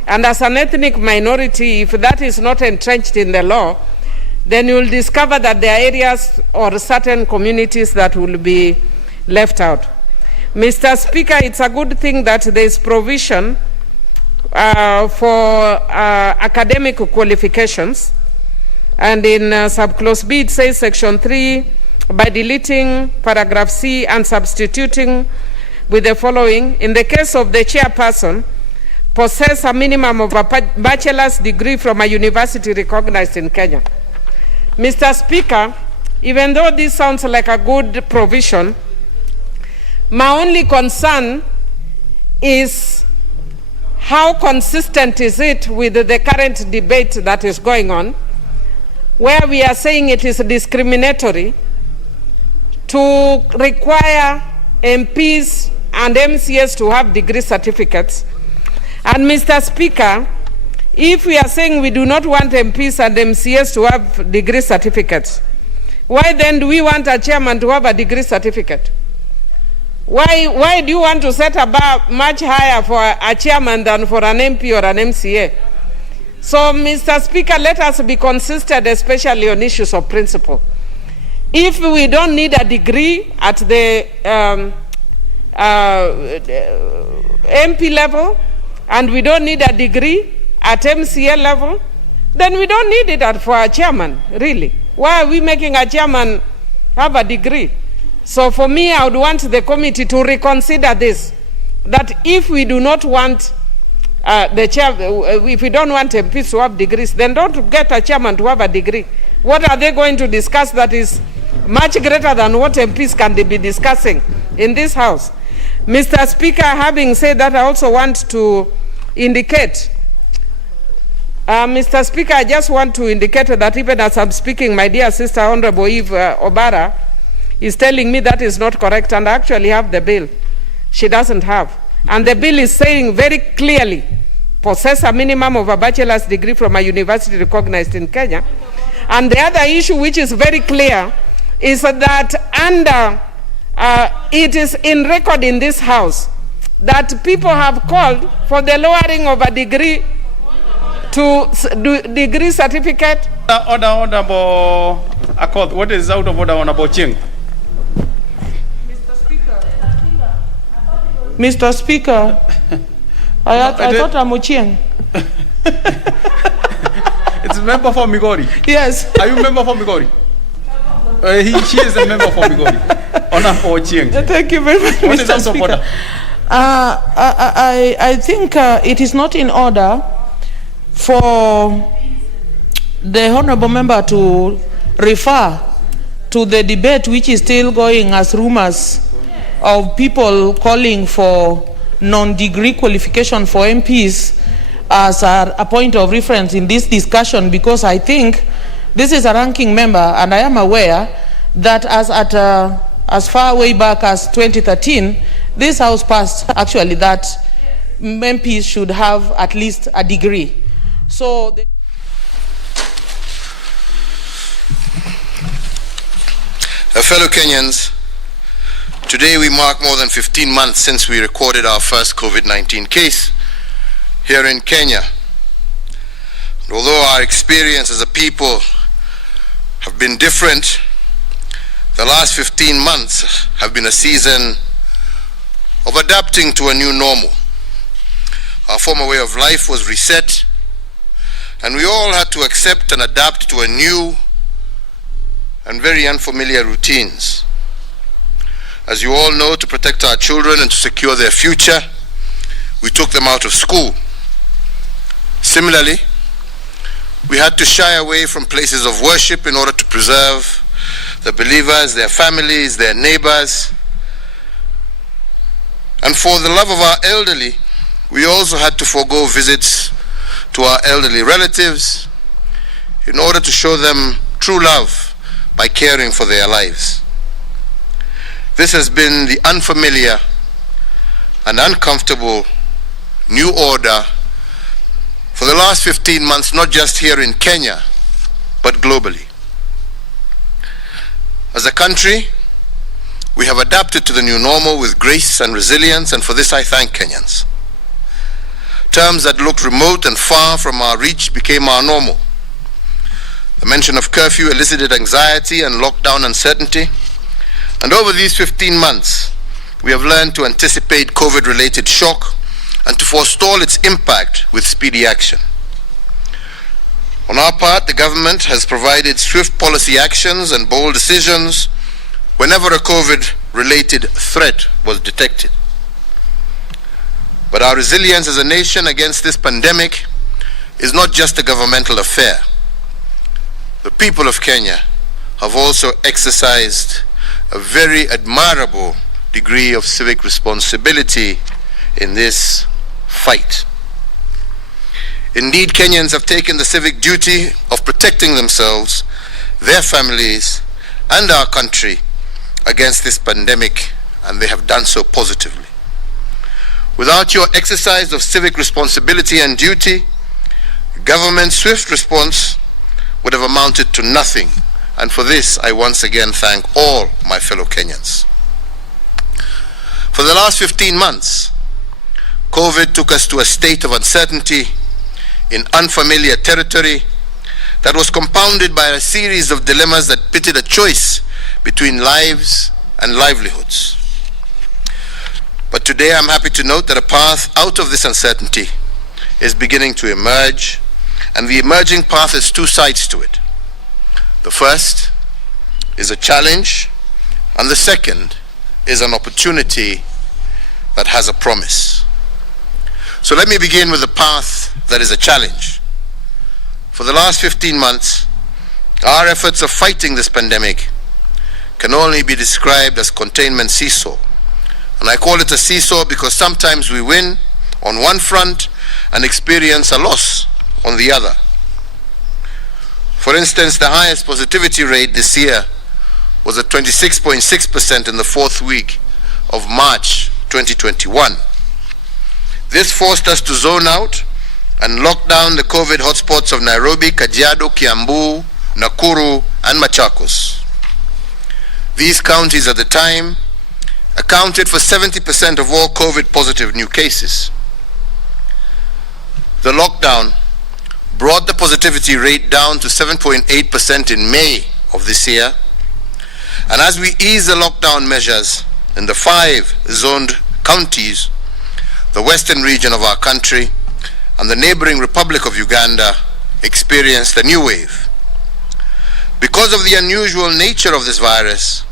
And as an ethnic minority, if that is not entrenched in the law, then you will discover that there are areas or certain communities that will be left out. Mr. Speaker, it's a good thing that there is provision for academic qualifications. And in subclause B, it says section 3, by deleting paragraph C and substituting with the following: in the case of the chairperson, possess a minimum of a bachelor's degree from a university recognized in Kenya. Mr. Speaker, even though this sounds like a good provision, my only concern is how consistent is it with the current debate that is going on, where we are saying it is discriminatory to require MPs and MCAs to have degree certificates. And Mr. Speaker, if we are saying we do not want MPs and MCAs to have degree certificates, why then do we want a chairman to have a degree certificate? Why do you want to set a bar much higher for a chairman than for an MP or an MCA? So, Mr. Speaker, let us be consistent, especially on issues of principle. If we don't need a degree at the MP level, and we don't need a degree at MCA level, then we don't need it for our chairman, really. Why are we making a chairman have a degree? So for me, I would want the committee to reconsider this, that if we do not want if we don't want MPs to have degrees, then don't get a chairman to have a degree. What are they going to discuss that is much greater than what MPs can be discussing in this House? Mr. Speaker, having said that, I also want to indicate, Mr. Speaker, I just want to indicate that even as I'm speaking, my dear sister, Honorable Eve Obara, is telling me that is not correct, and I actually have the bill. She doesn't have. And the bill is saying very clearly, possess a minimum of a bachelor's degree from a university recognized in Kenya. And the other issue, which is very clear, is that under, it is in record in this House that people have called for the lowering of a degree to degree certificate. Order, accord. What is out of order on about Ching? Mr. Speaker, I thought I'm Ochieng. It's a member for Migori. Yes. Are you a member for Migori? She is a member for Migori. Honor for Ochieng. Thank you very much, What Mr. is out of Speaker. order? I think it is not in order for the honorable member to refer to the debate which is still going as rumors of people calling for non-degree qualification for MPs as a point of reference in this discussion, because I think this is a ranking member, and I am aware that as far way back as 2013, this House passed actually that MPs should have at least a degree. So fellow Kenyans, today we mark more than 15 months since we recorded our first COVID-19 case here in Kenya. And although our experience as a people have been different, the last 15 months have been a season of adapting to a new normal. Our former way of life was reset, and we all had to accept and adapt to a new and very unfamiliar routines. As you all know, to protect our children and to secure their future, we took them out of school. Similarly, we had to shy away from places of worship in order to preserve the believers, their families, their neighbors. And for the love of our elderly, we also had to forego visits to our elderly relatives in order to show them true love by caring for their lives. This has been the unfamiliar and uncomfortable new order for the last 15 months, not just here in Kenya, but globally. As a country, we have adapted to the new normal with grace and resilience, and for this I thank Kenyans. Terms that looked remote and far from our reach became our normal. The mention of curfew elicited anxiety and lockdown uncertainty. And over these 15 months, we have learned to anticipate COVID-related shock and to forestall its impact with speedy action. On our part, the government has provided swift policy actions and bold decisions whenever a COVID-related threat was detected. But our resilience as a nation against this pandemic is not just a governmental affair. The people of Kenya have also exercised a very admirable degree of civic responsibility in this fight. Indeed, Kenyans have taken the civic duty of protecting themselves, their families, and our country against this pandemic, and they have done so positively. Without your exercise of civic responsibility and duty, government's swift response would have amounted to nothing, and for this I once again thank all my fellow Kenyans. For the last 15 months, COVID took us to a state of uncertainty in unfamiliar territory that was compounded by a series of dilemmas that pitted a choice between lives and livelihoods. But today I'm happy to note that a path out of this uncertainty is beginning to emerge, and the emerging path has two sides to it. The first is a challenge, and the second is an opportunity that has a promise. So let me begin with the path that is a challenge. For the last 15 months, our efforts of fighting this pandemic can only be described as containment seesaw. And I call it a seesaw because sometimes we win on one front and experience a loss on the other. For instance, the highest positivity rate this year was at 26.6% in the fourth week of March 2021. This forced us to zone out and lock down the COVID hotspots of Nairobi, Kajiado, Kiambu, Nakuru, and Machakos. These counties at the time accounted for 70% of all COVID-positive new cases. The lockdown brought the positivity rate down to 7.8% in May of this year, and as we ease the lockdown measures in the 5 zoned counties, the western region of our country and the neighboring Republic of Uganda experienced a new wave. Because of the unusual nature of this virus,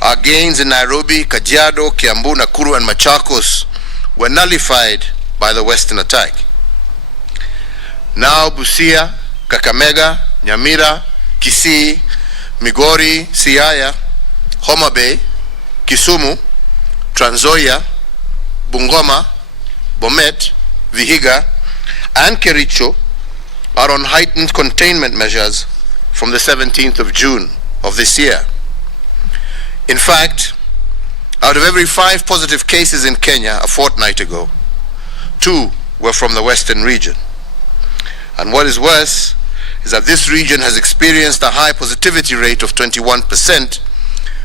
our gains in Nairobi, Kajiado, Kiambu, Nakuru, and Machakos were nullified by the Western attack. Now Busia, Kakamega, Nyamira, Kisii, Migori, Siaya, Homa Bay, Kisumu, Trans Nzoia, Bungoma, Bomet, Vihiga, and Kericho are on heightened containment measures from the 17th of June of this year. In fact, out of every 5 positive cases in Kenya a fortnight ago, 2 were from the western region. And what is worse is that this region has experienced a high positivity rate of 21%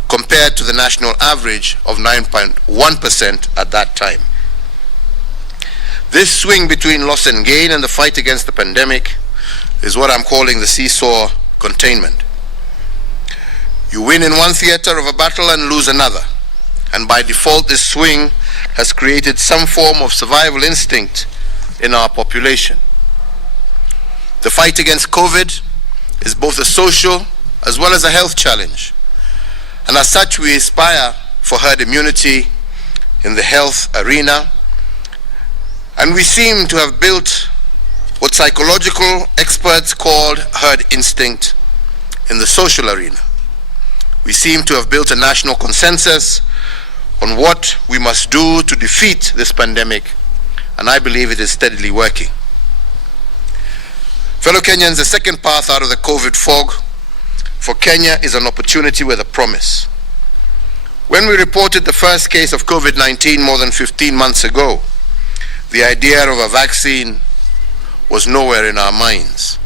compared to the national average of 9.1% at that time. This swing between loss and gain in the fight against the pandemic is what I'm calling the seesaw containment. You win in one theater of a battle and lose another. And by default, this swing has created some form of survival instinct in our population. The fight against COVID is both a social as well as a health challenge. And as such, we aspire for herd immunity in the health arena. And we seem to have built what psychological experts called herd instinct in the social arena. We seem to have built a national consensus on what we must do to defeat this pandemic, and I believe it is steadily working. Fellow Kenyans, the second path out of the COVID fog for Kenya is an opportunity with a promise. When we reported the first case of COVID-19 more than 15 months ago, the idea of a vaccine was nowhere in our minds.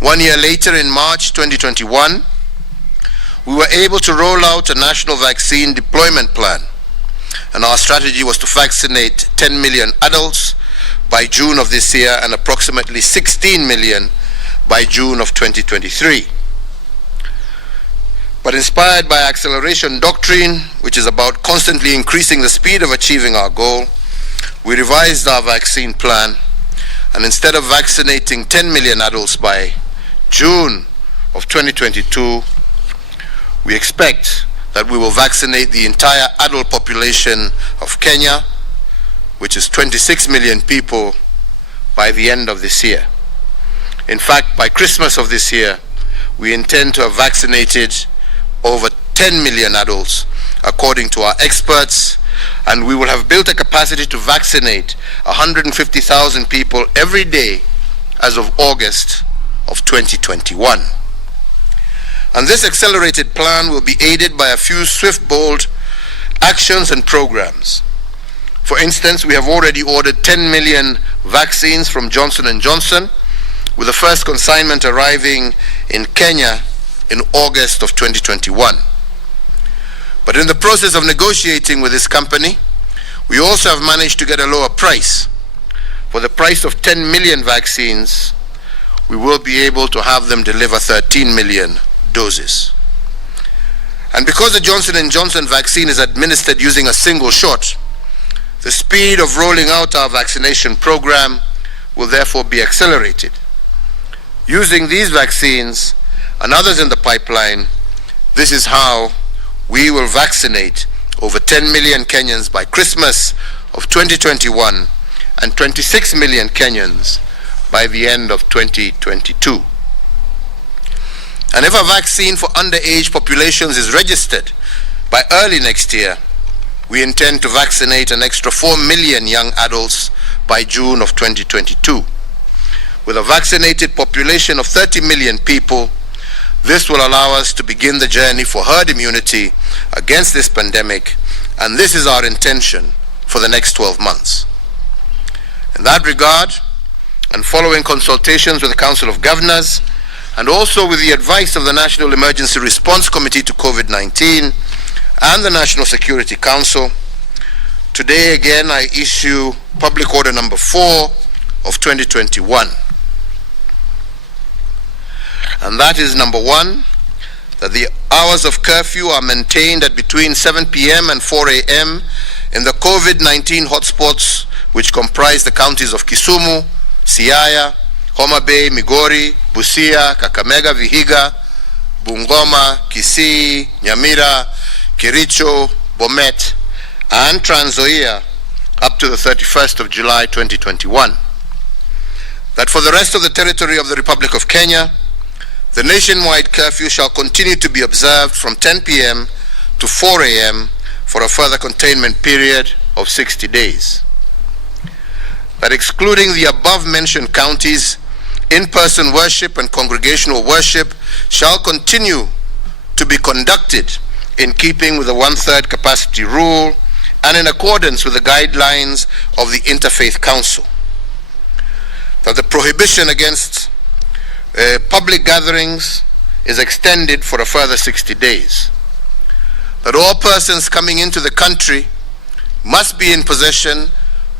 1 year later, in March 2021, we were able to roll out a national vaccine deployment plan, and our strategy was to vaccinate 10 million adults by June of this year and approximately 16 million by June of 2023. But inspired by acceleration doctrine, which is about constantly increasing the speed of achieving our goal, we revised our vaccine plan, and instead of vaccinating 10 million adults by June of 2022, we expect that we will vaccinate the entire adult population of Kenya, which is 26 million people, by the end of this year. In fact, by Christmas of this year, we intend to have vaccinated over 10 million adults, according to our experts, and we will have built a capacity to vaccinate 150,000 people every day as of August of 2021. And this accelerated plan will be aided by a few swift, bold actions and programs. For instance, we have already ordered 10 million vaccines from Johnson & Johnson, with the first consignment arriving in Kenya in August of 2021. But in the process of negotiating with this company, we also have managed to get a lower price. for the price of 10 million vaccines, we will be able to have them deliver 13 million doses. And because the Johnson & Johnson vaccine is administered using a single shot, the speed of rolling out our vaccination program will therefore be accelerated. Using these vaccines and others in the pipeline, this is how we will vaccinate over 10 million Kenyans by Christmas of 2021 and 26 million Kenyans by the end of 2022. And if a vaccine for underage populations is registered by early next year, we intend to vaccinate an extra 4 million young adults by June of 2022. With a vaccinated population of 30 million people, this will allow us to begin the journey for herd immunity against this pandemic, and this is our intention for the next 12 months. In that regard, and following consultations with the Council of Governors, and also with the advice of the National Emergency Response Committee to COVID-19 and the National Security Council, today again I issue Public Order number 4 of 2021. And that is number 1, that the hours of curfew are maintained at between 7 p.m. and 4 a.m. in the COVID-19 hotspots which comprise the counties of Kisumu, Siaya, Homa Bay, Migori, Busia, Kakamega, Vihiga, Bungoma, Kisii, Nyamira, Kericho, Bomet, and Trans Nzoia up to the 31st of July 2021. That for the rest of the territory of the Republic of Kenya, the nationwide curfew shall continue to be observed from 10 p.m. to 4 a.m. for a further containment period of 60 days. That excluding the above-mentioned counties, in-person worship and congregational worship shall continue to be conducted in keeping with the one-third capacity rule and in accordance with the guidelines of the Interfaith Council. That the prohibition against public gatherings is extended for a further 60 days. That all persons coming into the country must be in possession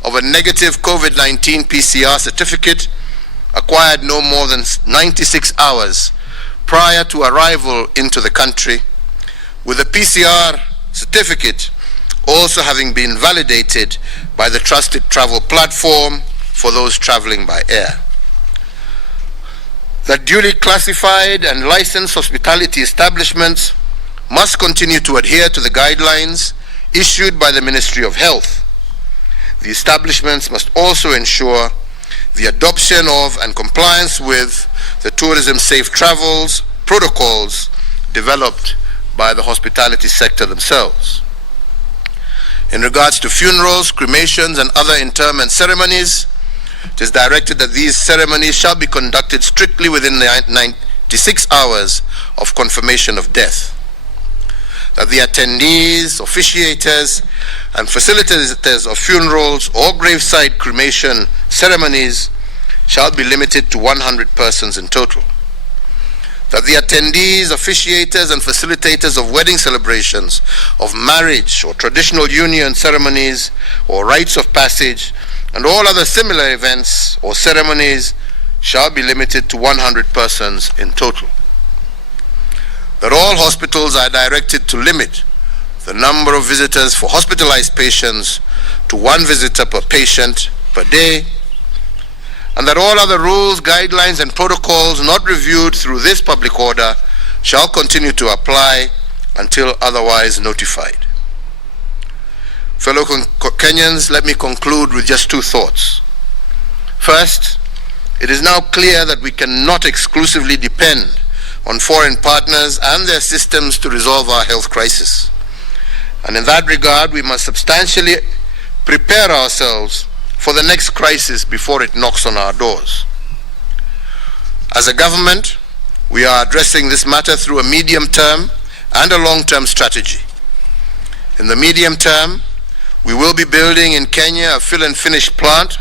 of a negative COVID-19 PCR certificate acquired no more than 96 hours prior to arrival into the country, with the PCR certificate also having been validated by the trusted travel platform for those traveling by air. That duly classified and licensed hospitality establishments must continue to adhere to the guidelines issued by the Ministry of Health. The establishments must also ensure the adoption of and compliance with the tourism safe travels protocols developed by the hospitality sector themselves. In regards to funerals, cremations, and other interment ceremonies, it is directed that these ceremonies shall be conducted strictly within the 96 hours of confirmation of death. That the attendees, officiators, and facilitators of funerals or graveside cremation ceremonies shall be limited to 100 persons in total. That the attendees, officiators, and facilitators of wedding celebrations, of marriage or traditional union ceremonies or rites of passage, and all other similar events or ceremonies shall be limited to 100 persons in total. That all hospitals are directed to limit the number of visitors for hospitalized patients to 1 visitor per patient per day, and that all other rules, guidelines, and protocols not reviewed through this public order shall continue to apply until otherwise notified. Fellow Kenyans, let me conclude with just 2 thoughts. First, it is now clear that we cannot exclusively depend on foreign partners and their systems to resolve our health crisis. And in that regard, we must substantially prepare ourselves for the next crisis before it knocks on our doors. As a government, we are addressing this matter through a medium-term and a long-term strategy. In the medium term, we will be building in Kenya a fill and finish plant.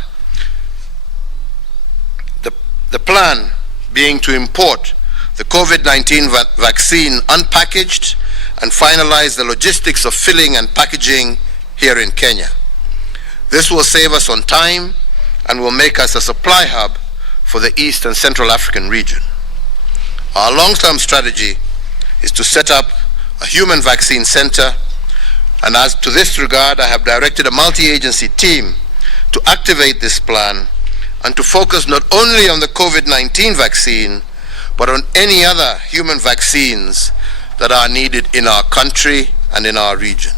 The plan being to import the COVID-19 vaccine unpackaged and finalize the logistics of filling and packaging here in Kenya. This will save us on time and will make us a supply hub for the East and Central African region. Our long-term strategy is to set up a human vaccine center, and as to this regard, I have directed a multi-agency team to activate this plan and to focus not only on the COVID-19 vaccine, but on any other human vaccines that are needed in our country and in our region.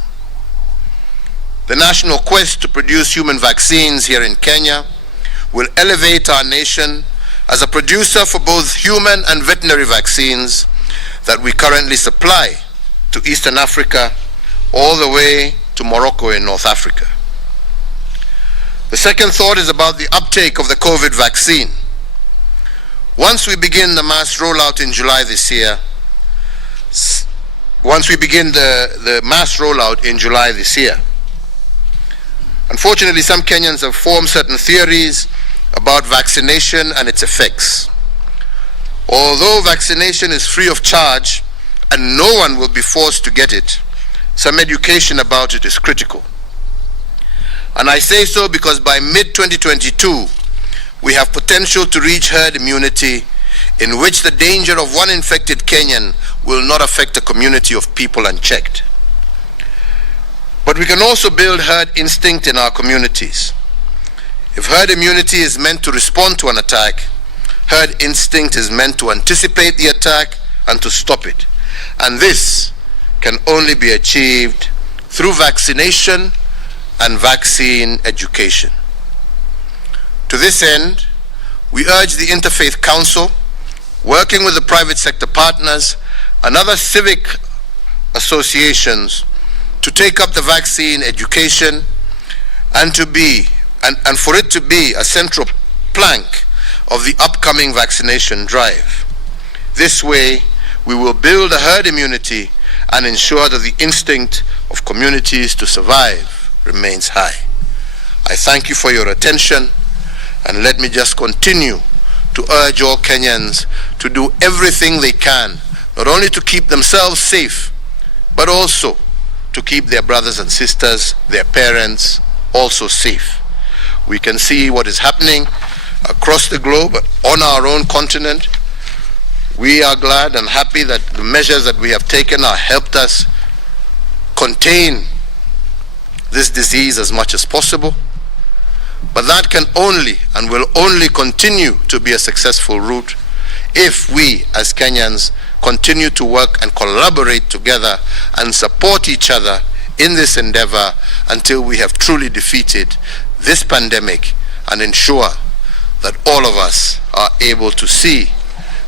The national quest to produce human vaccines here in Kenya will elevate our nation as a producer for both human and veterinary vaccines that we currently supply to Eastern Africa all the way to Morocco in North Africa. The second thought is about the uptake of the COVID vaccine. Once we begin the mass rollout in July this year, unfortunately, some Kenyans have formed certain theories about vaccination and its effects. Although vaccination is free of charge and no one will be forced to get it, some education about it is critical. And I say so because by mid-2022, we have potential to reach herd immunity, in which the danger of one infected Kenyan will not affect a community of people unchecked. But we can also build herd instinct in our communities. If herd immunity is meant to respond to an attack, herd instinct is meant to anticipate the attack and to stop it. And this can only be achieved through vaccination and vaccine education. To this end, we urge the Interfaith Council, working with the private sector partners and other civic associations, to take up the vaccine education and for it to be a central plank of the upcoming vaccination drive. This way, we will build a herd immunity and ensure that the instinct of communities to survive remains high. I thank you for your attention, and let me just continue to urge all Kenyans to do everything they can, not only to keep themselves safe, but also to keep their brothers and sisters, their parents, also safe. We can see what is happening across the globe, on our own continent. We are glad and happy that the measures that we have taken have helped us contain this disease as much as possible. But that can only and will only continue to be a successful route if we as Kenyans continue to work and collaborate together and support each other in this endeavor until we have truly defeated this pandemic and ensure that all of us are able to see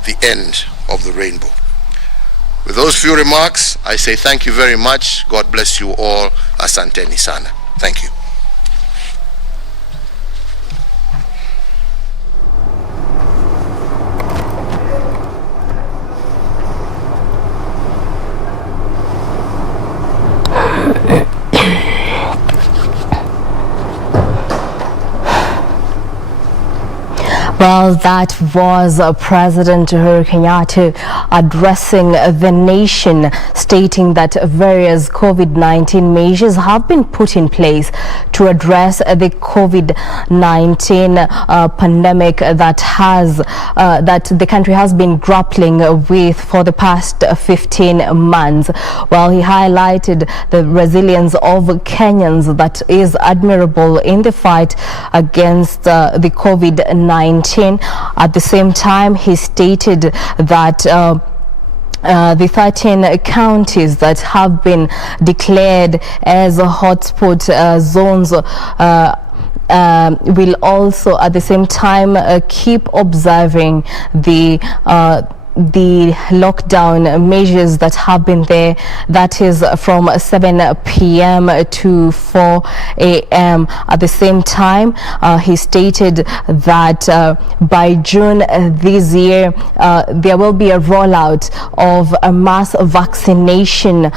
the end of the rainbow. With those few remarks, I say thank you very much. God bless you all. Asanteni sana. Thank you. Well, that was President Uhuru Kenyatta addressing the nation, stating that various COVID-19 measures have been put in place to address the COVID-19 pandemic that the country has been grappling with for the past 15 months. Well, he highlighted the resilience of Kenyans that is admirable in the fight against the COVID-19. At the same time, he stated that the 13 counties that have been declared as hotspot zones will also at the same time keep observing the lockdown measures that have been there, that is from 7 p.m. to 4 a.m. At the same time, he stated that by June this year, there will be a rollout of a mass vaccination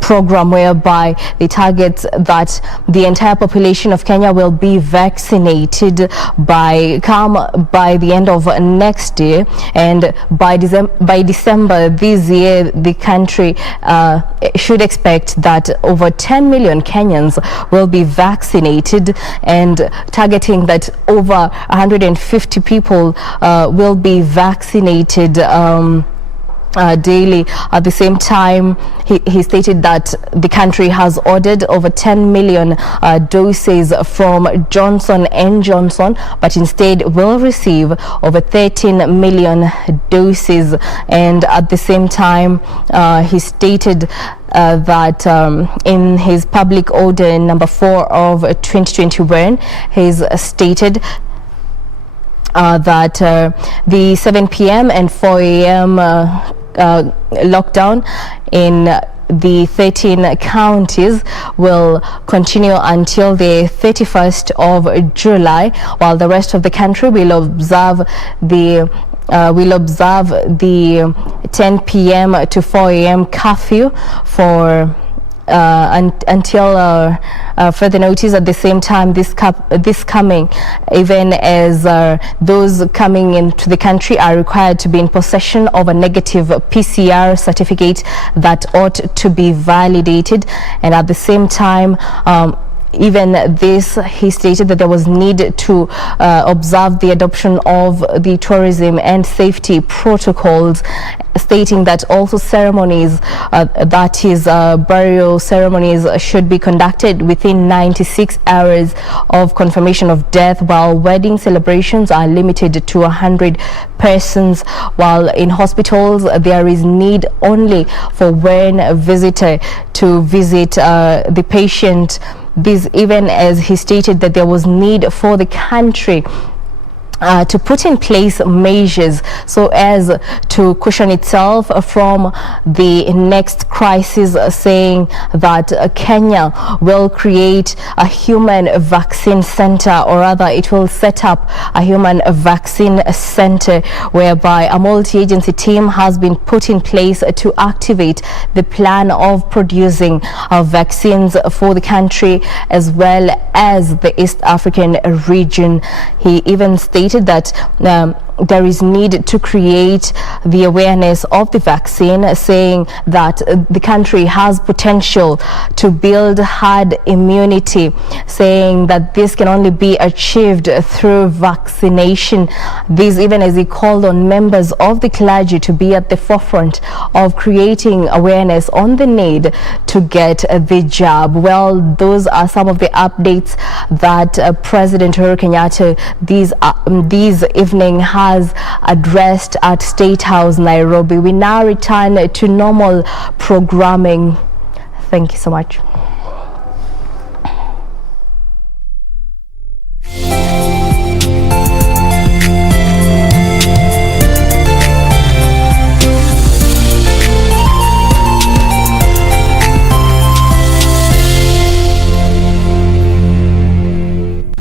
program whereby they target that the entire population of Kenya will be vaccinated by the end of next year, and by December this year, the country should expect that over 10 million Kenyans will be vaccinated, and targeting that over 150 people will be vaccinated daily. At the same time, he stated that the country has ordered over 10 million doses from Johnson & Johnson, but instead will receive over 13 million doses. And at the same time, he stated that in his public order number 4 of 2021, he's stated that the 7 p.m. and 4 a.m. lockdown in the 13 counties will continue until the 31st of July, while the rest of the country will observe the 10 p.m. to 4 a.m. curfew for until further notice. At the same time, this coming, even as those coming into the country are required to be in possession of a negative PCR certificate that ought to be validated. And at the same time, even this, he stated that there was need to observe the adoption of the tourism and safety protocols, stating that also ceremonies, that is burial ceremonies, should be conducted within 96 hours of confirmation of death, while wedding celebrations are limited to 100 persons, while in hospitals there is need only for one visitor to visit the patient. This, even as he stated that there was need for the country to put in place measures so as to cushion itself from the next crisis, saying that Kenya will create a human vaccine center, or rather it will set up a human vaccine center whereby a multi-agency team has been put in place to activate the plan of producing vaccines for the country as well as the East African region. He even stated that there is need to create the awareness of the vaccine, saying that the country has potential to build herd immunity, saying that this can only be achieved through vaccination. This, even as he called on members of the clergy to be at the forefront of creating awareness on the need to get the jab. Well, those are some of the updates that President Uhuru Kenyatta this evening has addressed at State House, Nairobi. We now return to normal programming. Thank you so much.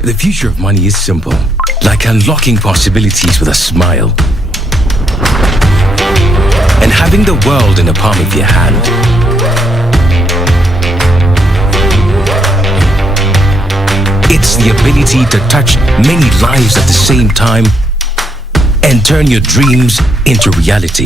The future of money is simple, like unlocking possibilities with a smile. And having the world in the palm of your hand. It's the ability to touch many lives at the same time and turn your dreams into reality.